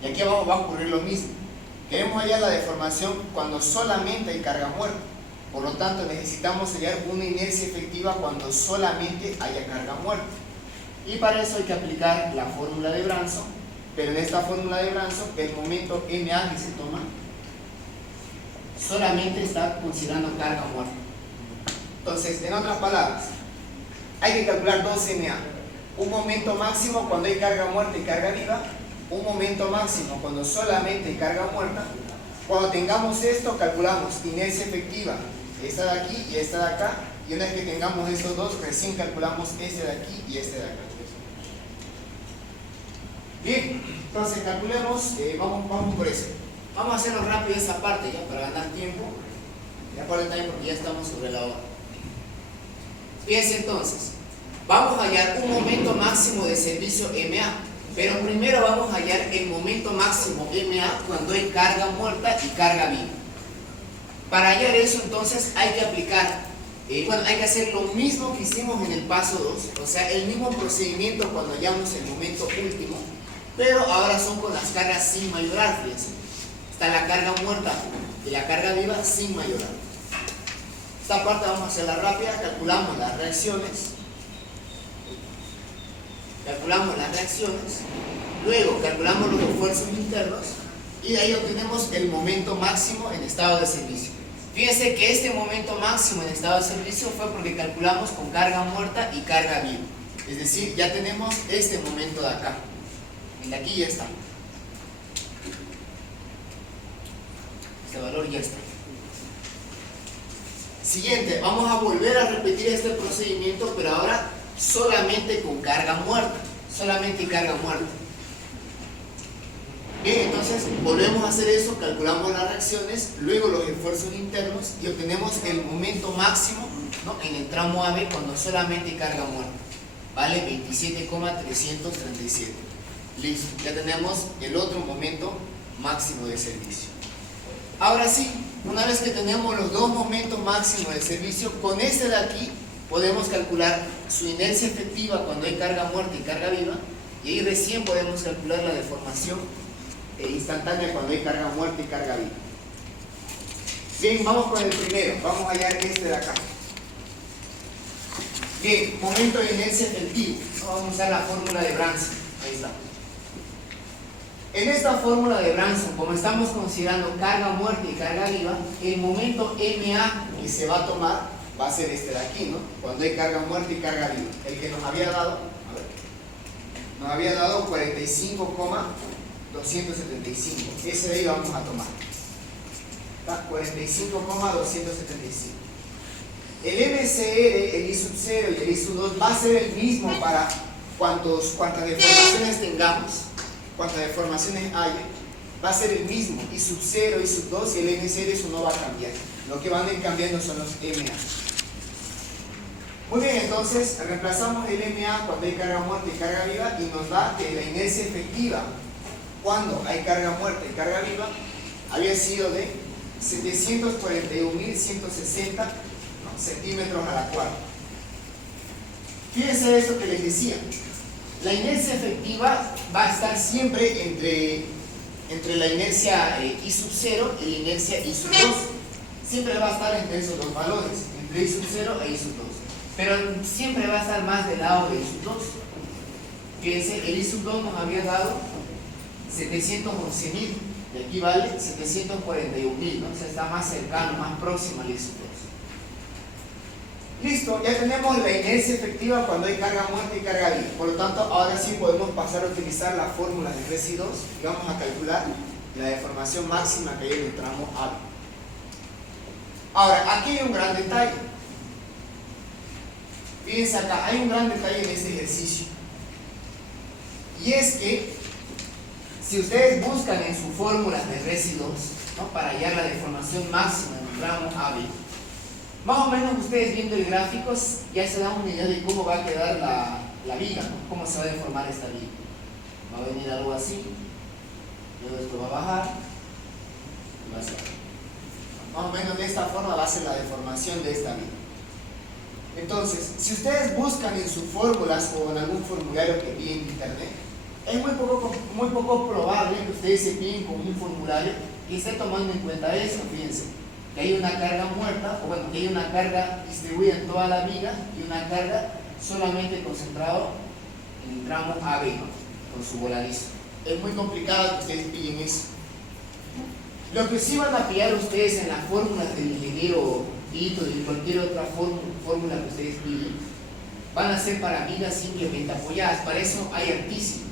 Y aquí abajo va a ocurrir lo mismo. Queremos hallar la deformación cuando solamente hay carga muerta. Por lo tanto, necesitamos hallar una inercia efectiva cuando solamente haya carga muerta. Y para eso hay que aplicar la fórmula de Branson, pero en esta fórmula de Branson el momento MA que se toma solamente está considerando carga muerta. Entonces, en otras palabras, hay que calcular dos MA: un momento máximo cuando hay carga muerta y carga viva, un momento máximo cuando solamente hay carga muerta. Cuando tengamos esto, calculamos inercia efectiva, esta de aquí y esta de acá, y una vez que tengamos estos dos, recién calculamos este de aquí y este de acá. Bien, entonces calculemos, vamos por eso. Vamos a hacerlo rápido esa parte ya para ganar tiempo. Ya por el time porque ya estamos sobre la hora. Fíjense entonces, vamos a hallar un momento máximo de servicio MA, pero primero vamos a hallar el momento máximo MA cuando hay carga muerta y carga viva. Para hallar eso entonces hay que aplicar, hay que hacer lo mismo que hicimos en el paso 2, o sea, el mismo procedimiento cuando hallamos el momento último, pero ahora son con las cargas sin mayorar. Fíjense, está la carga muerta y la carga viva sin mayorar. Esta parte vamos a hacerla rápida. Calculamos las reacciones, luego calculamos los esfuerzos internos y de ahí obtenemos el momento máximo en estado de servicio. Fíjense que este momento máximo en estado de servicio fue porque calculamos con carga muerta y carga viva, es decir, ya tenemos este momento de acá. El de aquí ya está. Este valor ya está. Siguiente, vamos a volver a repetir este procedimiento, pero ahora solamente con carga muerta. Solamente carga muerta. Bien, entonces volvemos a hacer eso, calculamos las reacciones, luego los esfuerzos internos y obtenemos el momento máximo, ¿no?, en el tramo AB cuando solamente hay carga muerta. Vale 27,337. Listo, ya tenemos el otro momento máximo de servicio. Ahora sí, una vez que tenemos los dos momentos máximos de servicio, con este de aquí podemos calcular su inercia efectiva cuando hay carga muerta y carga viva, y ahí recién podemos calcular la deformación instantánea cuando hay carga muerta y carga viva. Bien, vamos con el primero, vamos a hallar este de acá. Bien, momento de inercia efectivo, vamos a usar la fórmula de Branson, ahí está. En esta fórmula de Branson, como estamos considerando carga muerta y carga viva, el momento MA que se va a tomar va a ser este de aquí, ¿no?, cuando hay carga muerta y carga viva. El que nos había dado, nos había dado 45,275. Ese de ahí vamos a tomar. 45,275. El MCR, el I sub 0 y el I sub 2 va a ser el mismo para cuantas deformaciones tengamos. Cuantas deformaciones haya, va a ser el mismo, I sub 0, I sub 2, y el MCR eso no va a cambiar. Lo que van a ir cambiando son los MA. Muy bien, entonces reemplazamos el MA cuando hay carga muerta y carga viva y nos da que la inercia efectiva cuando hay carga muerta y carga viva había sido de 741.160 centímetros a la cuarta. Fíjense esto que les decía. La inercia efectiva va a estar siempre entre la inercia I sub 0 y la inercia I sub 2. Siempre va a estar entre esos dos valores, entre I sub 0 e I sub 2. Pero siempre va a estar más del lado de I sub 2. Fíjense, el I sub 2 nos había dado 711.000. Y aquí vale 741.000, ¿no? O sea, está más cercano, más próximo al I sub 2. Listo, ya tenemos la inercia efectiva cuando hay carga muerta y carga viva. Por lo tanto, ahora sí podemos pasar a utilizar la fórmula de residuos y vamos a calcular la deformación máxima que hay en el tramo A. Ahora, aquí hay un gran detalle. Fíjense acá, hay un gran detalle en este ejercicio. Y es que, si ustedes buscan en su fórmula de residuos, ¿no?, para hallar la deformación máxima en el tramo AB, más o menos ustedes viendo el gráfico ya se dan una idea de cómo va a quedar la viga, ¿no?, cómo se va a deformar esta viga. Va a venir algo así, luego esto va a bajar y va a ser. Más o menos de esta forma va a ser la deformación de esta viga. Entonces, si ustedes buscan en sus fórmulas o en algún formulario que piden en internet, es muy poco probable que ustedes se piden con un formulario que esté tomando en cuenta eso. Fíjense, que hay una carga muerta, o bueno, que hay una carga distribuida en toda la viga y una carga solamente concentrada en el tramo AB, ¿no?, con su voladizo. Es muy complicado que ustedes pillen eso. Lo que sí van a pillar ustedes en las fórmulas del ingeniero Vito y cualquier otra fórmula que ustedes pillen, van a ser para vigas simplemente apoyadas. Para eso hay artísimos.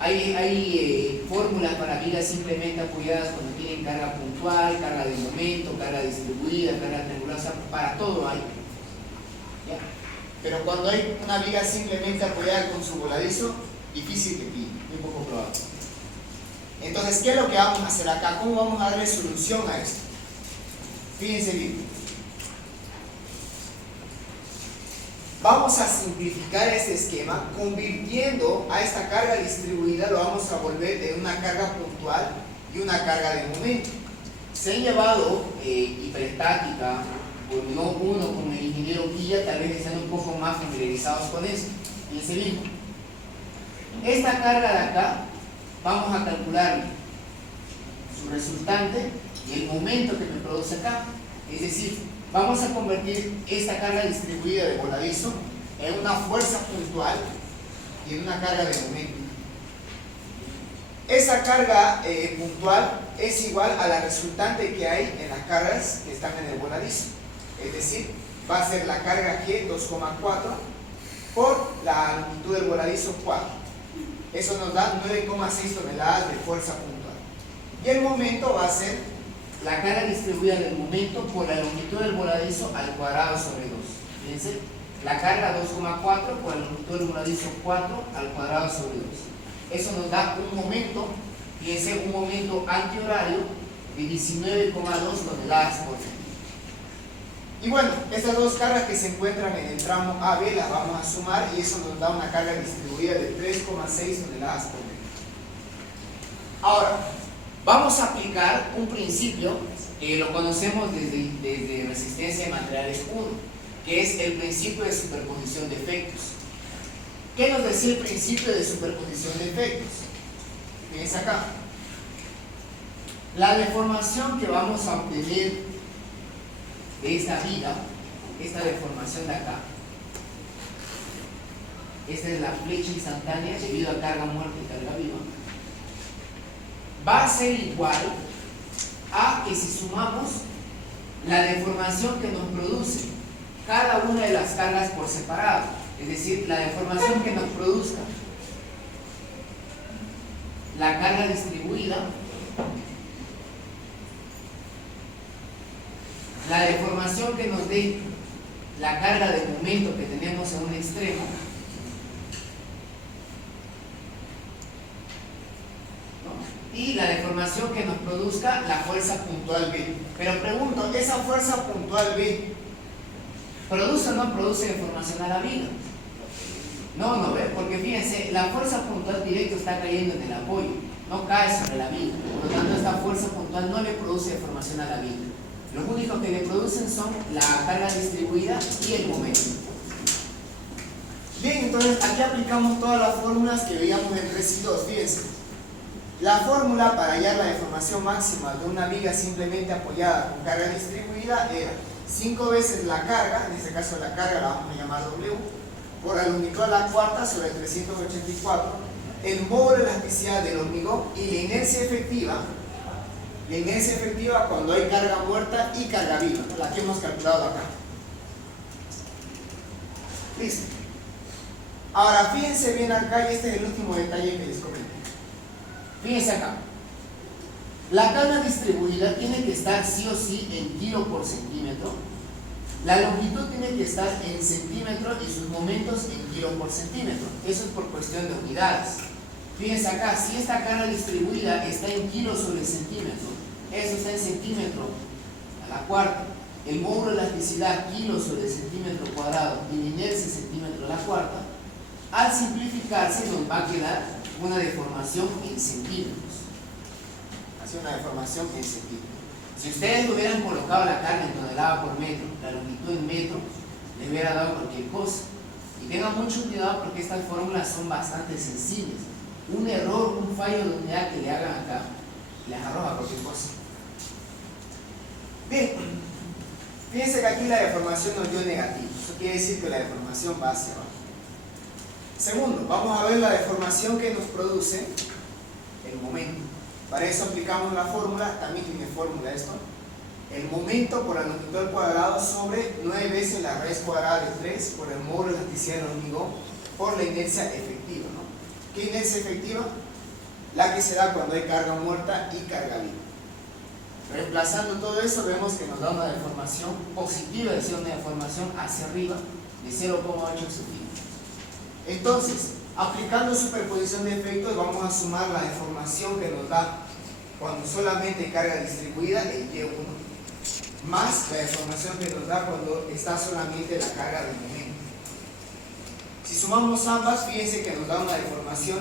Hay fórmulas para vigas simplemente apoyadas cuando tienen carga puntual, carga de momento, carga distribuida, carga triangular, o sea, para todo hay. ¿Ya? Pero cuando hay una viga simplemente apoyada con su voladizo, difícil que pille, muy poco probable. Entonces, ¿qué es lo que vamos a hacer acá? ¿Cómo vamos a darle solución a esto? Fíjense bien. Vamos a simplificar este esquema convirtiendo a esta carga distribuida, lo vamos a volver en una carga puntual y una carga de momento. Se han llevado hiperestática, o no uno como el ingeniero Quilla, tal vez estén un poco más familiarizados con eso. Fíjense bien. Esta carga de acá, vamos a calcular su resultante y el momento que me produce acá. Es decir, vamos a convertir esta carga distribuida de voladizo en una fuerza puntual y en una carga de momento. Esa carga puntual es igual a la resultante que hay en las cargas que están en el voladizo. Es decir, va a ser la carga G 2,4 por la longitud del voladizo 4. Eso nos da 9,6 toneladas de fuerza puntual. Y el momento va a ser la carga distribuida del momento por la longitud del voladizo al cuadrado sobre 2. Fíjense, la carga 2,4 por la longitud del voladizo 4 al cuadrado sobre 2. Eso nos da un momento, fíjense, un momento antihorario de 19,2 toneladas por metro. Y bueno, estas dos cargas que se encuentran en el tramo AB las vamos a sumar y eso nos da una carga distribuida de 3,6 toneladas por metro. Ahora, vamos a aplicar un principio que lo conocemos desde resistencia de materiales 1, que es el principio de superposición de efectos. ¿Qué nos decía el principio de superposición de efectos? Fíjense acá. La deformación que vamos a obtener de esta viga, esta deformación de acá, esta es la flecha instantánea debido a carga muerta y carga viva, va a ser igual a que si sumamos la deformación que nos produce cada una de las cargas por separado, es decir, la deformación que nos produzca la carga distribuida, la deformación que nos dé la carga de momento que tenemos en un extremo, y la deformación que nos produzca la fuerza puntual B. Pero pregunto, ¿esa fuerza puntual B produce o no produce deformación a la viga? No, ¿ve? Porque fíjense, la fuerza puntual directa está cayendo en el apoyo, no cae sobre la viga. Por lo tanto, esta fuerza puntual no le produce deformación a la viga. Lo único que le producen son la carga distribuida y el momento. Bien, entonces aquí aplicamos todas las fórmulas que veíamos en Resi 2. Fíjense, la fórmula para hallar la deformación máxima de una viga simplemente apoyada con carga distribuida era 5 veces la carga, en este caso la carga la vamos a llamar W, por la longitud a la cuarta sobre 384, el módulo de elasticidad del hormigón y la inercia efectiva cuando hay carga muerta y carga viva, la que hemos calculado acá. Listo. Ahora fíjense bien acá, y este es el último detalle que les comenté. Fíjense acá. La carga distribuida tiene que estar sí o sí en kilo por centímetro. La longitud tiene que estar en centímetro y sus momentos en kilo por centímetro. Eso es por cuestión de unidades. Fíjense acá, si esta carga distribuida está en kilo sobre centímetro, eso está en centímetro a la cuarta. El módulo de elasticidad kilo sobre centímetro cuadrado y la inercia centímetro a la cuarta, al simplificarse nos va a quedar una deformación en centímetros. Así, una deformación en centímetros. Si ustedes hubieran colocado la carga en tonelada por metro, la longitud en metro, le hubiera dado cualquier cosa. Y tengan mucho cuidado porque estas fórmulas son bastante sensibles. Un error, un fallo de unidad que le hagan acá, les arroja cualquier cosa. Bien, fíjense que aquí la deformación nos dio negativo. Eso quiere decir que la deformación va hacia abajo. Segundo, vamos a ver la deformación que nos produce el momento. Para eso aplicamos la fórmula, también tiene fórmula esto. El momento por la longitud al cuadrado sobre 9 veces la raíz cuadrada de 3 por el módulo de elasticidad del hormigón por la inercia efectiva, ¿no? ¿Qué inercia efectiva? La que se da cuando hay carga muerta y carga viva. Reemplazando todo eso vemos que nos da una deformación positiva, es decir, una deformación hacia arriba de 0,8 centímetros. Entonces, aplicando superposición de efectos, vamos a sumar la deformación que nos da cuando solamente hay carga distribuida, el Y1, más la deformación que nos da cuando está solamente la carga del momento. Si sumamos ambas, fíjense que nos da una deformación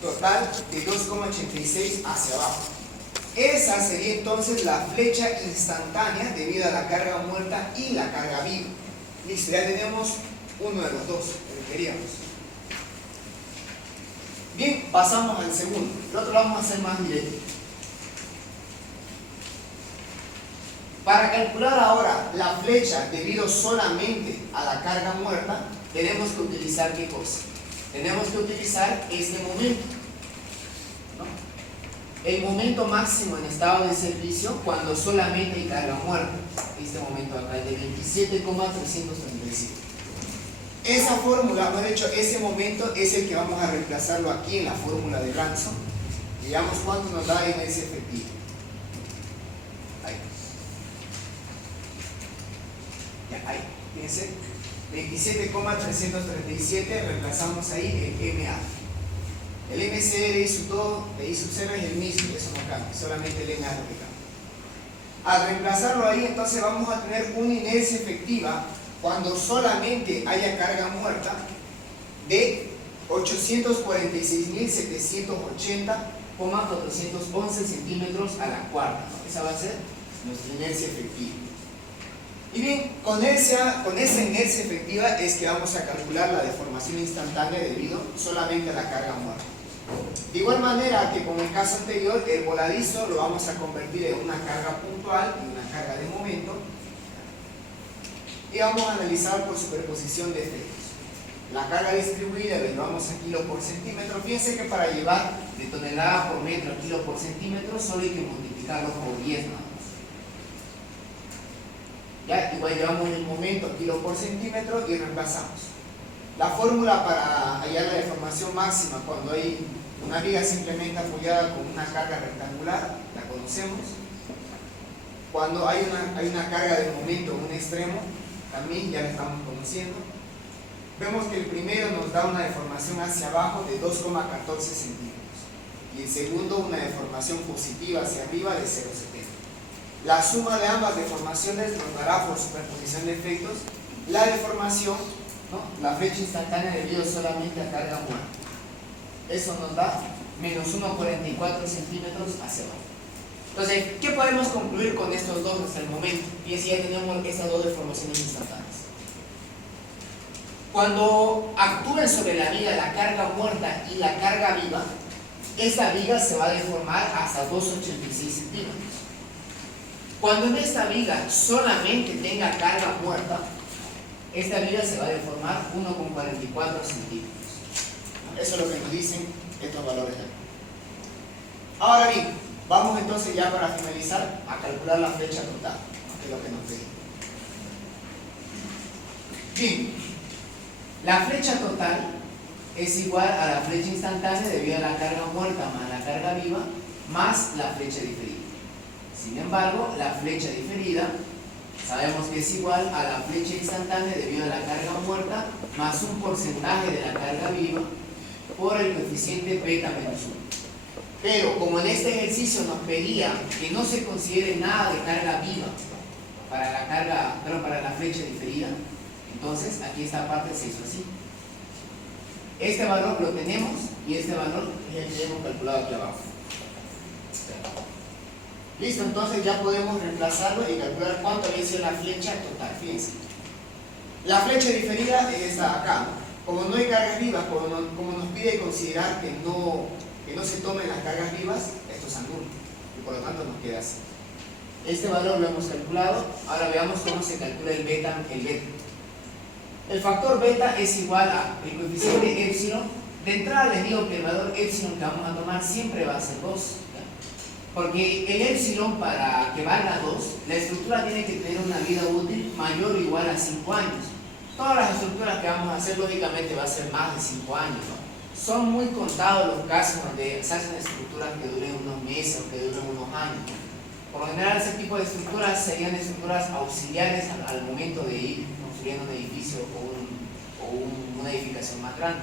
total de 2,86 hacia abajo. Esa sería entonces la flecha instantánea debido a la carga muerta y la carga viva. Listo, ya tenemos uno de los dos que queríamos. Bien, pasamos al segundo. El otro lo vamos a hacer más directo. Para calcular ahora la flecha debido solamente a la carga muerta, tenemos que utilizar ¿qué cosa? Tenemos que utilizar este momento, ¿no? El momento máximo en estado de servicio cuando solamente hay carga muerta. Este momento acá es de 27,337. Esa fórmula, mejor dicho, ese momento es el que vamos a reemplazarlo aquí en la fórmula de Ranson. Y veamos cuánto nos da inercia efectiva. Ahí. Ya, ahí. Fíjense. 27,337, reemplazamos ahí el MA. El MC de I sub 2, de I sub 0 es el mismo, eso no cambia, solamente el MA es lo que cambia. Al reemplazarlo ahí, entonces vamos a tener una inercia efectiva cuando solamente haya carga muerta de 846.780,411 centímetros a la cuarta, ¿no? Esa va a ser nuestra inercia efectiva. Y bien, con esa inercia efectiva es que vamos a calcular la deformación instantánea debido solamente a la carga muerta. De igual manera que con el caso anterior, el voladizo lo vamos a convertir en una carga puntual y una carga de momento. Y vamos a analizar por superposición de efectos. La carga distribuida la llevamos a kilo por centímetro. Fíjense que para llevar de tonelada por metro a kilo por centímetro solo hay que multiplicarlo por 10 nada más. Ya, igual llevamos el momento a kilo por centímetro y reemplazamos. La fórmula para hallar la deformación máxima cuando hay una viga simplemente apoyada con una carga rectangular, la conocemos. Cuando hay una carga de momento en un extremo, también ya la estamos conociendo. Vemos que el primero nos da una deformación hacia abajo de 2,14 centímetros y el segundo una deformación positiva hacia arriba de 0,70. La suma de ambas deformaciones nos dará por superposición de efectos la deformación, ¿no? La flecha instantánea debido solamente a carga muerta. Eso nos da menos 1,44 centímetros hacia abajo. Entonces, ¿qué podemos concluir con estos dos hasta el momento? Y es que ya tenemos estas dos deformaciones instantáneas. Cuando actúen sobre la viga la carga muerta y la carga viva, esta viga se va a deformar hasta 2,86 centímetros. Cuando en esta viga solamente tenga carga muerta, esta viga se va a deformar 1,44 centímetros. Eso es lo que nos dicen estos valores de aquí. Ahora bien, vamos entonces ya para finalizar a calcular la flecha total, que es lo que nos pide. Bien, la flecha total es igual a la flecha instantánea debido a la carga muerta más la carga viva más la flecha diferida. Sin embargo, la flecha diferida sabemos que es igual a la flecha instantánea debido a la carga muerta más un porcentaje de la carga viva por el coeficiente beta menos 1. Pero como en este ejercicio nos pedía que no se considere nada de carga viva para la flecha diferida, entonces aquí esta parte se hizo así. Este valor lo tenemos y este valor es el que hemos calculado aquí abajo. Listo, entonces ya podemos reemplazarlo y calcular cuánto había sido la flecha total. Fíjense. La flecha diferida es esta acá. Como no hay cargas vivas, como nos pide considerar que no se tomen las cargas vivas, esto es nulo. Y por lo tanto nos queda así. Este valor lo hemos calculado. Ahora veamos cómo se calcula el beta. El factor beta es igual a el coeficiente epsilon. De entrada les digo que el valor epsilon que vamos a tomar siempre va a ser 2. Porque el epsilon, para que valga 2, la estructura tiene que tener una vida útil mayor o igual a 5 años. Todas las estructuras que vamos a hacer, lógicamente, va a ser más de 5 años, ¿no? Son muy contados los casos donde se hacen estructuras que duren unos meses o que duren unos años. Por lo general, ese tipo de estructuras serían estructuras auxiliares al momento de ir construyendo un edificio o una edificación más grande.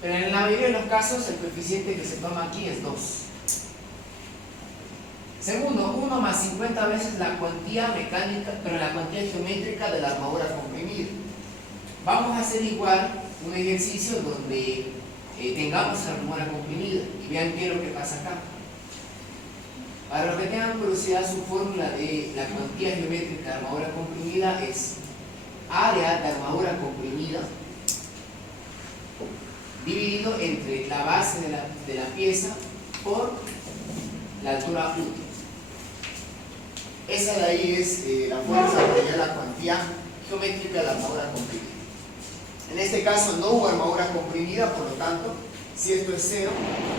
Pero en la mayoría de los casos, el coeficiente que se toma aquí es 2. Segundo, 1 más 50 veces la cuantía mecánica, pero la cuantía geométrica de la armadura comprimida. Vamos a hacer igual un ejercicio donde tengamos armadura comprimida y vean qué es lo que pasa acá. Para los que tengan curiosidad, su fórmula de la cuantía geométrica de armadura comprimida es área de armadura comprimida dividido entre la base de la pieza por la altura útil. Esa de ahí es la fuerza que da la cuantía geométrica de la armadura comprimida. En este caso no hubo armadura comprimida, por lo tanto, si esto es 0,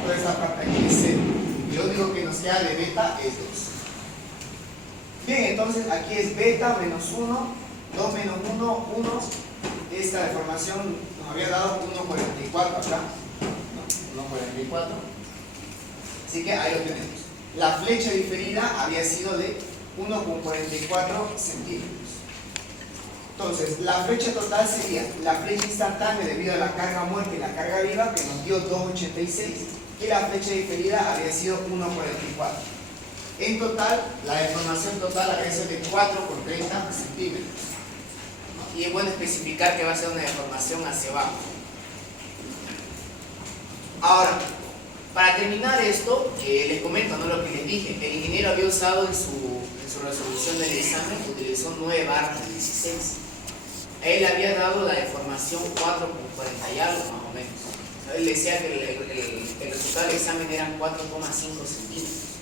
toda esta parte aquí es 0. Y lo único que nos queda de beta es 2. Bien, entonces aquí es beta menos 1, 2 menos 1, 1. Esta deformación nos había dado 1,44 acá, ¿no? 1,44. Así que ahí lo tenemos. La flecha diferida había sido de 1,44 centímetros. Entonces, la flecha total sería la flecha instantánea debido a la carga muerta y la carga viva, que nos dio 2,86, y la flecha diferida había sido 1,44. En total, la deformación total había sido de 4 por 30 centímetros. Y es bueno especificar que va a ser una deformación hacia abajo. Ahora, para terminar esto, les comento, ¿no?, lo que les dije. El ingeniero había usado en su resolución del examen, utilizó 9 barras de 16. A él le había dado la deformación 4 por 40 y algo, más o menos. Él decía que el resultado del examen eran 4,5 centímetros.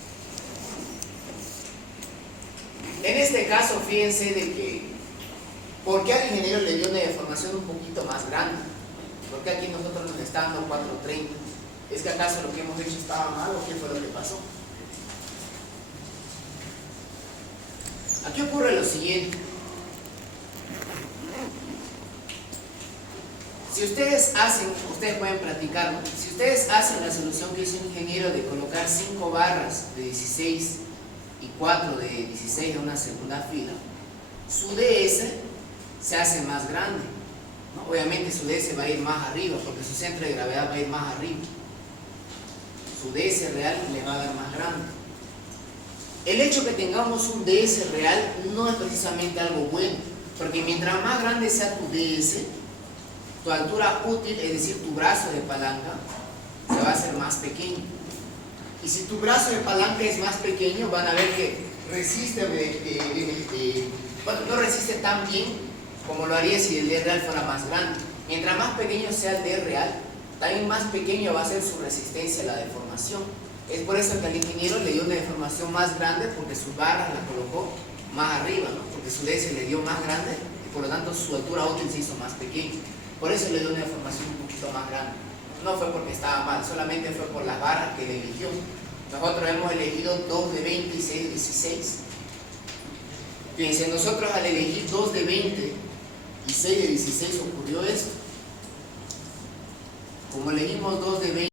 En este caso, fíjense de que, ¿por qué al ingeniero le dio una deformación un poquito más grande? ¿Por qué aquí nosotros nos está dando 4,30? ¿Es que acaso lo que hemos hecho estaba mal o qué fue lo que pasó? Aquí ocurre lo siguiente. Si ustedes pueden practicar, ¿no? Si ustedes hacen la solución que hizo un ingeniero de colocar 5 barras de 16 y 4 de 16 en una segunda fila, su DS se hace más grande, ¿no? Obviamente su DS va a ir más arriba porque su centro de gravedad va a ir más arriba. Su DS real le va a dar más grande. El hecho que tengamos un DS real no es precisamente algo bueno, porque mientras más grande sea tu DS, tu altura útil, es decir, tu brazo de palanca, se va a hacer más pequeño. Y si tu brazo de palanca es más pequeño, van a ver que resiste, no resiste tan bien como lo haría si el D real fuera más grande. Mientras más pequeño sea el D real, también más pequeño va a ser su resistencia a la deformación. Es por eso que al ingeniero le dio una deformación más grande, porque sus barras la colocó más arriba, ¿no? Porque su DS le dio más grande y por lo tanto su altura útil se hizo más pequeña. Por eso le dio una deformación un poquito más grande. No fue porque estaba mal, solamente fue por las barras que le eligió. Nosotros hemos elegido 2 de 20 y 6 de 16. Fíjense, nosotros al elegir 2 de 20 y 6 de 16 ocurrió esto. Como elegimos 2 de 20,